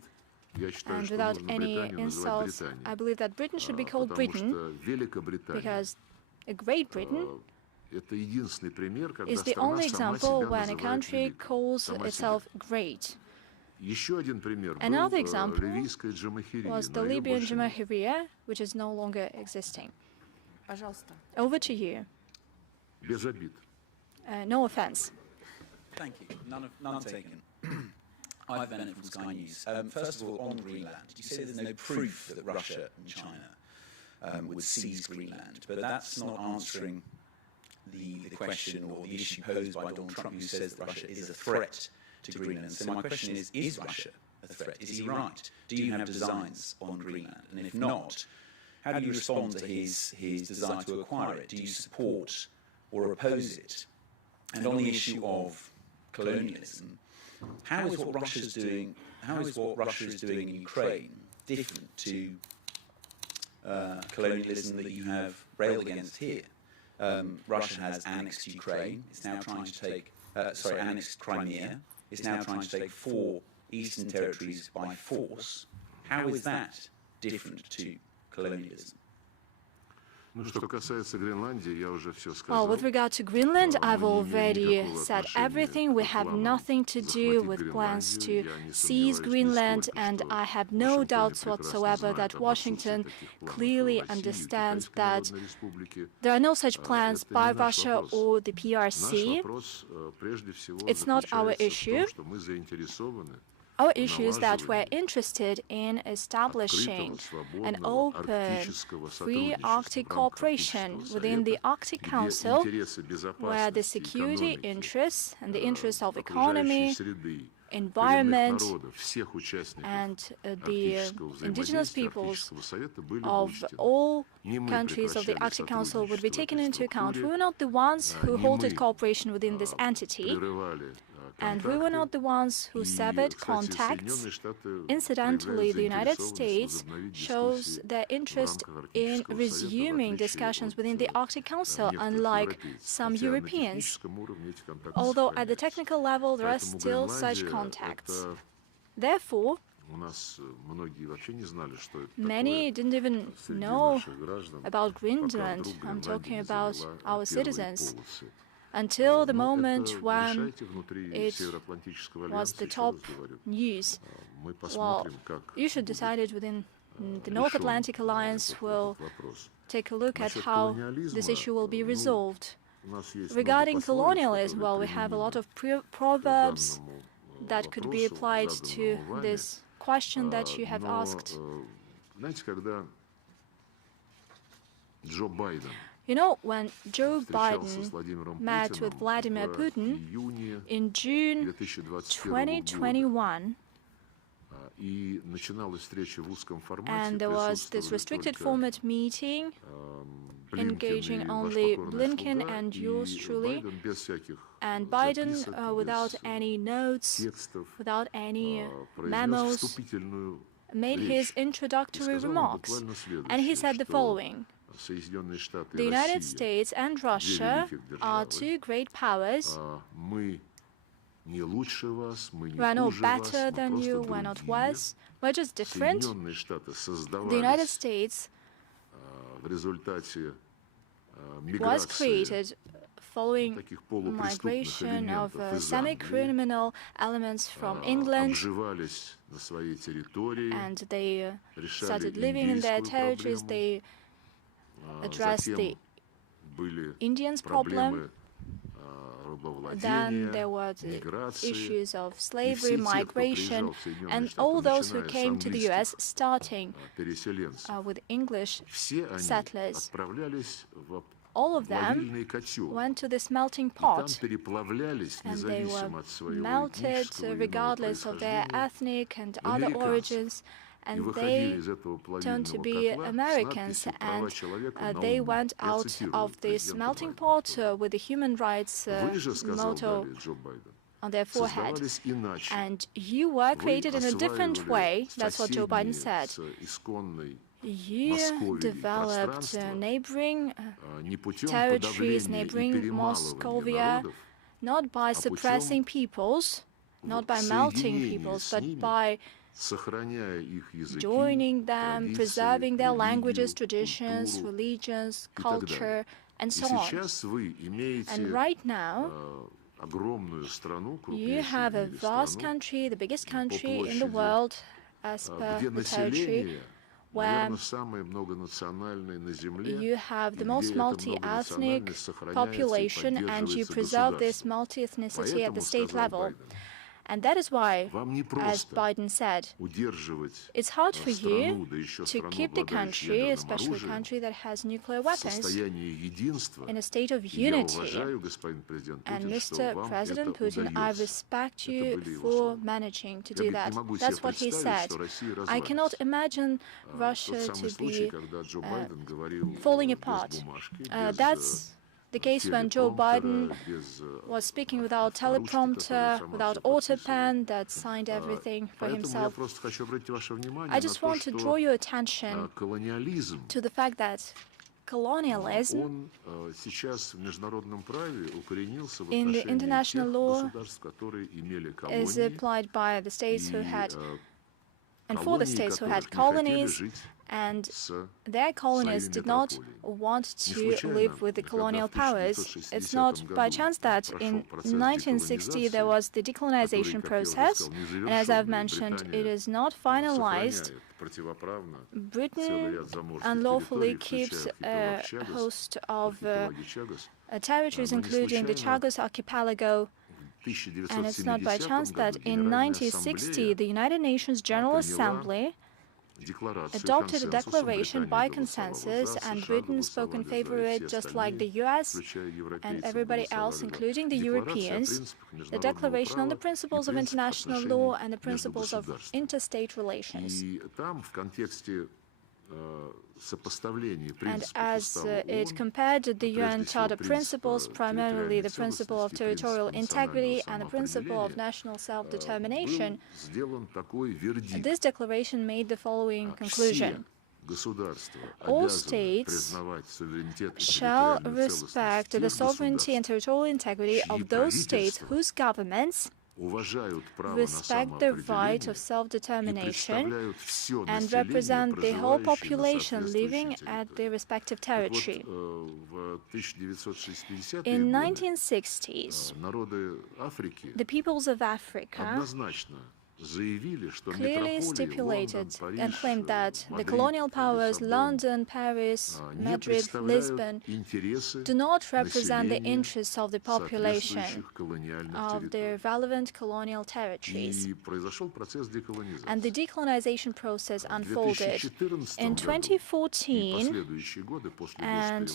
and without any insults, I believe that Britain should be called Britain, because Great Britain is the only example when a country calls itself great. Another example was the Libyan Jamahiriya, which is no longer existing. Over to you. No offense. Thank you. None taken. I've Bennett from Sky News. First of all, on Greenland, you say there's no proof that Russia and China would seize Greenland, but that's not answering the question or the issue posed by Donald Trump, who says that Russia is a threat to Greenland. So my question is Russia a threat? Is he right? Do you have designs on Greenland? And if not, how do you respond to his desire to acquire it? Do you support or oppose it? And on the issue of colonialism, how is what Russia is doing in Ukraine different to colonialism that you have railed against here? Russia has annexed Ukraine. It's now trying to take, annexed Crimea. It's now trying to take 4 eastern territories by force. How is that different to colonialism? Well, with regard to Greenland, I've already said everything. We have nothing to do with plans to seize Greenland, and I have no doubts whatsoever that Washington clearly understands that there are no such plans by Russia or the PRC. It's not our issue. our issue is that we're interested in establishing an open, free Arctic cooperation within the Arctic Council, where the security interests and the interests of economy, environment, and the indigenous peoples of all countries of the Arctic Council would be taken into account. We were not the ones who halted cooperation within this entity, and we were not the ones who severed contacts. Incidentally, the United States shows their interest in resuming discussions within the Arctic Council, unlike some Europeans, although at the technical level there are still such contacts. Therefore, many didn't even know about Greenland. I'm talking about our citizens. Until the moment when it was the top news. Well, you should decide it within the North Atlantic Alliance. Will take a look at how this issue will be resolved. Regarding colonialism, well, we have a lot of proverbs that could be applied to this question that you have asked. You know, when Joe Biden met with Vladimir Putin in June 2021, and there was this restricted format meeting engaging only Blinken and yours truly, and Biden, without any notes, without any memos, made his introductory remarks, and he said the following: the United States and Russia are two great powers. We're no better than you, we're not worse, we're just different. The United States was created following migration of semi-criminal elements from England, and they started living in their territories. They addressed the Indians' problem. Then there were the issues of slavery, migration, and all those who came to the US, starting with English settlers. All of them went to this melting pot, and they were melted regardless of their ethnic and other origins, and they turned to be Americans, and they went out of this melting pot with the human rights motto on their forehead. And you were created in a different way. That's what Joe Biden said. You developed neighboring territories, neighboring Moscovia, not by suppressing peoples, not by melting peoples, but by joining them, preserving their languages, traditions, religions, culture, and so on. And right now, you have a vast country, the biggest country in the world, as per the territory, where you have the most multi-ethnic population, and you preserve this multi-ethnicity at the state level. And that is why, as Biden said, it's hard for you to keep the country, especially a country that has nuclear weapons, in a state of unity. And Mr. President Putin, I respect you for managing to do that. That's what he said. I cannot imagine Russia to be falling apart. That's the case when Joe Biden was speaking without teleprompter, without autopen, that signed everything for himself. I just want to draw your attention to the fact that colonialism in the international law is applied by the states who had, and for the states who had colonies, and their colonists did not want to live with the colonial powers. It's not by chance that in 1960 there was the decolonization process, and as I've mentioned, it is not finalized. Britain unlawfully keeps a host of territories, including the Chagos archipelago, And it's not by chance that in 1960, the United Nations General Assembly adopted a declaration by consensus, and Britain spoke in favor of it, just like the US and everybody else, including the Europeans, the Declaration on the Principles of International Law and the Principles of Interstate Relations. And as it compared the UN Charter principles, primarily the principle of territorial integrity and the principle of national self-determination, this declaration made the following conclusion: all states shall respect the sovereignty and territorial integrity of those states whose governments respect the right of self-determination and represent the whole population living at their respective territory. In 1960s, the peoples of Africa clearly stipulated and claimed that the colonial powers London, Paris, Madrid, Lisbon do not represent the interests of the population of the relevant colonial territories. And the decolonization process unfolded. In 2014 and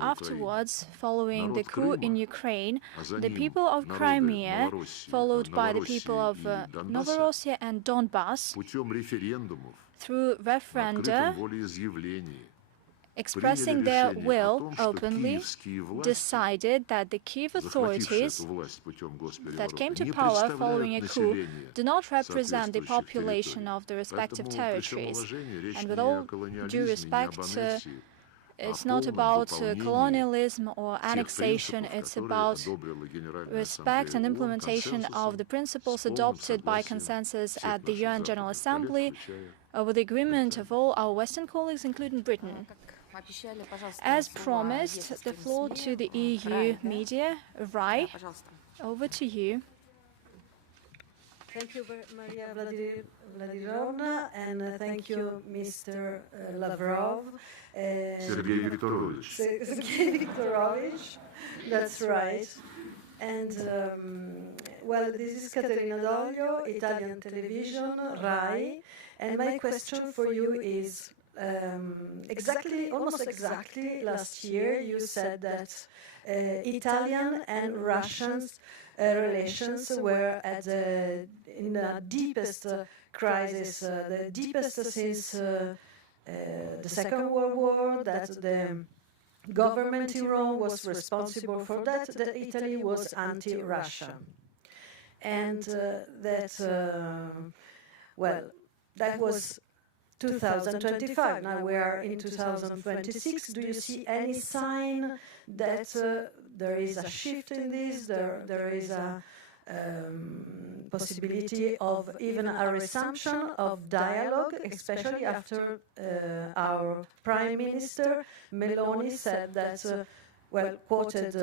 afterwards, following the coup in Ukraine, the people of Crimea, followed by the people of Novorossiya and Donbass, through referenda, expressing their will openly, decided that the Kiev authorities that came to power following a coup do not represent the population of the respective territories. And with all due respect, it's not about colonialism or annexation, it's about respect and implementation of the principles adopted by consensus at the UN General Assembly with the agreement of all our Western colleagues, including Britain. As promised, the floor to the EU media. Rai, over to you. Thank you, Maria Vladimirovna, and thank you, Mr. Lavrov. Sergei Viktorovich, that's right. And, well, this is Caterina Doglio, Italian television, Rai, and my question for you is, almost exactly last year, you said that Italian and Russians relations were in the deepest crisis, the deepest since the Second World War, that the government in Rome was responsible for that Italy was anti-Russia. And that was 2025. Now we are in 2026. Do you see any sign that there is a shift in this? There is a possibility of even a resumption of dialogue, especially after our Prime Minister Meloni said that, quoted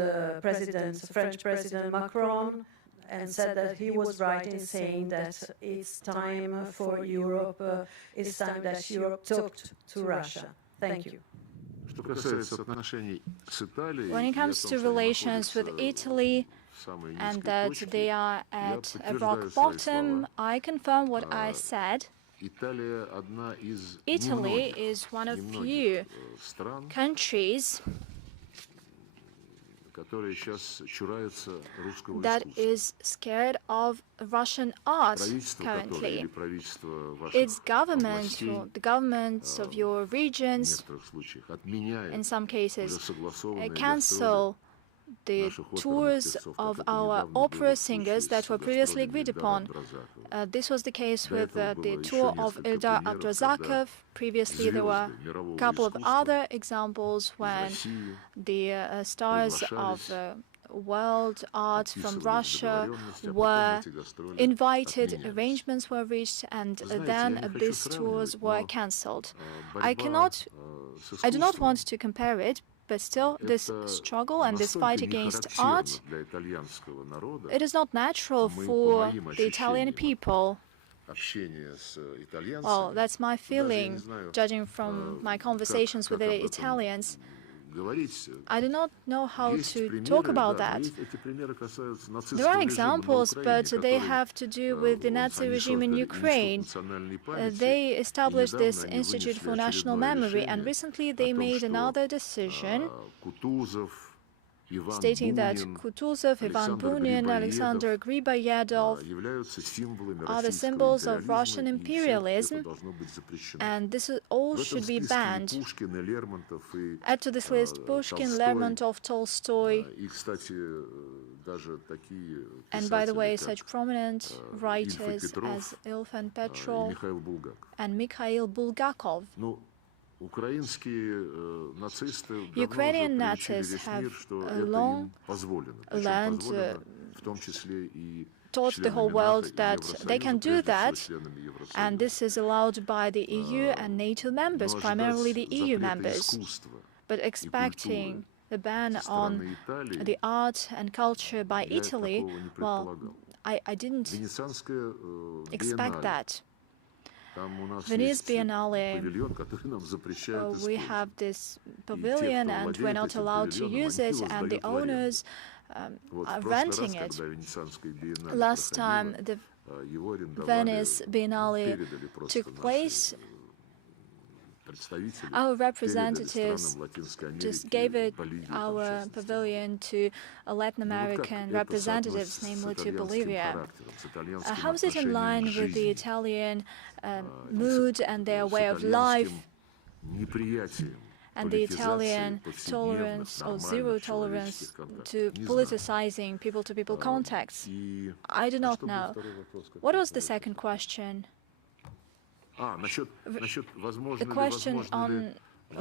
French President Macron, and said that he was right in saying that it's time for Europe, it's time that Europe talked to Russia. Thank you. When it comes to relations with Italy and that they are at a rock bottom, I confirm what I said. Italy is one of few countries that is scared of Russian art currently. Its government, the governments of your regions, in some cases, cancel the tours of our opera singers that were previously agreed upon. This was the case with the tour of Eldar Abdrazakov. Previously, there were a couple of other examples when the stars of world art from Russia were invited, arrangements were reached, and then these tours were cancelled. I do not want to compare it, but still, this struggle and this fight against art, it is not natural for the Italian people. Well, that's my feeling, judging from my conversations with the Italians. I do not know how to talk about that. There are examples, but they have to do with the Nazi regime in Ukraine. They established this Institute for National Memory, and recently they made another decision stating that Kutuzov, Ivan Bunin, Alexander Griboyedov are the symbols of Russian imperialism, and this all should be banned. Add to this list Pushkin, Lermontov, Tolstoy, and by the way, such prominent writers as Ilfan Petrov and Mikhail Bulgakov. Ukrainian Nazis have long learned, taught the whole world that they can do that, and this is allowed by the EU and NATO members, primarily the EU members. But expecting the ban on the art and culture by Italy, well, I didn't expect that. Venice Biennale, we have this pavilion and we're not allowed to use it, and the owners are renting it. Last time the Venice Biennale took place, our representatives just gave our pavilion to Latin American representatives, namely to Bolivia. How is it in line with the Italian mood and their way of life, and the Italian tolerance or zero tolerance to politicizing people-to-people contacts? I do not know. What was the second question? The question on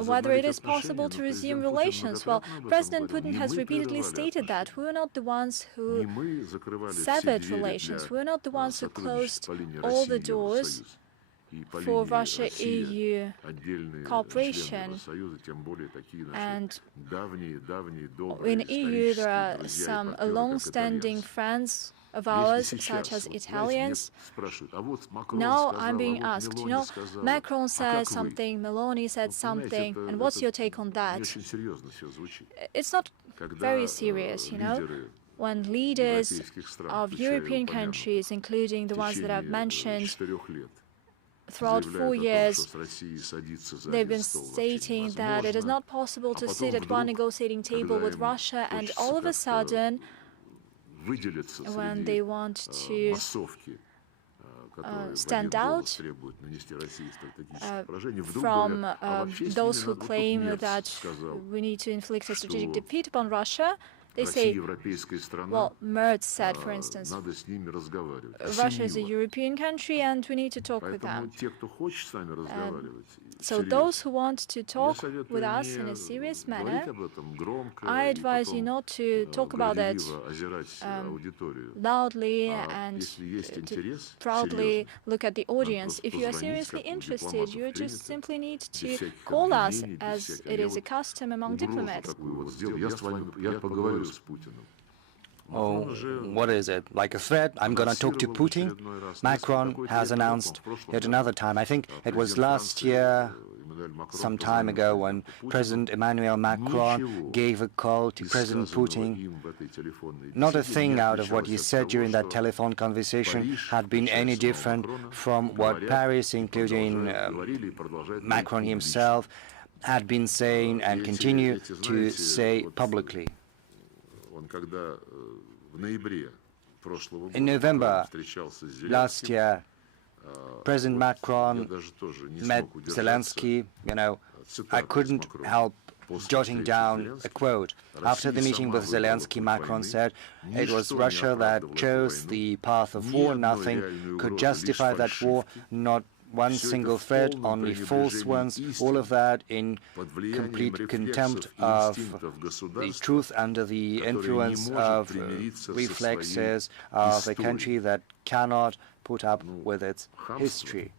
whether it is possible to resume relations. Well, President Putin has repeatedly stated that we were not the ones who severed relations. We were not the ones who closed all the doors for Russia-EU cooperation. And in EU there are some long-standing friends of ours, such as Italians. Now I'm being asked, you know, Macron said something, Meloni said something, and what's your take on that? It's not very serious, you know. When leaders of European countries, including the ones that I've mentioned, throughout 4 years, they've been stating that it is not possible to sit at one negotiating table with Russia, and all of a sudden, when they want to stand out from those who claim that we need to inflict a strategic defeat upon Russia, they say, well, Merz said, for instance, Russia is a European country and we need to talk with them. So those who want to talk with us in a serious manner, I advise you not to talk about it loudly and to proudly look at the audience. If you are seriously interested, you just simply need to call us, as it is a custom among diplomats. Oh, what is it? Like a threat? I'm going to talk to Putin? Macron has announced yet another time. I think it was last year, some time ago, when President Emmanuel Macron gave a call to President Putin. Not a thing out of what he said during that telephone conversation had been any different from what Paris, including Macron himself, had been saying and continue to say publicly. In November last year, President Macron met Zelensky. You know, I couldn't help jotting down a quote. After the meeting with Zelensky, Macron said, it was Russia that chose the path of war. Nothing could justify that war, not one single threat, only false ones, all of that in complete contempt of the truth, under the influence of reflexes of a country that cannot put up with its history.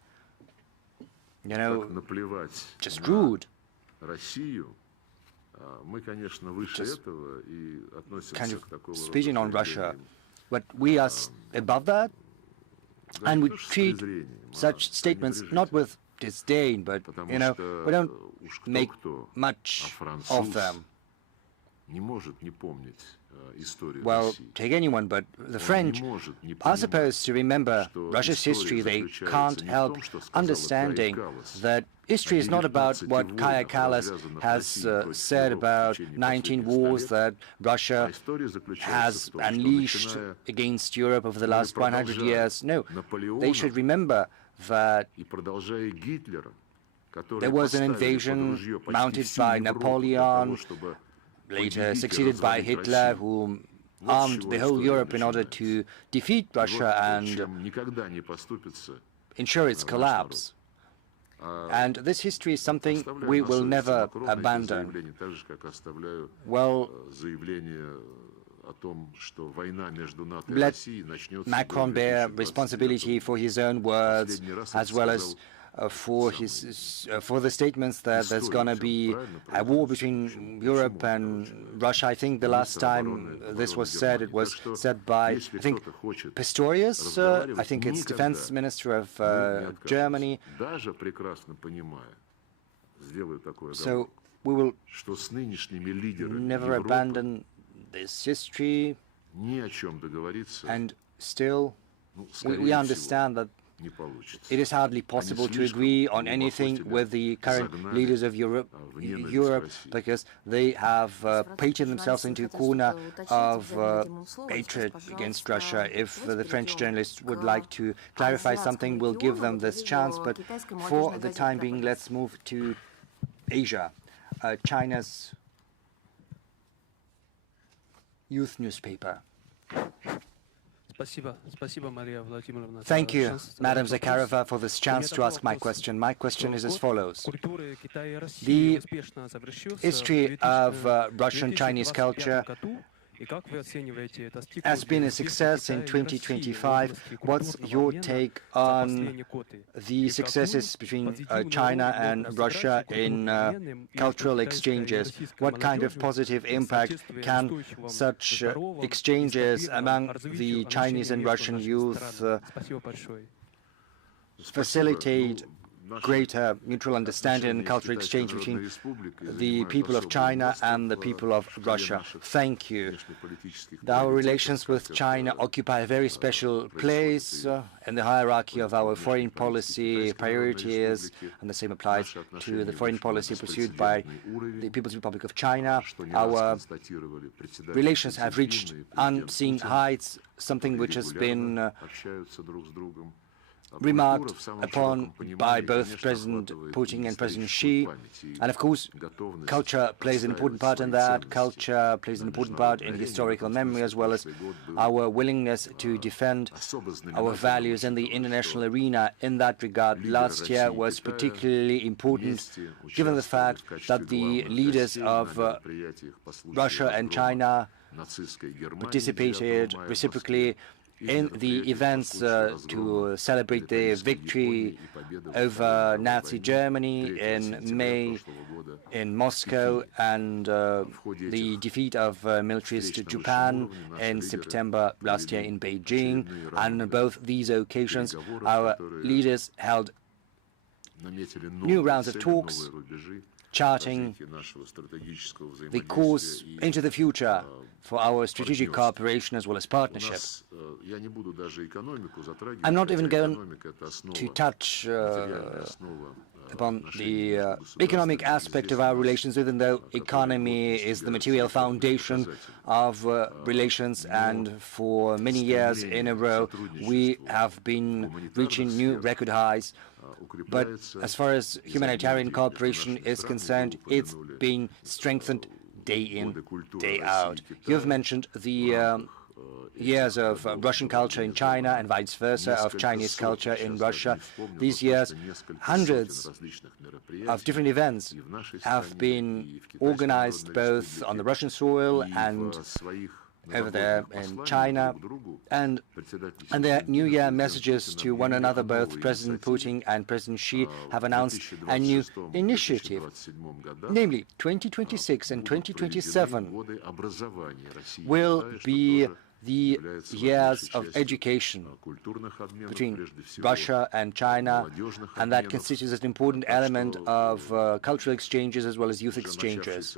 You know, just rude. Just kind of speaking on Russia. But we are above that, and we treat such statements not with disdain, but, you know, we don't make much of them. Well, take anyone, but the French are supposed to remember Russia's history. They can't help understanding that history is not about what Kaja Kallas has said about 19 wars that Russia has unleashed against Europe over the last 100 years. No, they should remember that there was an invasion mounted by Napoleon, later succeeded by Hitler, who armed the whole Europe in order to defeat Russia and ensure its collapse. And this history is something we will never abandon. Well, let Macron bear responsibility for his own words, as well as for the statements that there's going to be a war between Europe and Russia. I think the last time this was said, it was said by, I think, Pistorius, I think it's defense minister of Germany. So we will never abandon this history, and still we understand that it is hardly possible to agree on anything with the current leaders of Europe because they have painted themselves into a corner of hatred against Russia. If the French journalists would like to clarify something, we'll give them this chance. But for the time being, let's move to Asia. China's youth newspaper. Thank you, Madam Zakharova, for this chance to ask my question. My question is as follows. The history of Russian-Chinese culture has been a success in 2025. What's your take on the successes between China and Russia in cultural exchanges? What kind of positive impact can such exchanges among the Chinese and Russian youth facilitate greater mutual understanding and cultural exchange between the people of China and the people of Russia? Thank you. Our relations with China occupy a very special place in the hierarchy of our foreign policy priorities, and the same applies to the foreign policy pursued by the People's Republic of China. Our relations have reached unseen heights, something which has been remarked upon by both President Putin and President Xi. And of course, culture plays an important part in that. Culture plays an important part in historical memory, as well as our willingness to defend our values in the international arena. In that regard, last year was particularly important, given the fact that the leaders of Russia and China participated reciprocally in the events to celebrate the victory over Nazi Germany in May in Moscow, and the defeat of militarist Japan in September last year in Beijing. And on both these occasions, our leaders held new rounds of talks, charting the course into the future for our strategic cooperation as well as partnership. I'm not even going to touch upon the economic aspect of our relations, even though economy is the material foundation of relations, and for many years in a row we have been reaching new record highs. But as far as humanitarian cooperation is concerned, it's being strengthened day in, day out. You've mentioned the years of Russian culture in China and vice versa, of Chinese culture in Russia. These years, hundreds of different events have been organized both on the Russian soil and over there in China, and their New Year messages to one another. Both President Putin and President Xi have announced a new initiative, namely 2026 and 2027 will be the years of education between Russia and China, and that constitutes an important element of cultural exchanges as well as youth exchanges.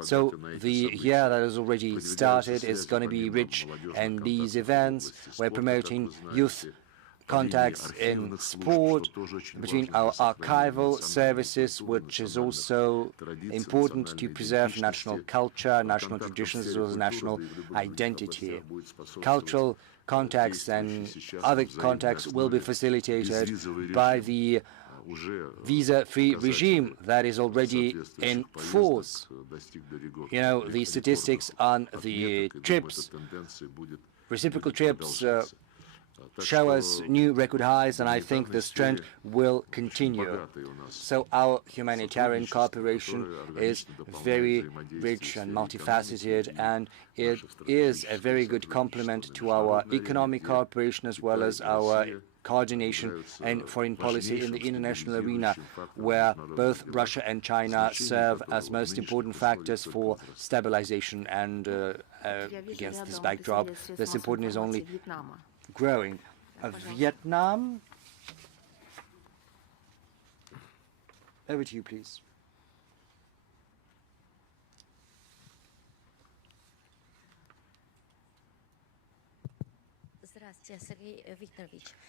So the year that has already started is going to be rich in these events. We're promoting youth contacts in sport, between our archival services, which is also important to preserve national culture, national traditions, as well as national identity. Cultural contacts and other contacts will be facilitated by the visa-free regime that is already in force. You know, the statistics on the trips, reciprocal trips, show us new record highs, and I think this trend will continue. So our humanitarian cooperation is very rich and multifaceted, and it is a very good complement to our economic cooperation as well as our coordination and foreign policy in the international arena, where both Russia and China serve as most important factors for stabilization. And against this backdrop, this importance is only growing. Vietnam. Over to you, please.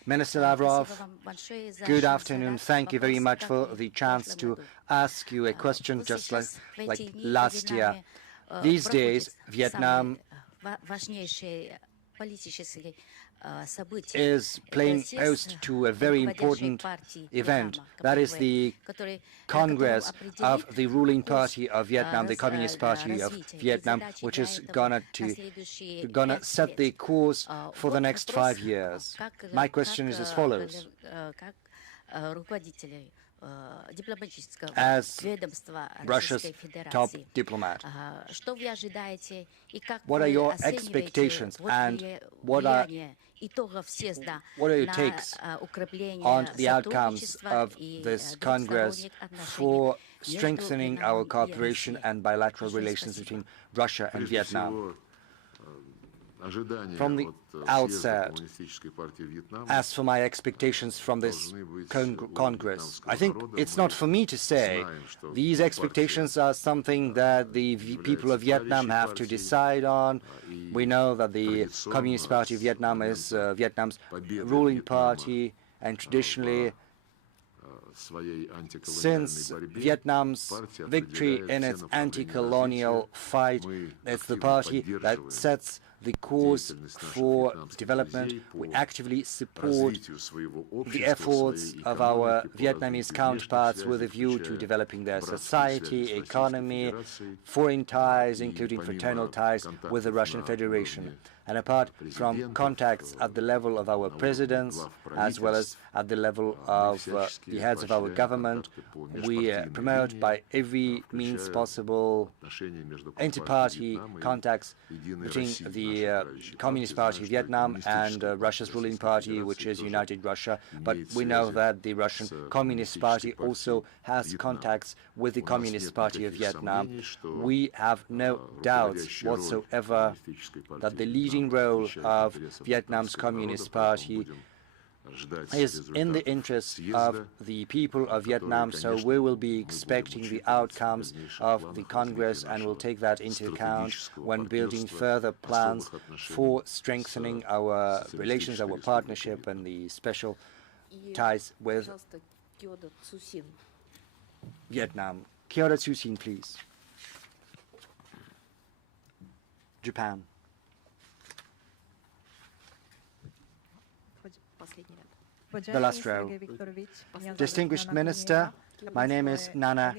Minister Lavrov, good afternoon. Thank you very much for the chance to ask you a question just like last year. These days, Vietnam is playing host to a very important event. That is the Congress of the ruling party of Vietnam, the Communist Party of Vietnam, which is gonna set the course for the next 5 years. My question is as follows. As Russia's top diplomat, what are your expectations and what are your takes on the outcomes of this Congress for strengthening our cooperation and bilateral relations between Russia and Vietnam? From the outset, as for my expectations from this Congress, I think it's not for me to say. These expectations are something that the people of Vietnam have to decide on. We know that the Communist Party of Vietnam is Vietnam's ruling party, and traditionally, since Vietnam's victory in its anti-colonial fight, it's the party that sets the course for development. We actively support the efforts of our Vietnamese counterparts with a view to developing their society, economy, foreign ties, including fraternal ties with the Russian Federation. And apart from contacts at the level of our presidents, as well as at the level of the heads of our government, we promote by every means possible inter-party contacts between the Communist Party of Vietnam and Russia's ruling party, which is United Russia. But we know that the Russian Communist Party also has contacts with the Communist Party of Vietnam. We have no doubts whatsoever that the leading role of Vietnam's Communist Party is in the interest of the people of Vietnam, so we will be expecting the outcomes of the Congress and will take that into account when building further plans for strengthening our relations, our partnership, and the special ties with Vietnam. Kyoda Tsusin, please. Japan. The last row. Distinguished Minister, my name is Nana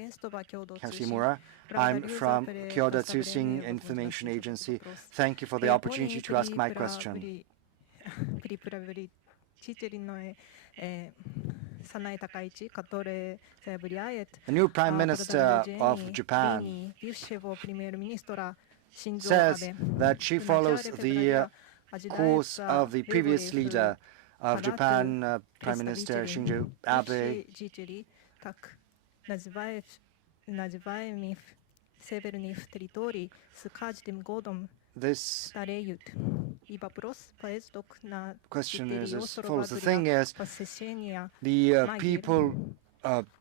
Kashimura. I'm from Kyoda Tsushin Information Agency. Thank you for the opportunity to ask my question. The new Prime Minister of Japan says that she follows the course of the previous leader of Japan, Prime Minister Shinzo Abe. This question is as follows. The thing is, the people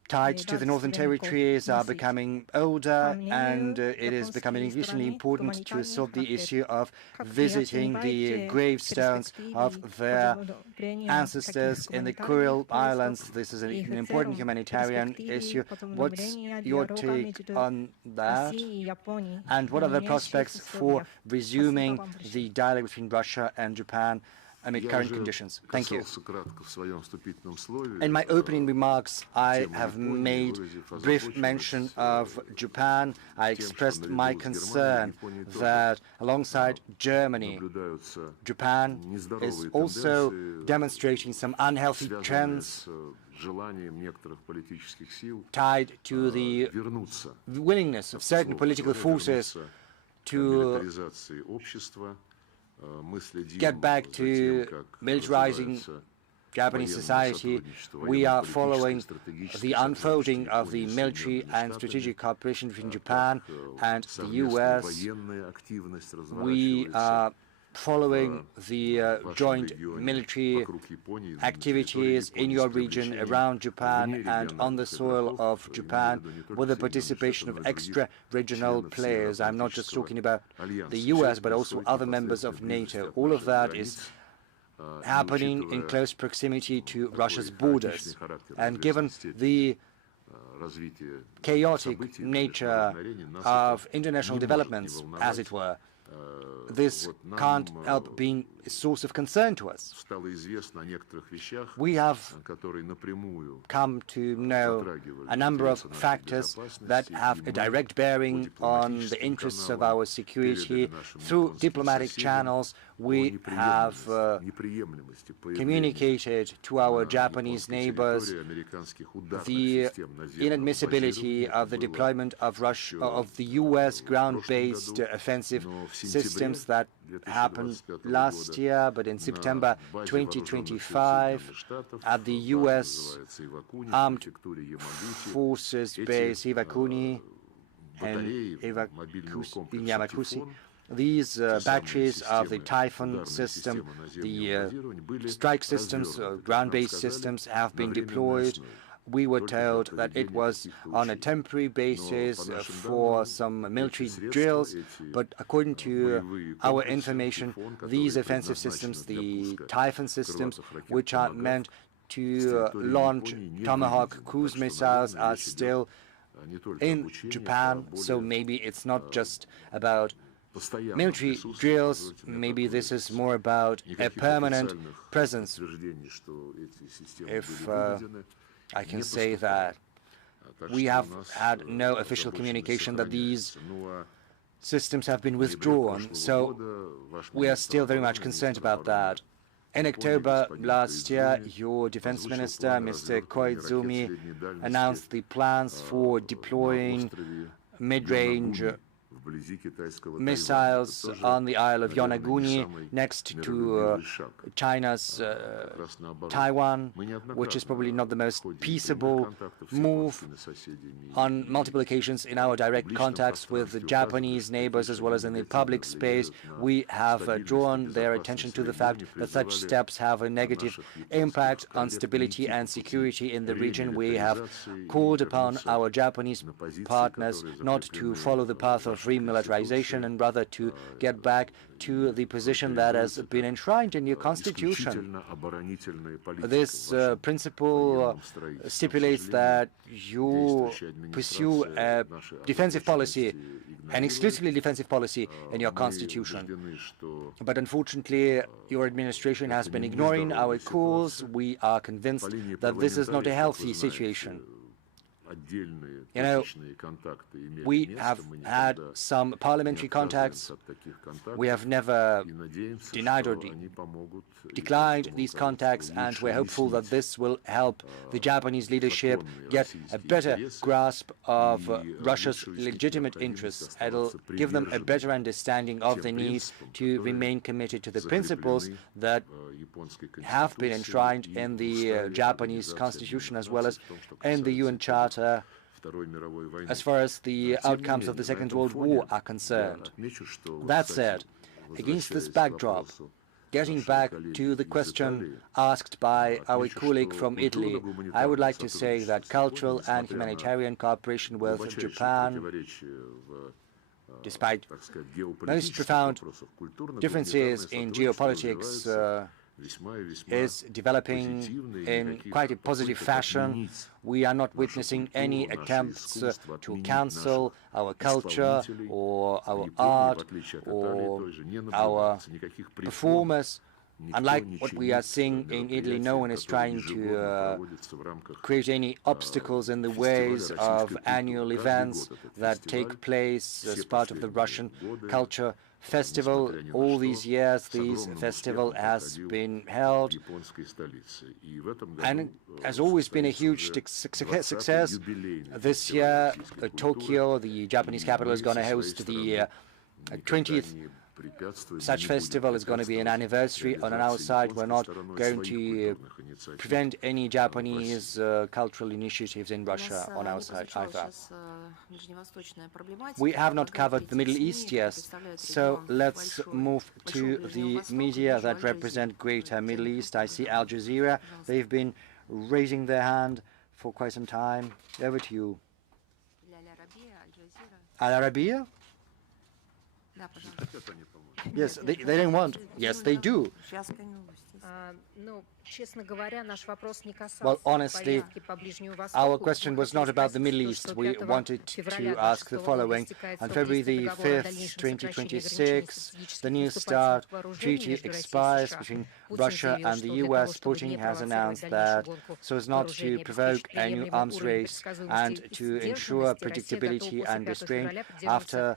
tied to the Northern Territories are becoming older, and it is becoming increasingly important to solve the issue of visiting the gravestones of their ancestors in the Kuril Islands. This is an important humanitarian issue. What's your take on that? And what are the prospects for resuming the dialogue between Russia and Japan amid current conditions? Thank you. In my opening remarks, I have made brief mention of Japan. I expressed my concern that alongside Germany, Japan is also demonstrating some unhealthy trends tied to the willingness of certain political forces to get back to militarizing Japanese society. We are following the unfolding of the military and strategic cooperation between Japan and the US. We are following the joint military activities in your region, around Japan and on the soil of Japan, with the participation of extra-regional players. I'm not just talking about the US, but also other members of NATO. All of that is happening in close proximity to Russia's borders. And given the chaotic nature of international developments, as it were, this can't help being a source of concern to us. We have come to know a number of factors that have a direct bearing on the interests of our security. Through diplomatic channels, we have communicated to our Japanese neighbors the inadmissibility of the deployment of the US ground-based offensive systems that happened last year, but in September 2025 at the US Armed Forces base Iwakuni and in Yamakushi. These batteries of the Typhoon system, the strike systems, ground-based systems have been deployed. We were told that it was on a temporary basis for some military drills, but according to our information, these offensive systems, the Typhoon systems, which are meant to launch Tomahawk cruise missiles, are still in Japan. So maybe it's not just about military drills, maybe this is more about a permanent presence. If I can say that we have had no official communication that these systems have been withdrawn, so we are still very much concerned about that. In October last year, your defense minister, Mr. Koizumi, announced the plans for deploying mid-range missiles on the Isle of Yonaguni next to China's Taiwan, which is probably not the most peaceable move. On multiple occasions in our direct contacts with the Japanese neighbors as well as in the public space, we have drawn their attention to the fact that such steps have a negative impact on stability and security in the region. We have called upon our Japanese partners not to follow the path of remilitarization and rather to get back to the position that has been enshrined in your constitution. This principle stipulates that you pursue a defensive policy, an exclusively defensive policy in your constitution. But unfortunately, your administration has been ignoring our calls. We are convinced that this is not a healthy situation. You know, we have had some parliamentary contacts. We have never denied or declined these contacts, and we're hopeful that this will help the Japanese leadership get a better grasp of Russia's legitimate interests. It'll give them a better understanding of the need to remain committed to the principles that have been enshrined in the Japanese constitution as well as in the UN Charter as far as the outcomes of the Second World War are concerned. That said, against this backdrop, Getting back to the question asked by our colleague from Italy, I would like to say that cultural and humanitarian cooperation with Japan, despite most profound differences in geopolitics, is developing in quite a positive fashion. We are not witnessing any attempts to cancel our culture or our art or our performers. Unlike what we are seeing in Italy, no one is trying to create any obstacles in the ways of annual events that take place as part of the Russian culture festival. All these years, this festival has been held, and it has always been a huge success. This year, Tokyo, the Japanese capital, is going to host the 20th such festival. Is going to be an anniversary. On our side, we're not going to prevent any Japanese cultural initiatives in Russia on our side either. We have not covered the Middle East yet, so let's move to the media that represent Greater Middle East. I see Al Jazeera. They've been raising their hand for quite some time. Over to you. Al Arabiya? Yes, they don't want. Yes, they do. Well, honestly, our question was not about the Middle East. We wanted to ask the following. On February the 5th, 2026, the New START treaty expires between Russia and the US. Putin has announced that so as not to provoke a new arms race and to ensure predictability and restraint, after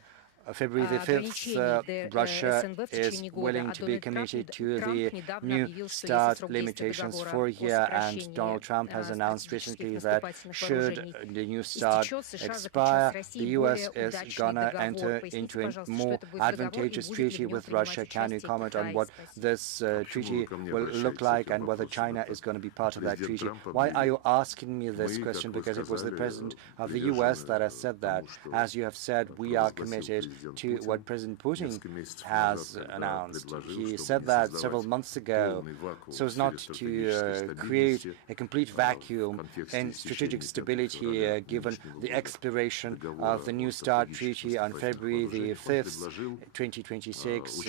February the 5th, Russia is willing to be committed to the New START limitations for a year, and Donald Trump has announced recently that should the New START expire, the US is gonna enter into a more advantageous treaty with Russia. Can you comment on what this treaty will look like and whether China is going to be part of that treaty? Why are you asking me this question? Because it was the President of the US that has said that. As you have said, we are committed to what President Putin has announced. He said that several months ago, so as not to create a complete vacuum in strategic stability, given the expiration of the New START treaty on February the 5th, 2026.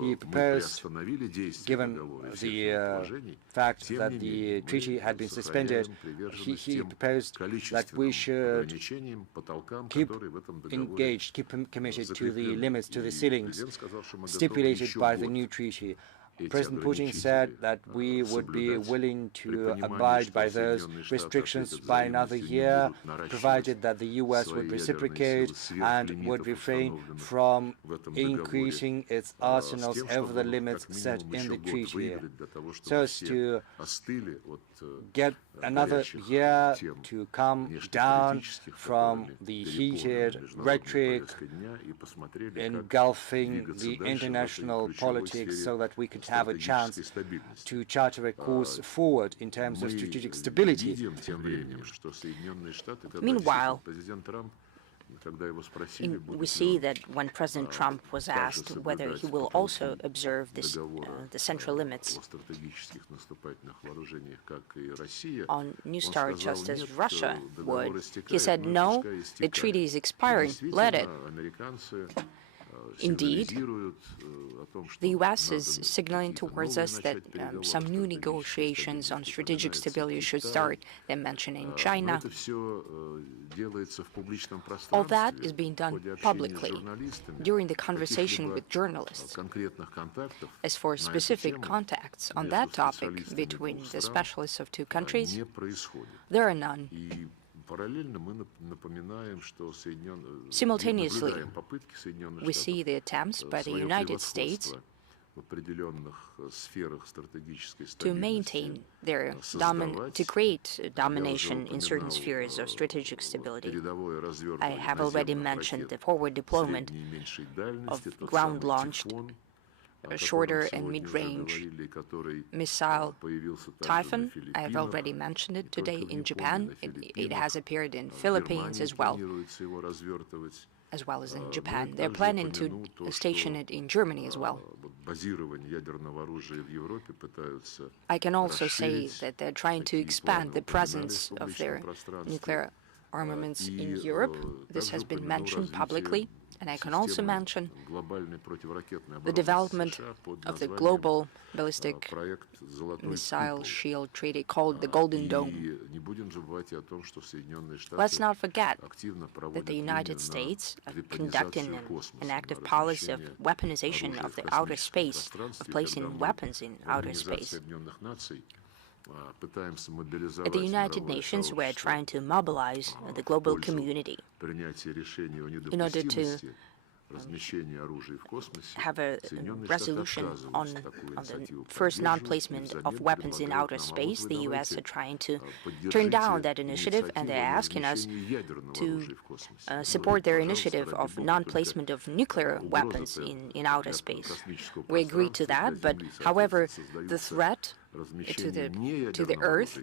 He proposed, given the fact that the treaty had been suspended, he proposed that we should keep engaged, keep committed to the limits, to the ceilings stipulated by the new treaty. President Putin said that we would be willing to abide by those restrictions by another year, provided that the US would reciprocate and would refrain from increasing its arsenals over the limits set in the treaty, so as to get another year to come down from the heated rhetoric engulfing the international politics, so that we could have a chance to charter a course forward in terms of strategic stability. Meanwhile, we see that when President Trump was asked whether he will also observe this, the central limits on New START, just as Russia would, he said, no, the treaty is expiring, let it. Indeed, the US is signaling towards us that some new negotiations on strategic stability should start. They're mentioning China. All that is being done publicly during the conversation with journalists. As for specific contacts on that topic between the specialists of two countries, there are none. Simultaneously, we see the attempts by the United States to maintain their to create domination in certain spheres of strategic stability. I have already mentioned the forward deployment of ground-launched shorter and mid-range missile Typhoon. I have already mentioned it today in Japan. It has appeared in Philippines as well. as well as in Japan. They're planning to station it in Germany as well. I can also say that they're trying to expand the presence of their nuclear armaments in Europe. This has been mentioned publicly. And I can also mention the development of the global ballistic missile shield treaty called the Golden Dome. Let's not forget that the United States are conducting an active policy of weaponization of the outer space, of placing weapons in outer space. At the United Nations, we're trying to mobilize the global community in order to have a resolution on the first non-placement of weapons in outer space. The U.S. are trying to turn down that initiative, and they're asking us to support their initiative of non-placement of nuclear weapons in outer space. We agree to that, but however, the threat to the Earth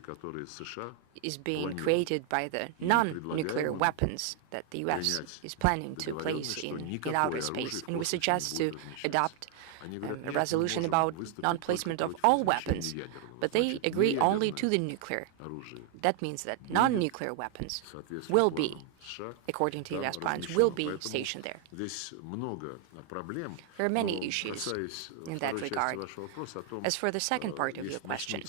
is being created by the non-nuclear weapons that the U.S. is planning to place in outer space. And we suggest to adopt a resolution about non-placement of all weapons, but they agree only to the nuclear. That means that non-nuclear weapons will be, according to U.S. plans, will be stationed there. There are many issues in that regard. As for the second part of your question,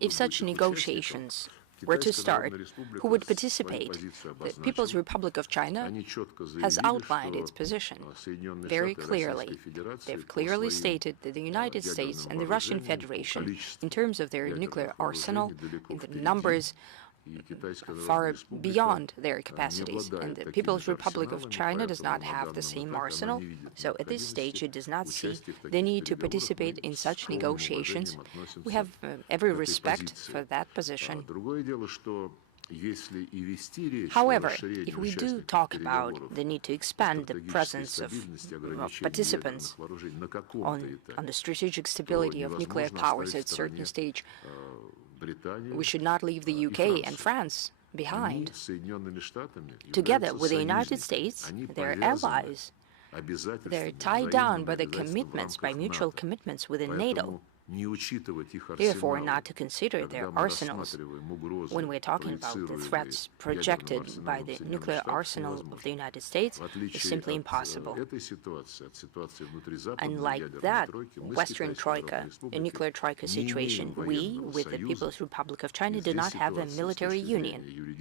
if such negotiations were to start, who would participate? The People's Republic of China has outlined its position very clearly. They've clearly stated that the United States and the Russian Federation, in terms of their nuclear arsenal, in the numbers far beyond their capacities, and the People's Republic of China does not have the same arsenal, so at this stage it does not see the need to participate in such negotiations. We have every respect for that position. However, if we do talk about the need to expand the presence of participants on the strategic stability of nuclear powers at a certain stage, we should not leave the UK and France behind. Together with the United States, their allies, they're tied down by the commitments, by mutual commitments within NATO. Therefore, not to consider their arsenals when we're talking about the threats projected by the nuclear arsenal of the United States is simply impossible. Unlike that Western Troika, a nuclear Troika situation, we, with the People's Republic of China, do not have a military union.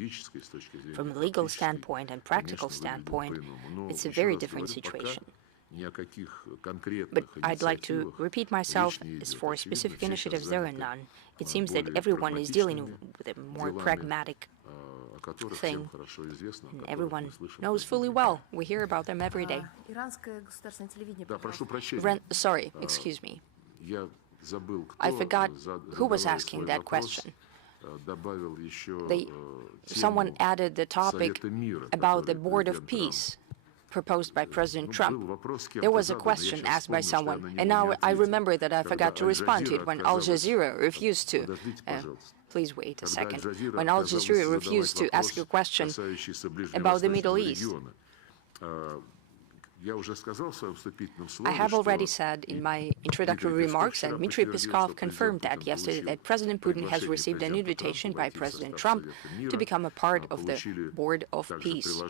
From a legal standpoint and practical standpoint, it's a very different situation. But I'd like to repeat myself, as for specific initiatives, there are none. It seems that everyone is dealing with a more pragmatic thing, and everyone knows fully well. We hear about them every day. Sorry, excuse me. I forgot who was asking that question. Someone added the topic about the Board of Peace proposed by President Trump. There was a question asked by someone, and now I remember that I forgot to respond to it when Al Jazeera refused to. Please wait a second. When Al Jazeera refused to ask a question about the Middle East. I have already said in my introductory remarks, and Dmitry Peskov confirmed that yesterday, that President Putin has received an invitation by President Trump to become a part of the Board of Peace.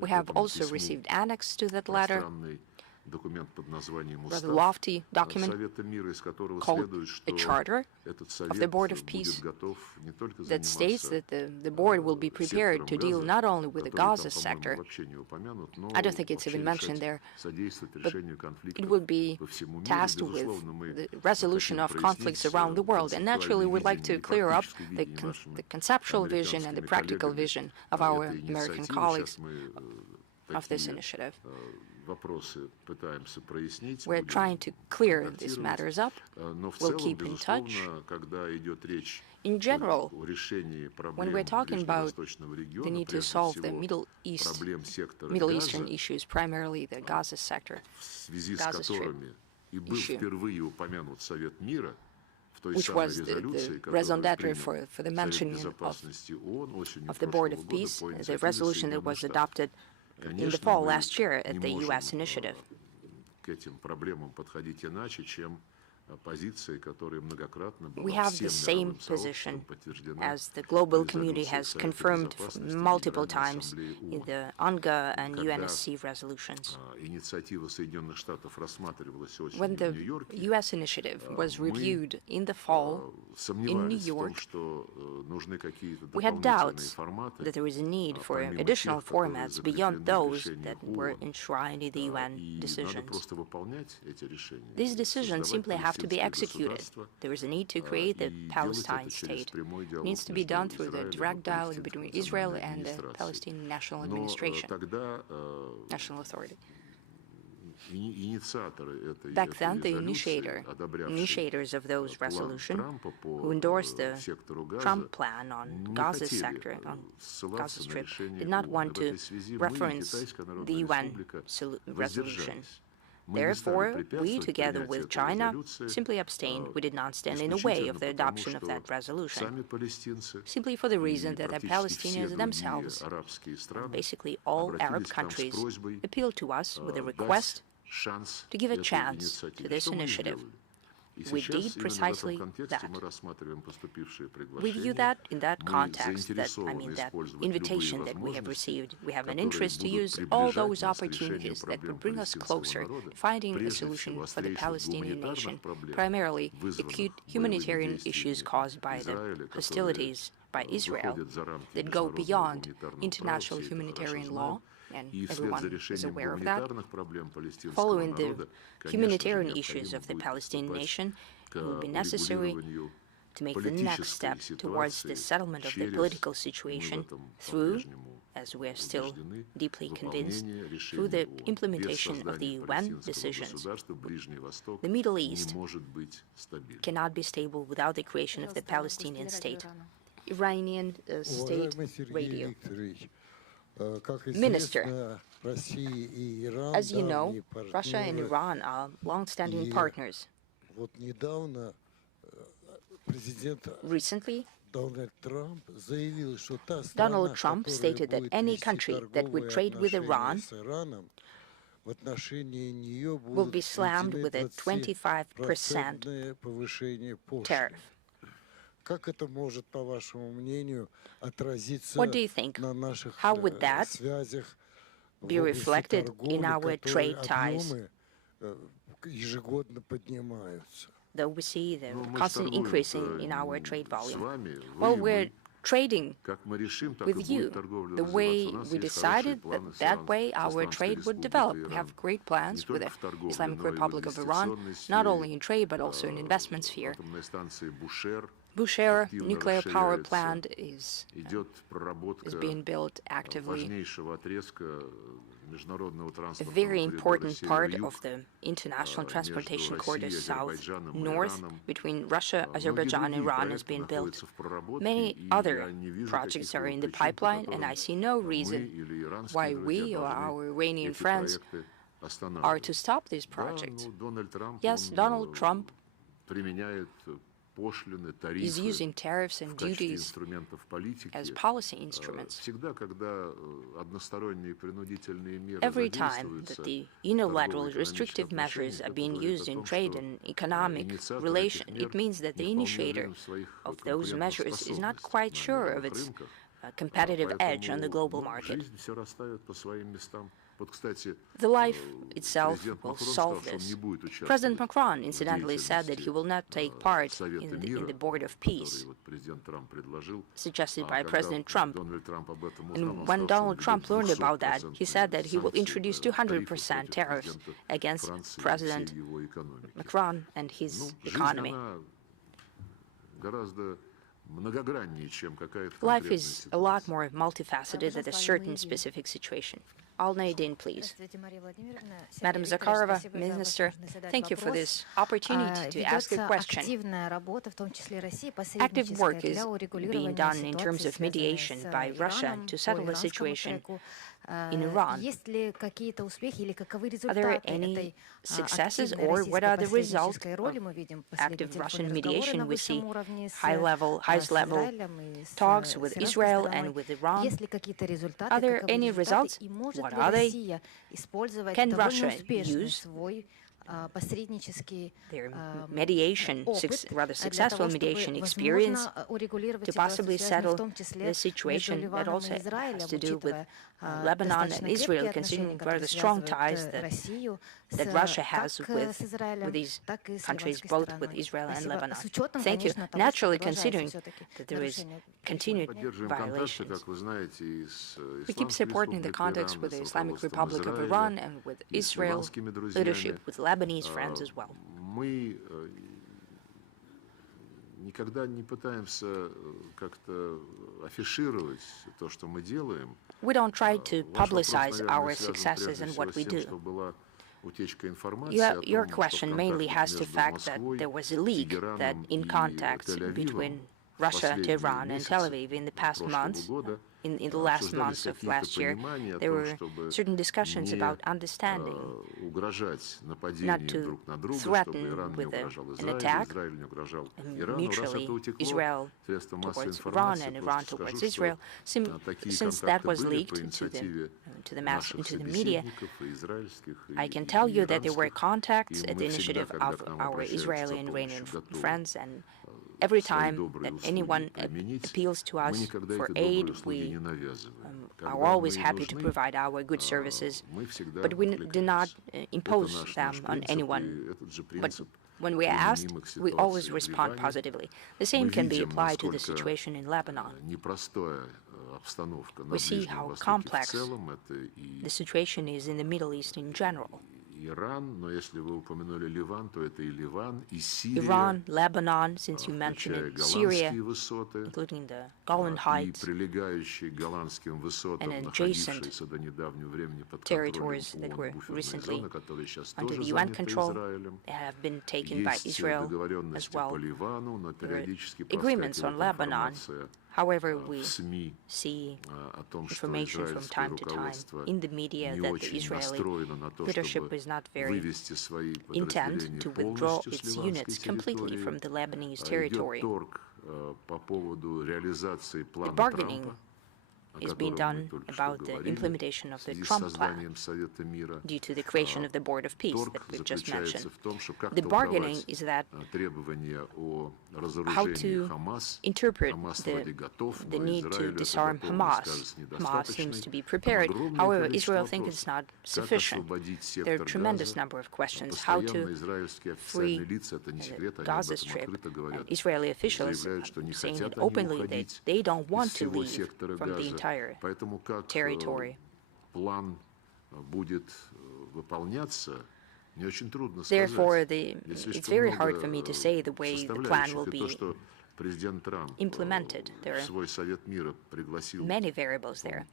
We have also received annex to that letter, rather lofty document called a Charter of the Board of Peace that states that the board will be prepared to deal not only with the Gaza sector, I don't think it's even mentioned there, but it would be tasked with the resolution of conflicts around the world. And naturally, we'd like to clear up the conceptual vision and the practical vision of our American colleagues of this initiative. We're trying to clear these matters up. We'll keep in touch. In general, when we're talking about the need to solve the Middle Eastern issues, primarily the Gaza sector, Gaza Strip issue, which was the raison d'etre for the mentioning of the Board of Peace, the resolution that was adopted in the fall last year at the U.S. initiative. We have the same position as the global community has confirmed multiple times in the UNGA and UNSC resolutions. When the U.S. initiative was reviewed in the fall in New York, we had doubts that there was a need for additional formats beyond those that were enshrined in the UN decisions. These decisions simply have to be executed. There is a need to create the Palestine state. It needs to be done through the direct dialogue between Israel and the Palestinian National Administration, National Authority. Back then, the initiators of those resolutions, who endorsed the Trump plan on Gaza sector, on Gaza Strip, did not want to reference the UN resolution. Therefore, we, together with China, simply abstained. We did not stand in the way of the adoption of that resolution, simply for the reason that the Palestinians themselves, basically all Arab countries, appealed to us with a request to give a chance to this initiative. We did precisely that. We view that in that context, that invitation that we have received. We have an interest to use all those opportunities that would bring us closer to finding a solution for the Palestinian nation, primarily acute humanitarian issues caused by the hostilities by Israel that go beyond international humanitarian law, and everyone is aware of that. Following the humanitarian issues of the Palestinian nation, it will be necessary to make the next step towards the settlement of the political situation through, as we are still deeply convinced, through the implementation of the UN decisions. The Middle East cannot be stable without the creation of the Palestinian state. Iranian state radio. Minister, as you know, Russia and Iran are long-standing partners. Recently, Donald Trump stated that any country that would trade with Iran will be slammed with a 25% tariff. What do you think? How would that be reflected in our trade ties? Though we see the constant increase in our trade volume. Well, we're trading with you. The way we decided that way our trade would develop. We have great plans with the Islamic Republic of Iran, not only in trade but also in investment sphere. Bushehr nuclear power plant is being built actively. A very important part of the international transportation corridor south-north between Russia, Azerbaijan, and Iran is being built. Many other projects are in the pipeline, and I see no reason why we or our Iranian friends are to stop these projects. Yes, Donald Trump is using tariffs and duties as policy instruments. Every time that the unilateral restrictive measures are being used in trade and economic relation, it means that the initiator of those measures is not quite sure of its competitive edge on the global market. The life itself will solve this. President Macron incidentally said that he will not take part in the Board of Peace, suggested by President Trump. And when Donald Trump learned about that, he said that he will introduce 200% tariffs against President Macron and his economy. Life is a lot more multifaceted than a certain specific situation. Alna Edin, please. Madam Zakharova, Minister, thank you for this opportunity to ask a question. Active work is being done in terms of mediation by Russia to settle the situation in Iran. Are there any successes, or what are the results of active Russian mediation? We see highest level talks with Israel and with Iran. Are there any results? What are they? Can Russia use their mediation, rather successful mediation experience to possibly settle the situation that also has to do with Lebanon and Israel, considering rather strong ties that Russia has with these countries, both with Israel and Lebanon? Thank you. Naturally, considering that there is continued violations, we keep supporting the contacts with the Islamic Republic of Iran and with Israel leadership, with Lebanese friends as well. Никогда не пытаемся как-то афишировать то, что мы делаем. We don't try to publicize our successes and what we do. Your question mainly has to fact that there was a leak that in contacts between Russia, Tehran, and Tel Aviv in the past months, in the last months of last year, there were certain discussions about understanding, not to threaten with an attack, and mutually Israel towards Iran and Iran towards Israel. Since that was leaked into the media, I can tell you that there were contacts at the initiative of our Israeli and Iranian friends, and every time that anyone appeals to us for aid, we are always happy to provide our good services, but we do not impose them on anyone. But when we are asked, we always respond positively. The same can be applied to the situation in Lebanon. We see how complex the situation is in the Middle East in general. Iran, Lebanon, since you mentioned it, Syria, including the Golan Heights and adjacent territories that were recently under the UN control have been taken by Israel as well. There are agreements on Lebanon. However, we see information from time to time in the media that the Israeli leadership is not very intent to withdraw its units completely from the Lebanese territory. The bargaining is being done about the implementation of the Trump plan due to the creation of the Board of Peace that we've just mentioned. The bargaining is that how to interpret the need to disarm Hamas. Hamas seems to be prepared. However, Israel thinks it's not sufficient. There are a tremendous number of questions. How to free the Gaza Strip. And Israeli officials are saying it openly that they don't want to leave from the entire territory. Therefore, it's very hard for me to say the way the plan will be implemented. There are many variables there.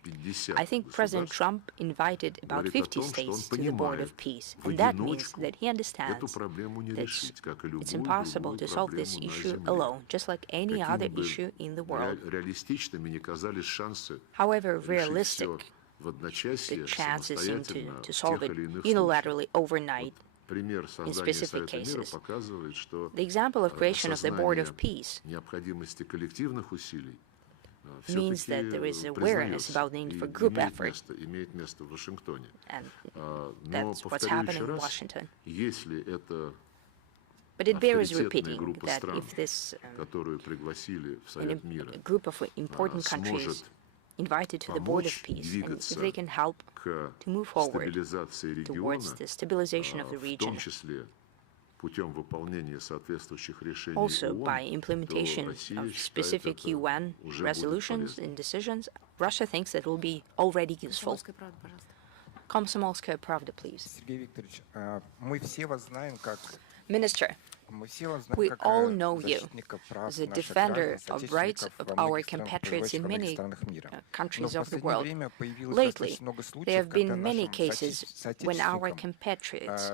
I think President Trump invited about 50 states to the Board of Peace, and that means that he understands that it's impossible to solve this issue alone, just like any other issue in the world. However realistic the chances seem to solve it unilaterally overnight in specific cases. The example of creation of the Board of Peace means that there is awareness about the need for group effort, and that's what's happening in Washington. But it bears repeating that if this a group of important countries invited to the Board of Peace, and if they can help to move forward towards the stabilization of the region, also by implementation of specific UN resolutions and decisions, Russia thinks that it will be already useful. Komsomolskaya Pravda, please. Minister, we all know you as a defender of rights of our compatriots in many countries of the world. Lately, there have been many cases when our compatriots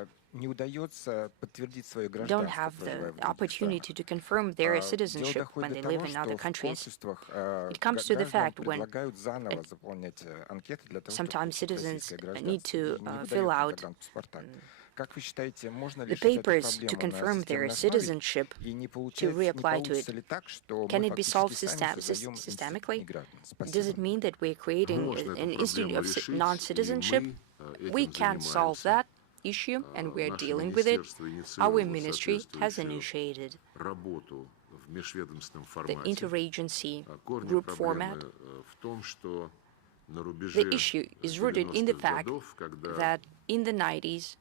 don't have the opportunity to confirm their citizenship when they live in other countries. It comes to the fact when sometimes citizens need to fill out the papers to confirm their citizenship to reapply to it. Can it be solved systemically? Does it mean that we're creating an institute of non-citizenship? We can't solve that issue, and we're dealing with it. Our ministry has initiated the interagency group format. The issue is rooted in the fact that in the 90s,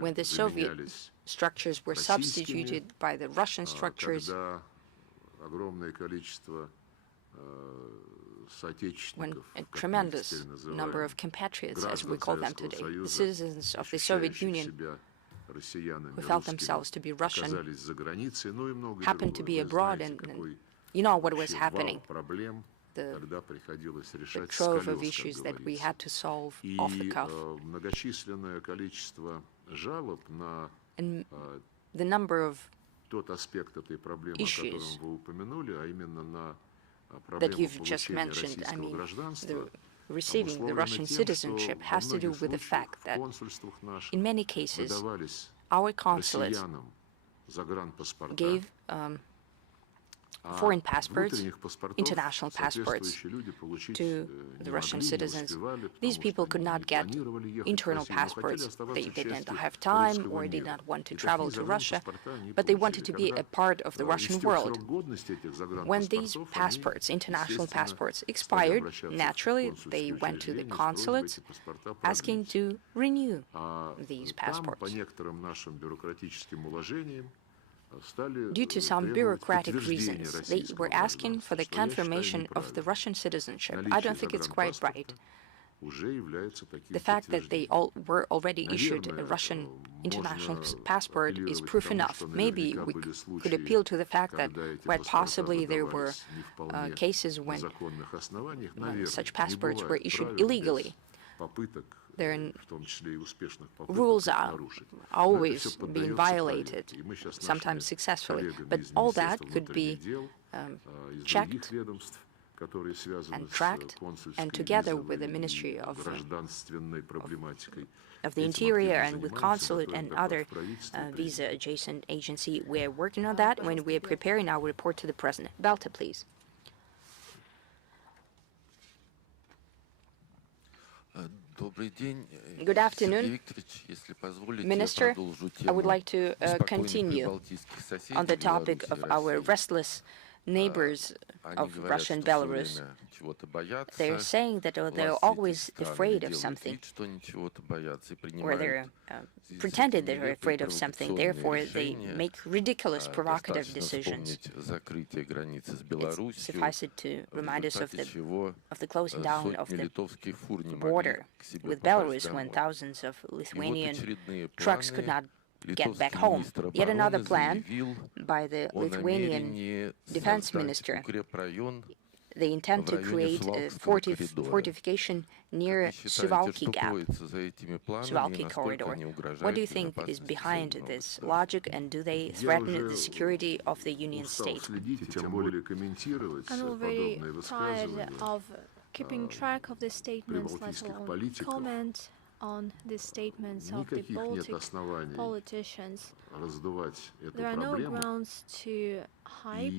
when the Soviet structures were substituted by the Russian structures, when a tremendous number of compatriots, as we call them today, the citizens of the Soviet Union who felt themselves to be Russian, happened to be abroad, and you know what was happening. The trove of issues that we had to solve off the cuff. And the number of issues that you've just mentioned, I mean, receiving the Russian citizenship has to do with the fact that in many cases our consulates gave foreign passports, international passports, to the Russian citizens. These people could not get internal passports. They didn't have time or did not want to travel to Russia, but they wanted to be a part of the Russian world. When these passports, international passports, expired, naturally they went to the consulates asking to renew these passports. Due to some bureaucratic reasons, they were asking for the confirmation of the Russian citizenship. I don't think it's quite right. The fact that they were already issued a Russian international passport is proof enough. Maybe we could appeal to the fact that quite possibly there were cases when such passports were issued illegally. Their rules are always being violated, sometimes successfully, but all that could be checked and tracked, and together with the Ministry of the Interior and with Consulate and other visa-adjacent agency, we're working on that when we're preparing our report to the President. Balta, please. Good afternoon, Minister. I would like to continue on the topic of our restless neighbors of Russia and Belarus. They're saying that they're always afraid of something, or they're pretended they're afraid of something, therefore they make ridiculous, provocative decisions. It's suffice it to remind us of the closing down of the border with Belarus when thousands of Lithuanian trucks could not get back home. Yet another plan by the Lithuanian defense minister. They intend to create a fortification near Suwalki Gap, Suwalki corridor. What do you think is behind this logic, and do they threaten the security of the Union state? I'm already tired of keeping track of the statements, let alone comment on the statements of the Baltic politicians. There are no grounds to hype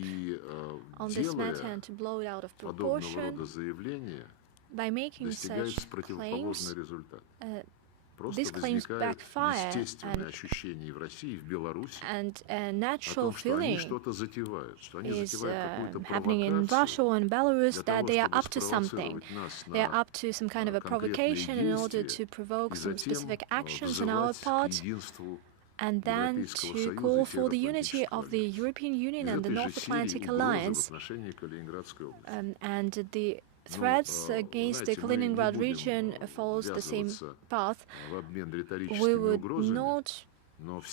on this matter and to blow it out of proportion by making such claims. These claims backfire, and a natural feeling is happening in Russia and Belarus that they are up to something. They are up to some kind of a provocation in order to provoke some specific actions on our part, and then to call for the unity of the European Union and the North Atlantic Alliance, and the threats against the Kaliningrad region follows the same path. We would not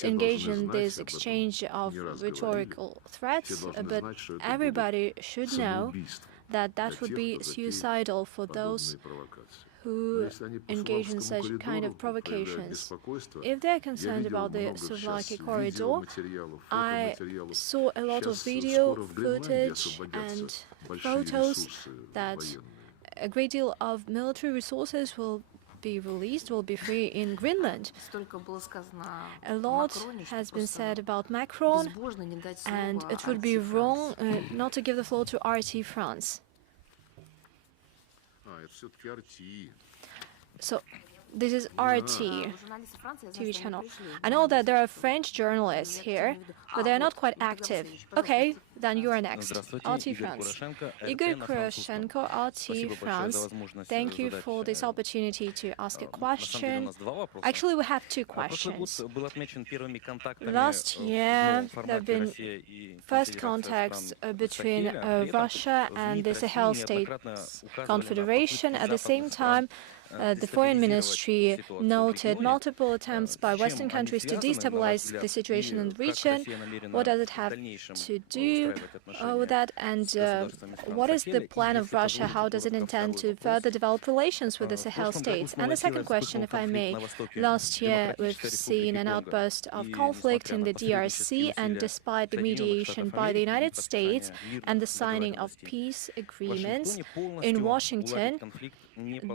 engage in this exchange of rhetorical threats, but everybody should know that that would be suicidal for those who engage in such kind of provocations. If they're concerned about the Souvlaki corridor, I saw a lot of video footage and photos that a great deal of military resources will be released, will be free in Greenland. A lot has been said about Macron, and it would be wrong not to give the floor to RT France. So, this is RT TV channel. I know that there are French journalists here, but they are not quite active. Okay, then you are next. RT France. Igor Kuroshenko, RT France. Thank you for this opportunity to ask a question. Actually, we have two questions. Last year, there have been first contacts between Russia and the Sahel States Confederation. At the same time, the Foreign Ministry noted multiple attempts by Western countries to destabilize the situation in the region. What does it have to do with that? And what is the plan of Russia? How does it intend to further develop relations with the Sahel states? And the second question, if I may. Last year, we've seen an outburst of conflict in the DRC, and despite the mediation by the United States and the signing of peace agreements in Washington,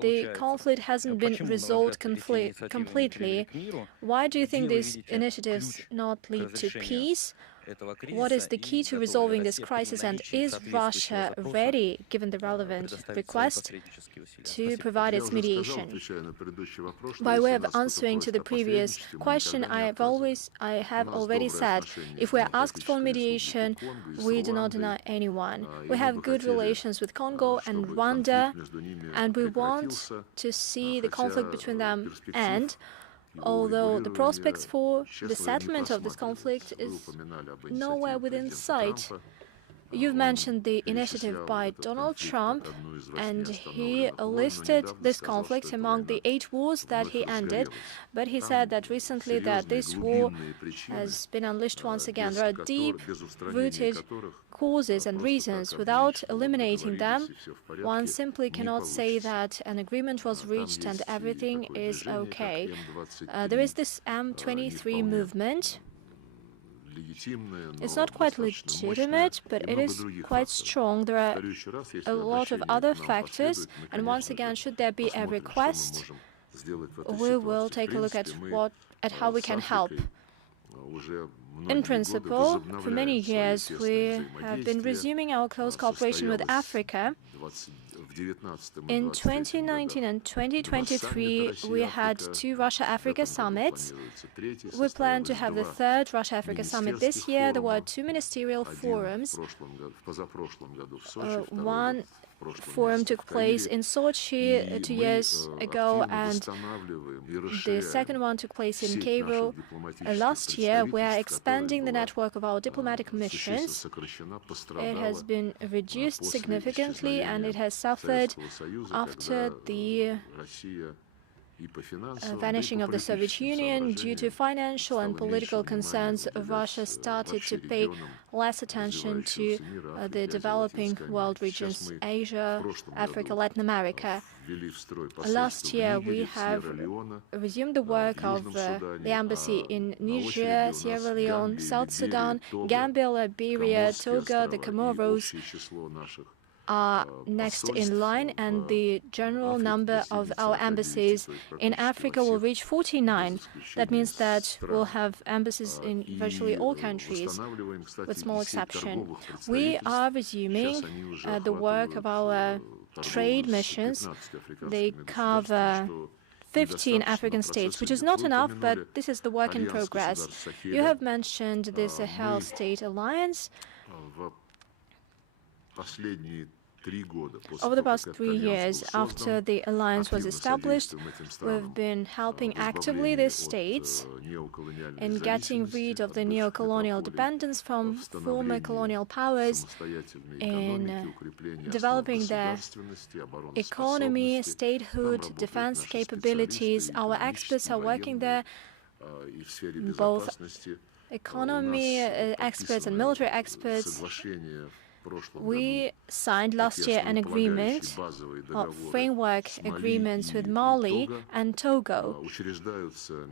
the conflict hasn't been resolved completely. Why do you think these initiatives not lead to peace? What is the key to resolving this crisis, and is Russia ready, given the relevant request, to provide its mediation? By way of answering to the previous question, I have already said, if we are asked for mediation, we do not deny anyone. We have good relations with Congo and Rwanda, and we want to see the conflict between them end. Although the prospects for the settlement of this conflict is nowhere within sight. You've mentioned the initiative by Donald Trump, and he listed this conflict among the 8 wars that he ended, but he said that recently that this war has been unleashed once again. There are deep-rooted causes and reasons. Without eliminating them, one simply cannot say that an agreement was reached and everything is okay. There is this M23 movement. It's not quite legitimate, but it is quite strong. There are a lot of other factors, and once again, should there be a request, we will take a look at how we can help. In principle, for many years, we have been resuming our close cooperation with Africa. In 2019 and 2023, we had 2 Russia-Africa summits. We plan to have the 3rd Russia-Africa summit this year. There were 2 ministerial forums. One forum took place in Sochi 2 years ago, and the second one took place in Cairo last year. We are expanding the network of our diplomatic missions. It has been reduced significantly, and it has suffered after the vanishing of the Soviet Union. Due to financial and political concerns, Russia started to pay less attention to the developing world regions, Asia, Africa, Latin America. Last year, we have resumed the work of the embassy in Niger, Sierra Leone, South Sudan, Gambia, Liberia, Togo, the Comoros are next in line, and the general number of our embassies in Africa will reach 49. That means that we'll have embassies in virtually all countries, with small exception. We are resuming the work of our trade missions. They cover 15 African states, which is not enough, but this is the work in progress. You have mentioned the Sahel State Alliance. Over the past 3 years, after the alliance was established, we've been helping actively these states in getting rid of the neo-colonial dependence from former colonial powers, in developing their economy, statehood, defense capabilities. Our experts are working there, both economy experts and military experts. We signed last year an agreement, framework agreements with Mali and Togo.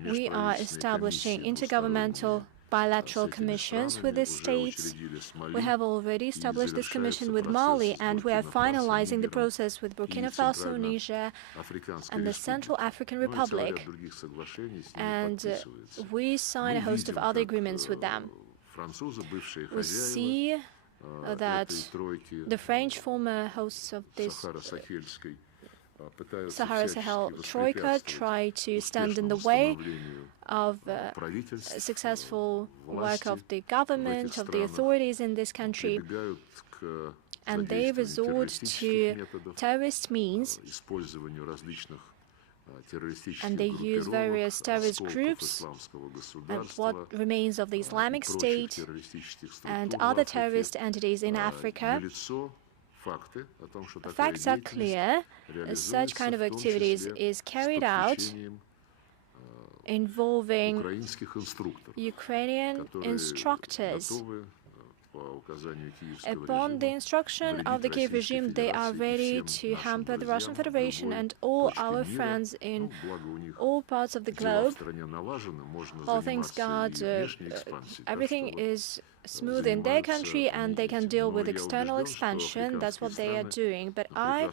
We are establishing intergovernmental bilateral commissions with the states. We have already established this commission with Mali, and we are finalizing the process with Burkina Faso, Niger, and the Central African Republic. And we sign a host of other agreements with them. We see that the French former hosts of this Sahara-Sahel Troika try to stand in the way of successful work of the government, of the authorities in this country, and they resort to terrorist means, and they use various terrorist groups and what remains of the Islamic State and other terrorist entities in Africa. Facts are clear. Such kind of activities is carried out involving Ukrainian instructors. Upon the instruction of the Kiev regime, they are ready to hamper the Russian Federation and all our friends in all parts of the globe. Well, thanks God, everything is smooth in their country and they can deal with external expansion. That's what they are doing. But I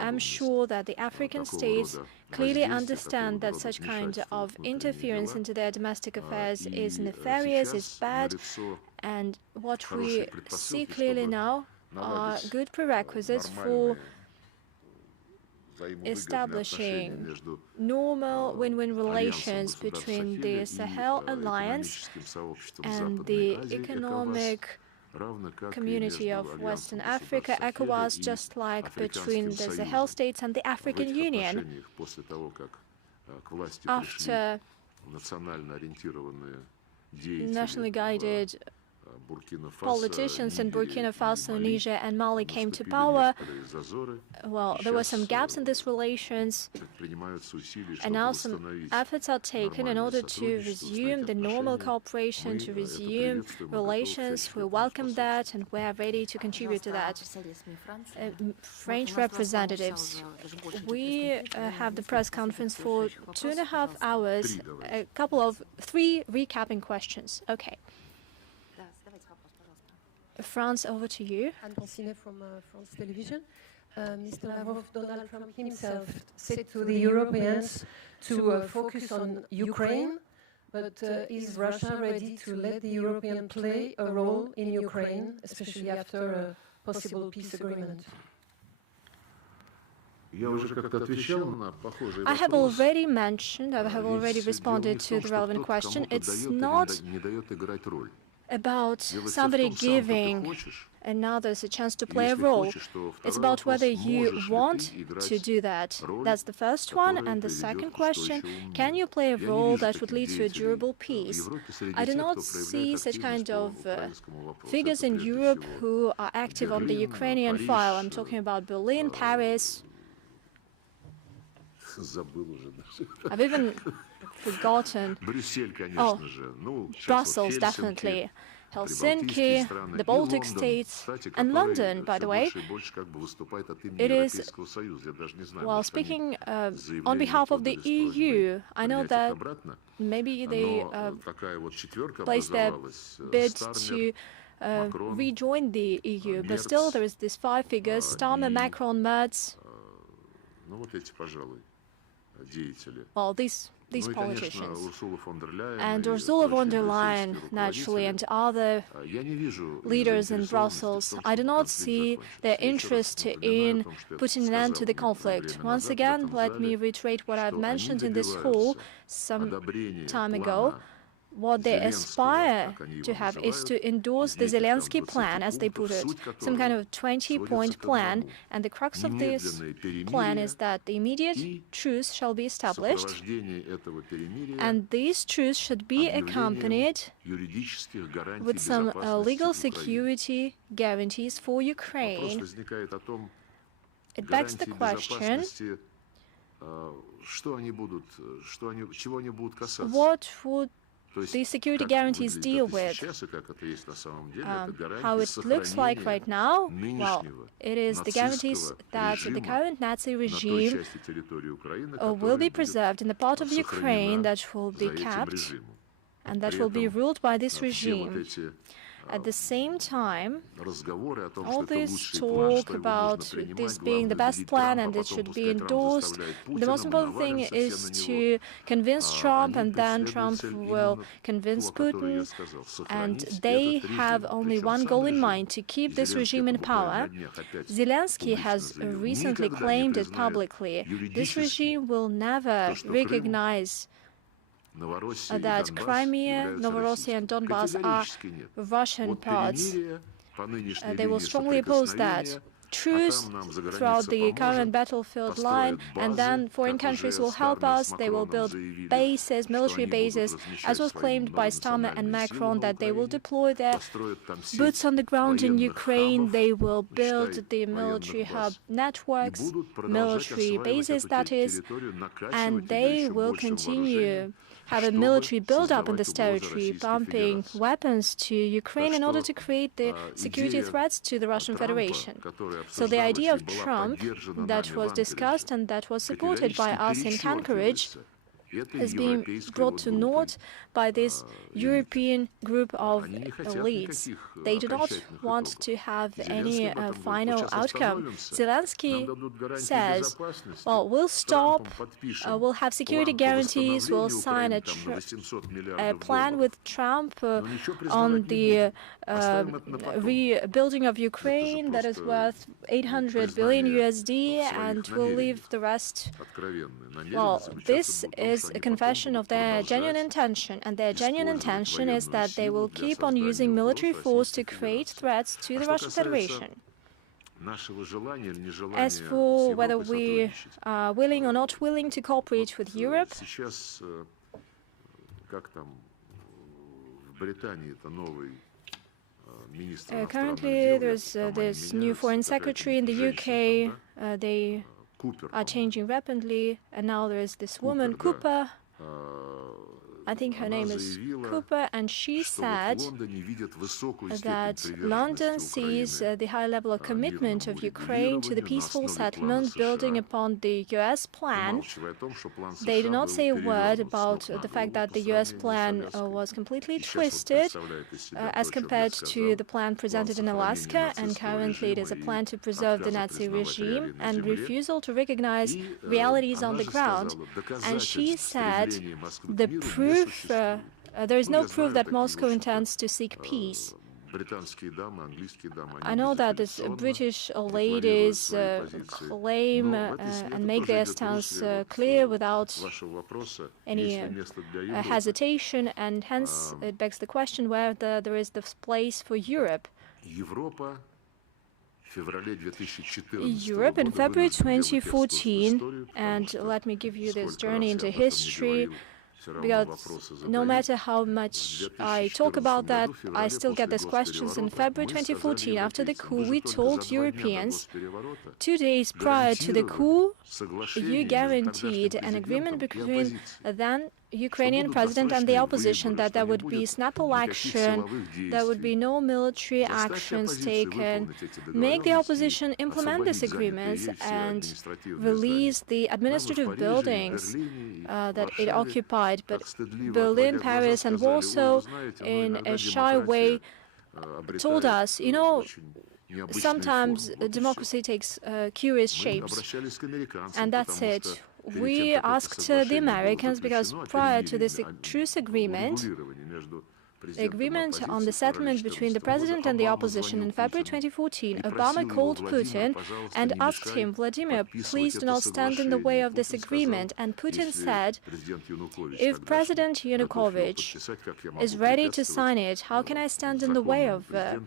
am sure that the African states clearly understand that such kind of interference into their domestic affairs is nefarious, is bad, and what we see clearly now are good prerequisites for establishing normal win-win relations between the Sahel Alliance and the economic community of Western Africa, ECOWAS, just like between the Sahel states and the African Union. After nationally guided politicians in Burkina Faso, Niger, and Mali came to power, well, there were some gaps in these relations, and now some efforts are taken in order to resume the normal cooperation, to resume relations. We welcome that, and we are ready to contribute to that. French representatives, we have the press conference for 2.5 hours, three recapping questions. Okay. France, over to you. Anne Pancinet from France Television. Mr. Lavrov, Donald Trump himself said to the Europeans to focus on Ukraine, but is Russia ready to let the Europeans play a role in Ukraine, especially after a possible peace agreement? I have already mentioned, I have already responded to the relevant question. It's not about somebody giving another a chance to play a role. It's about whether you want to do that. That's the first one. And the second question, can you play a role that would lead to a durable peace? I do not see such kind of figures in Europe who are active on the Ukrainian file. I'm talking about Berlin, Paris. I've even forgotten. Oh, Brussels, definitely. Helsinki, the Baltic states, and London, by the way. It is, well, speaking on behalf of the EU, I know that maybe they placed their bid to rejoin the EU, but still there is these 5 figures, Starmer, Macron, Merz. Well, these politicians. And Ursula von der Leyen, naturally, and other leaders in Brussels, I do not see their interest in putting an end to the conflict. Once again, let me reiterate what I've mentioned in this hall some time ago. What they aspire to have is to endorse the Zelensky plan, as they put it, some kind of 20-point plan, and the crux of this plan is that the immediate truce shall be established, and these truce should be accompanied with some legal security guarantees for Ukraine. It begs the question, what would these security guarantees deal with. How it looks like right now, well, it is the guarantees that the current Nazi regime will be preserved in the part of Ukraine that will be kept and that will be ruled by this regime. At the same time, all this talk about this being the best plan and it should be endorsed, the most important thing is to convince Trump, and then Trump will convince Putin, and they have only one goal in mind: to keep this regime in power. Zelensky has recently claimed it publicly. This regime will never recognize that Crimea, Novorossiya and Donbass are Russian parts. They will strongly oppose that. Truce throughout the current battlefield line, and then foreign countries will help us. They will build bases, military bases, as was claimed by Starmer and Macron, that they will deploy their boots on the ground in Ukraine. They will build the military hub networks, military bases, that is, and they will continue have a military build-up in this territory, pumping weapons to Ukraine in order to create the security threats to the Russian Federation. So the idea of Trump that was discussed and that was supported by us in Anchorage has been brought to naught by this European group of elites. They do not want to have any final outcome. Zelensky says, well, we'll stop, we'll have security guarantees, we'll sign a plan with Trump on the rebuilding of Ukraine that is worth 800 billion USD, and we'll leave the rest. Well, this is a confession of their genuine intention, and their genuine intention is that they will keep on using military force to create threats to the Russian Federation. As for whether we are willing or not willing to cooperate with Europe, currently there's this new foreign secretary in the UK. They are changing rapidly, and now there is this woman, Cooper. I think her name is Cooper, and she said that London sees the high level of commitment of Ukraine to the peaceful settlement building upon the US plan. They do not say a word about the fact that the US plan was completely twisted as compared to the plan presented in Alaska, and currently it is a plan to preserve the Nazi regime and refusal to recognize realities on the ground. And she said the proof there is no proof that Moscow intends to seek peace. I know that the British ladies claim and make their stance clear without any hesitation, and hence it begs the question whether there is this place for Europe. Europe in February 2014, and let me give you this journey into history, because no matter how much I talk about that, I still get these questions. In February 2014, after the coup, we told Europeans, 2 days prior to the coup, you guaranteed an agreement between then Ukrainian president and the opposition that there would be snapple action, there would be no military actions taken. Make the opposition implement these agreements and release the administrative buildings that it occupied. But Berlin, Paris and Warsaw, in a shy way, told us, you know, sometimes democracy takes curious shapes, and that's it. We asked the Americans, because prior to this truce agreement, the agreement on the settlement between the president and the opposition in February 2014, Obama called Putin and asked him, Vladimir, please do not stand in the way of this agreement. And Putin said, if President Yanukovych is ready to sign it, how can I stand in the way of the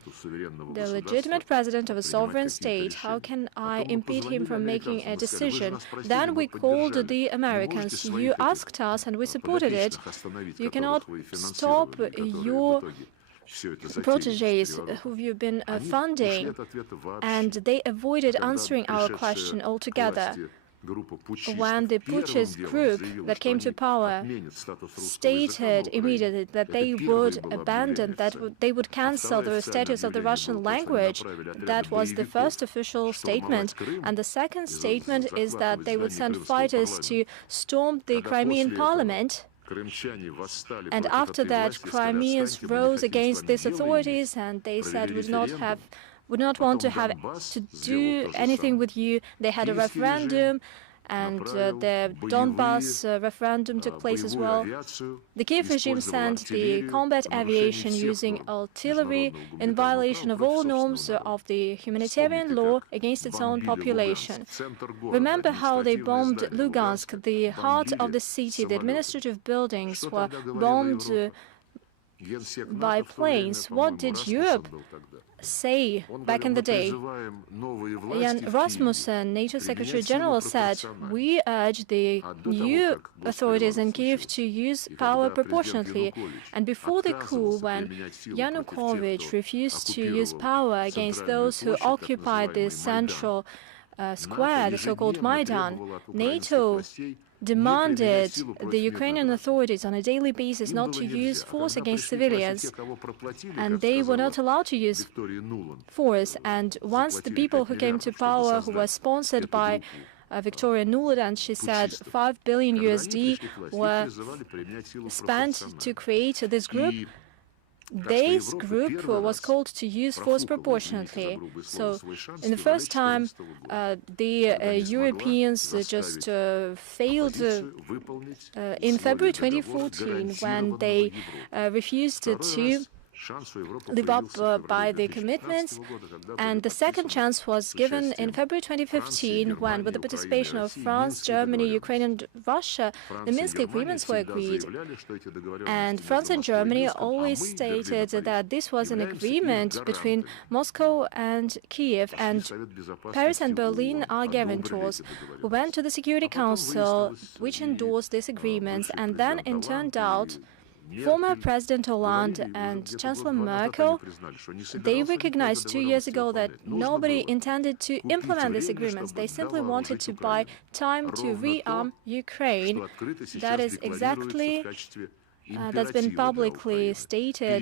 legitimate president of a sovereign state? How can I impede him from making a decision? Then we called the Americans. You asked us and we supported it. You cannot stop your proteges who you've been funding, and they avoided answering our question altogether. when the putschist group that came to power stated immediately that they would abandon, that they would cancel the status of the Russian language. That was the first official statement. And the second statement is that they would send fighters to storm the Crimean parliament. And after that, Crimeans rose against these authorities, and they said would not want to do anything with you. They had a referendum, and the Donbass referendum took place as well. The Kiev regime sent the combat aviation using artillery in violation of all norms of the humanitarian law against its own population. Remember how they bombed Lugansk, the heart of the city. The administrative buildings were bombed by planes. What did Europe say back in the day? Jan Rasmussen, NATO Secretary General, said, "We urge the new authorities in Kiev to use power proportionately." And before the coup, when Yanukovych refused to use power against those who occupied the central square, the so-called Maidan, NATO demanded the Ukrainian authorities on a daily basis not to use force against civilians, and they were not allowed to use force. And once the people who came to power, who were sponsored by Victoria Nuland, she said $5 billion USD were spent to create this group. This group was called to use force proportionately. So, in the first time, the Europeans just failed in February 2014 when they refused to live up by the commitments. And the second chance was given in February 2015 when, with the participation of France, Germany, Ukraine and Russia, the Minsk agreements were agreed. And France and Germany always stated that this was an agreement between Moscow and Kiev, and Paris and Berlin are guarantors. We went to the Security Council, which endorsed these agreements, and then it turned out former President Hollande and Chancellor Merkel, they recognized 2 years ago that nobody intended to implement these agreements. They simply wanted to buy time to rearm Ukraine. That is exactly that's been publicly stated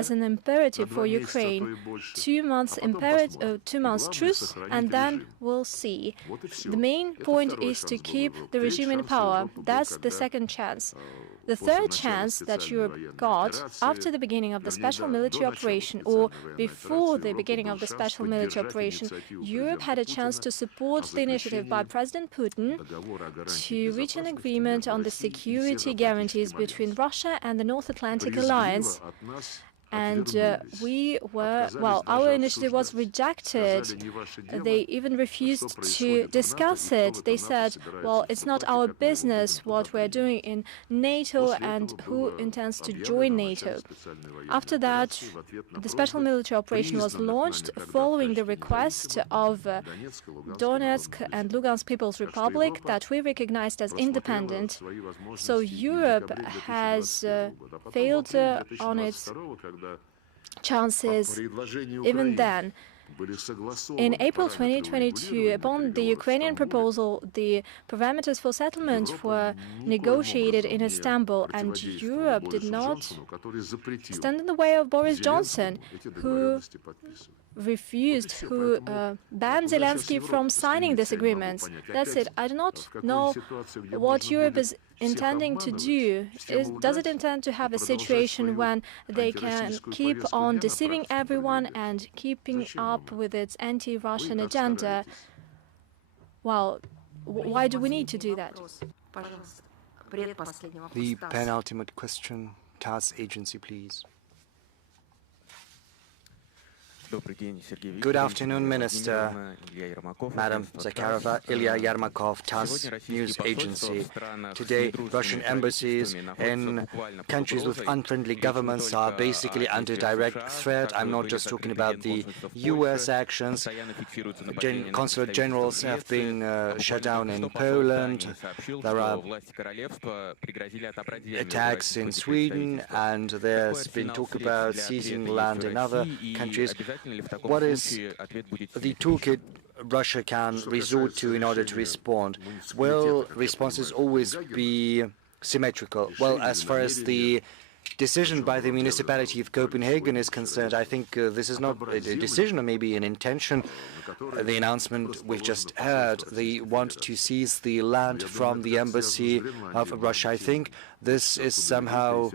as an imperative for Ukraine. 2 months truce, and then we'll see. The main point is to keep the regime in power. That's the second chance. The third chance that Europe got after the beginning of the special military operation, or before the beginning of the special military operation, Europe had a chance to support the initiative by President Putin to reach an agreement on the security guarantees between Russia and the North Atlantic Alliance. And our initiative was rejected. They even refused to discuss it. They said, well, it's not our business what we're doing in NATO and who intends to join NATO. After that, the special military operation was launched following the request of Donetsk and Lugansk People's Republic that we recognized as independent. So Europe has failed on its chances even then. In April 2022, upon the Ukrainian proposal, the parameters for settlement were negotiated in Istanbul, and Europe did not stand in the way of Boris Johnson, who banned Zelensky from signing these agreements. That's it. I do not know what Europe is intending to do. Does it intend to have a situation when they can keep on deceiving everyone and keeping up with its anti-Russian agenda? Well, why do we need to do that? The penultimate question, TASS agency, please. Good afternoon, Minister. Madam Zakharova, Ilya Yermakov, TASS News Agency. Today, Russian embassies in countries with unfriendly governments are basically under direct threat. I'm not just talking about the US actions. Consulate generals have been shut down in Poland. There are attacks in Sweden, and there's been talk about seizing land in other countries. What is the toolkit Russia can resort to in order to respond? Will responses always be symmetrical? Well, as far as the decision by the municipality of Copenhagen is concerned, I think this is not a decision or maybe an intention. The announcement we've just heard, they want to seize the land from the embassy of Russia. I think this is somehow,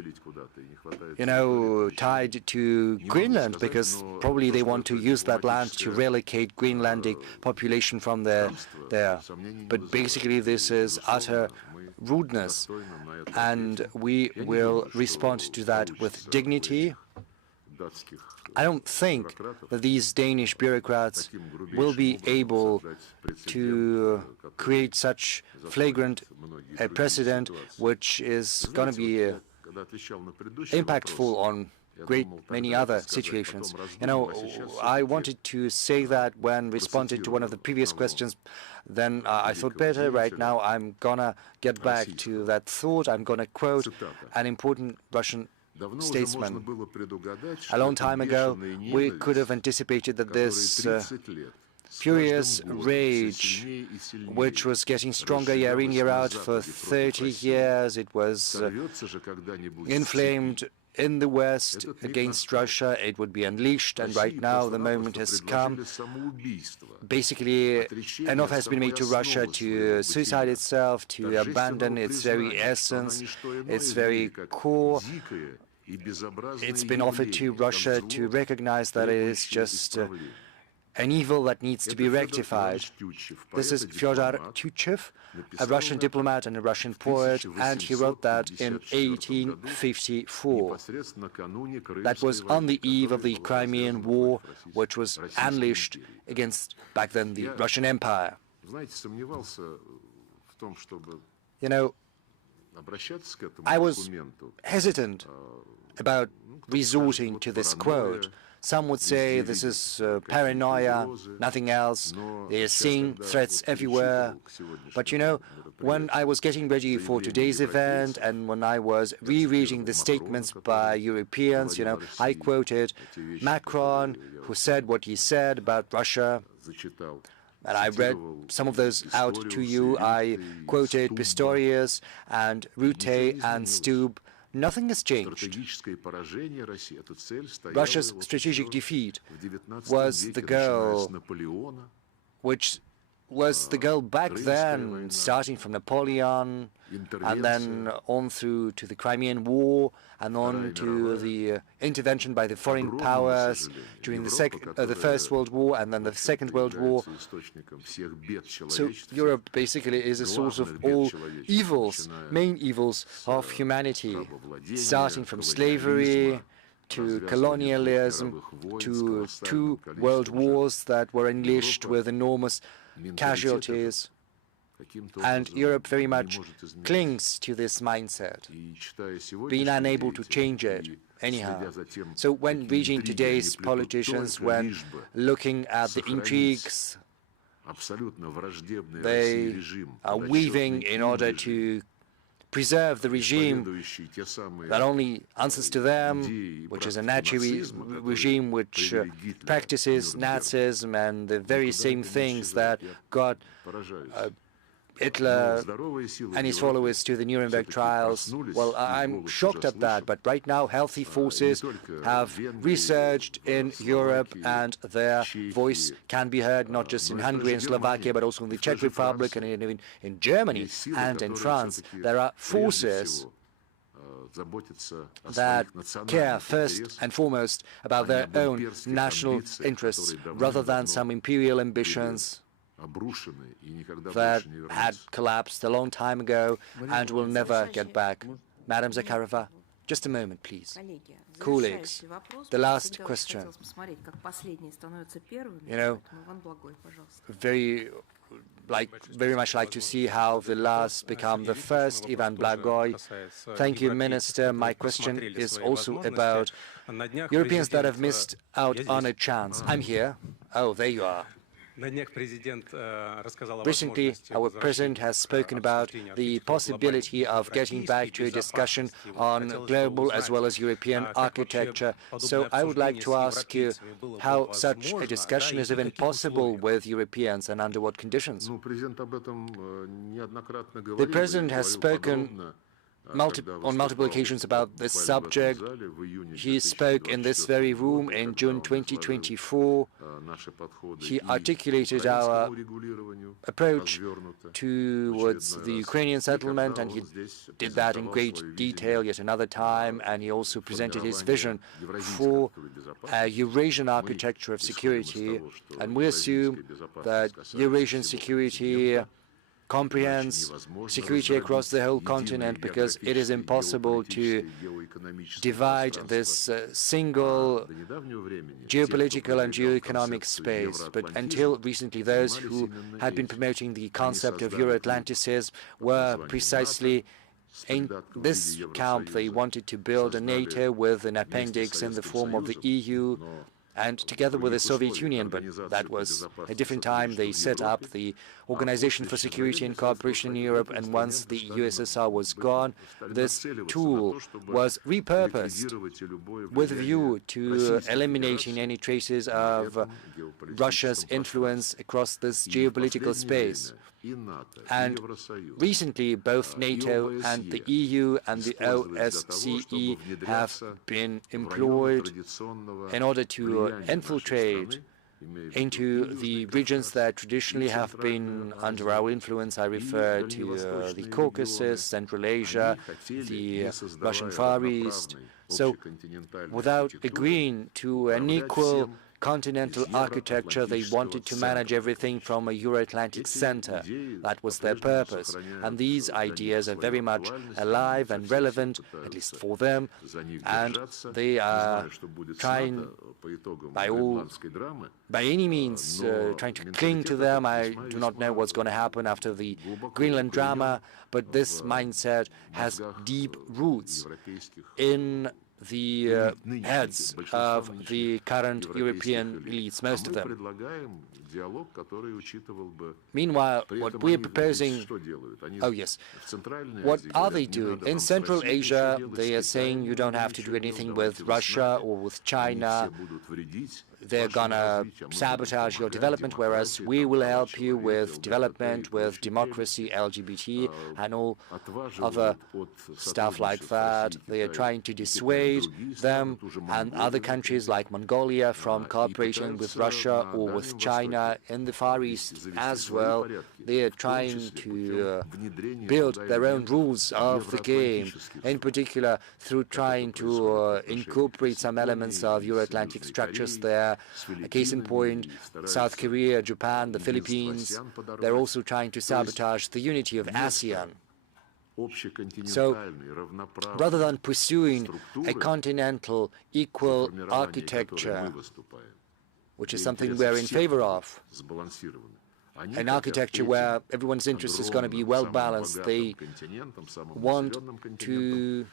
tied to Greenland, because probably they want to use that land to relocate Greenlandic population from there. But basically this is utter rudeness, and we will respond to that with dignity. I don't think that these Danish bureaucrats will be able to create such flagrant precedent, which is going to be impactful on great many other situations. I wanted to say that when responded to one of the previous questions, then I thought better. Right now I'm gonna get back to that thought. I'm gonna quote an important Russian statesman. A long time ago, we could have anticipated that this furious rage, which was getting stronger year in, year out for 30 years, it was inflamed in the West against Russia, it would be unleashed, and right now the moment has come. Basically, enough has been made to Russia to suicide itself, to abandon its very essence, its very core. It's been offered to Russia to recognize that it is just an evil that needs to be rectified. This is Fyodor Tyutchev, a Russian diplomat and a Russian poet, and he wrote that in 1854. That was on the eve of the Crimean War, which was unleashed against, back then, the Russian Empire. I was hesitant about resorting to this quote. Some would say this is paranoia, nothing else. They are seeing threats everywhere. But when I was getting ready for today's event and when I was rereading the statements by Europeans, I quoted Macron, who said what he said about Russia. And I read some of those out to you. I quoted Pistorius and Rutte and Stubb. Nothing has changed. Russia's strategic defeat was the goal, which was the goal back then, starting from Napoleon, and then on through to the Crimean War, and on to the intervention by the foreign powers during the First World War, and then the Second World War. So Europe basically is a source of all evils, main evils of humanity, starting from slavery to colonialism, to 2 world wars that were unleashed with enormous casualties. And Europe very much clings to this mindset, being unable to change it anyhow. So when reading today's politicians, when looking at the intrigues they are weaving in order to preserve the regime that only answers to them, which is a Nazi regime which practices Nazism and the very same things that got Hitler and his followers to the Nuremberg trials. Well, I'm shocked at that, but right now healthy forces have resurged in Europe and their voice can be heard not just in Hungary and Slovakia, but also in the Czech Republic and even in Germany and in France. There are forces that care first and foremost about their own national interests rather than some imperial ambitions that had collapsed a long time ago and will never get back. Madam Zakharova, just a moment, please. Colleagues, the last question. Very much like to see how the last become the first. Ivan Blagoy. Thank you, Minister. My question is also about Europeans that have missed out on a chance. I'm here. Oh, there you are. Recently, our president has spoken about the possibility of getting back to a discussion on global as well as European architecture. So I would like to ask you how such a discussion is even possible with Europeans and under what conditions. The president has spoken on multiple occasions about this subject. He spoke in this very room in June 2024. He articulated our approach towards the Ukrainian settlement, and he did that in great detail yet another time, and he also presented his vision for a Eurasian architecture of security. And we assume that Eurasian security comprehends security across the whole continent, because it is impossible to divide this single geopolitical and geoeconomic space. But until recently, those who had been promoting the concept of Euro-Atlanticism were precisely in this camp. They wanted to build a NATO with an appendix in the form of the EU, and together with the Soviet Union, but that was a different time. They set up the Organization for Security and Cooperation in Europe, and once the USSR was gone, this tool was repurposed with a view to eliminating any traces of Russia's influence across this geopolitical space. And recently, both NATO and the EU and the OSCE have been employed in order to infiltrate into the regions that traditionally have been under our influence. I refer to the Caucasus, Central Asia, the Russian Far East. So, without agreeing to an equal continental architecture, they wanted to manage everything from a Euro-Atlantic center. That was their purpose. And these ideas are very much alive and relevant, at least for them, and they are trying by any means trying to cling to them. I do not know what's going to happen after the Greenland drama, but this mindset has deep roots in the heads of the current European elites, most of them. Meanwhile, what we are proposing, what are they doing? In Central Asia, they are saying you don't have to do anything with Russia or with China. They're gonna sabotage your development, whereas we will help you with development, with democracy, LGBT, and all other stuff like that. They are trying to dissuade them and other countries like Mongolia from cooperating with Russia or with China in the Far East as well. They are trying to build their own rules of the game, in particular through trying to incorporate some elements of Euro-Atlantic structures there. A case in point, South Korea, Japan, the Philippines, they're also trying to sabotage the unity of ASEAN. So, rather than pursuing a continental equal architecture, which is something we're in favor of, an architecture where everyone's interest is going to be well balanced. They want to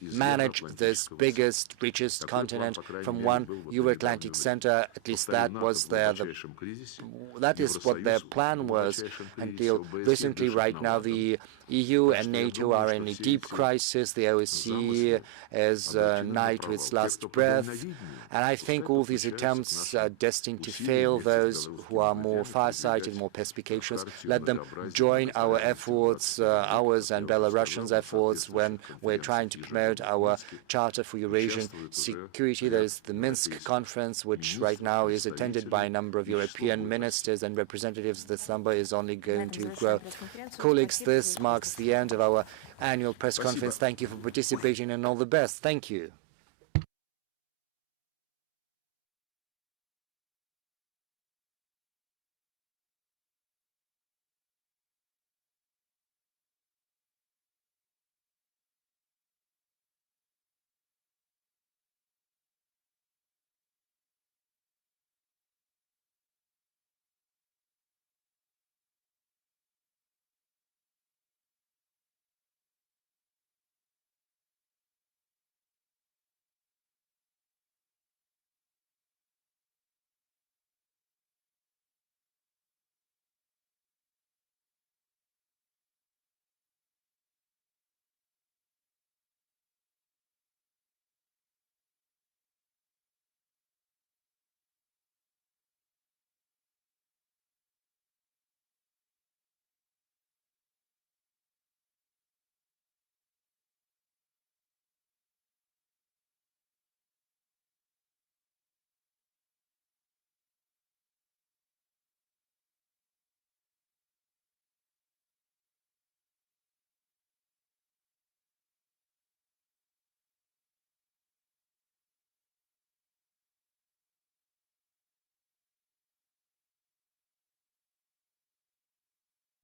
manage this biggest, richest continent from one Euro-Atlantic center. At least that was that is what their plan was until recently. Right now, the EU and NATO are in a deep crisis. The OSCE is nigh to its last breath. And I think all these attempts are destined to fail. Those who are more far-sighted, more perspicacious, let them join our efforts, ours and Belarusians' efforts, when we're trying to promote our Charter for Eurasian Security. There's the Minsk conference, which right now is attended by a number of European ministers and representatives. This number is only going to grow. Colleagues, this marks the end of our annual press conference. Thank you for participating and all the best. Thank you.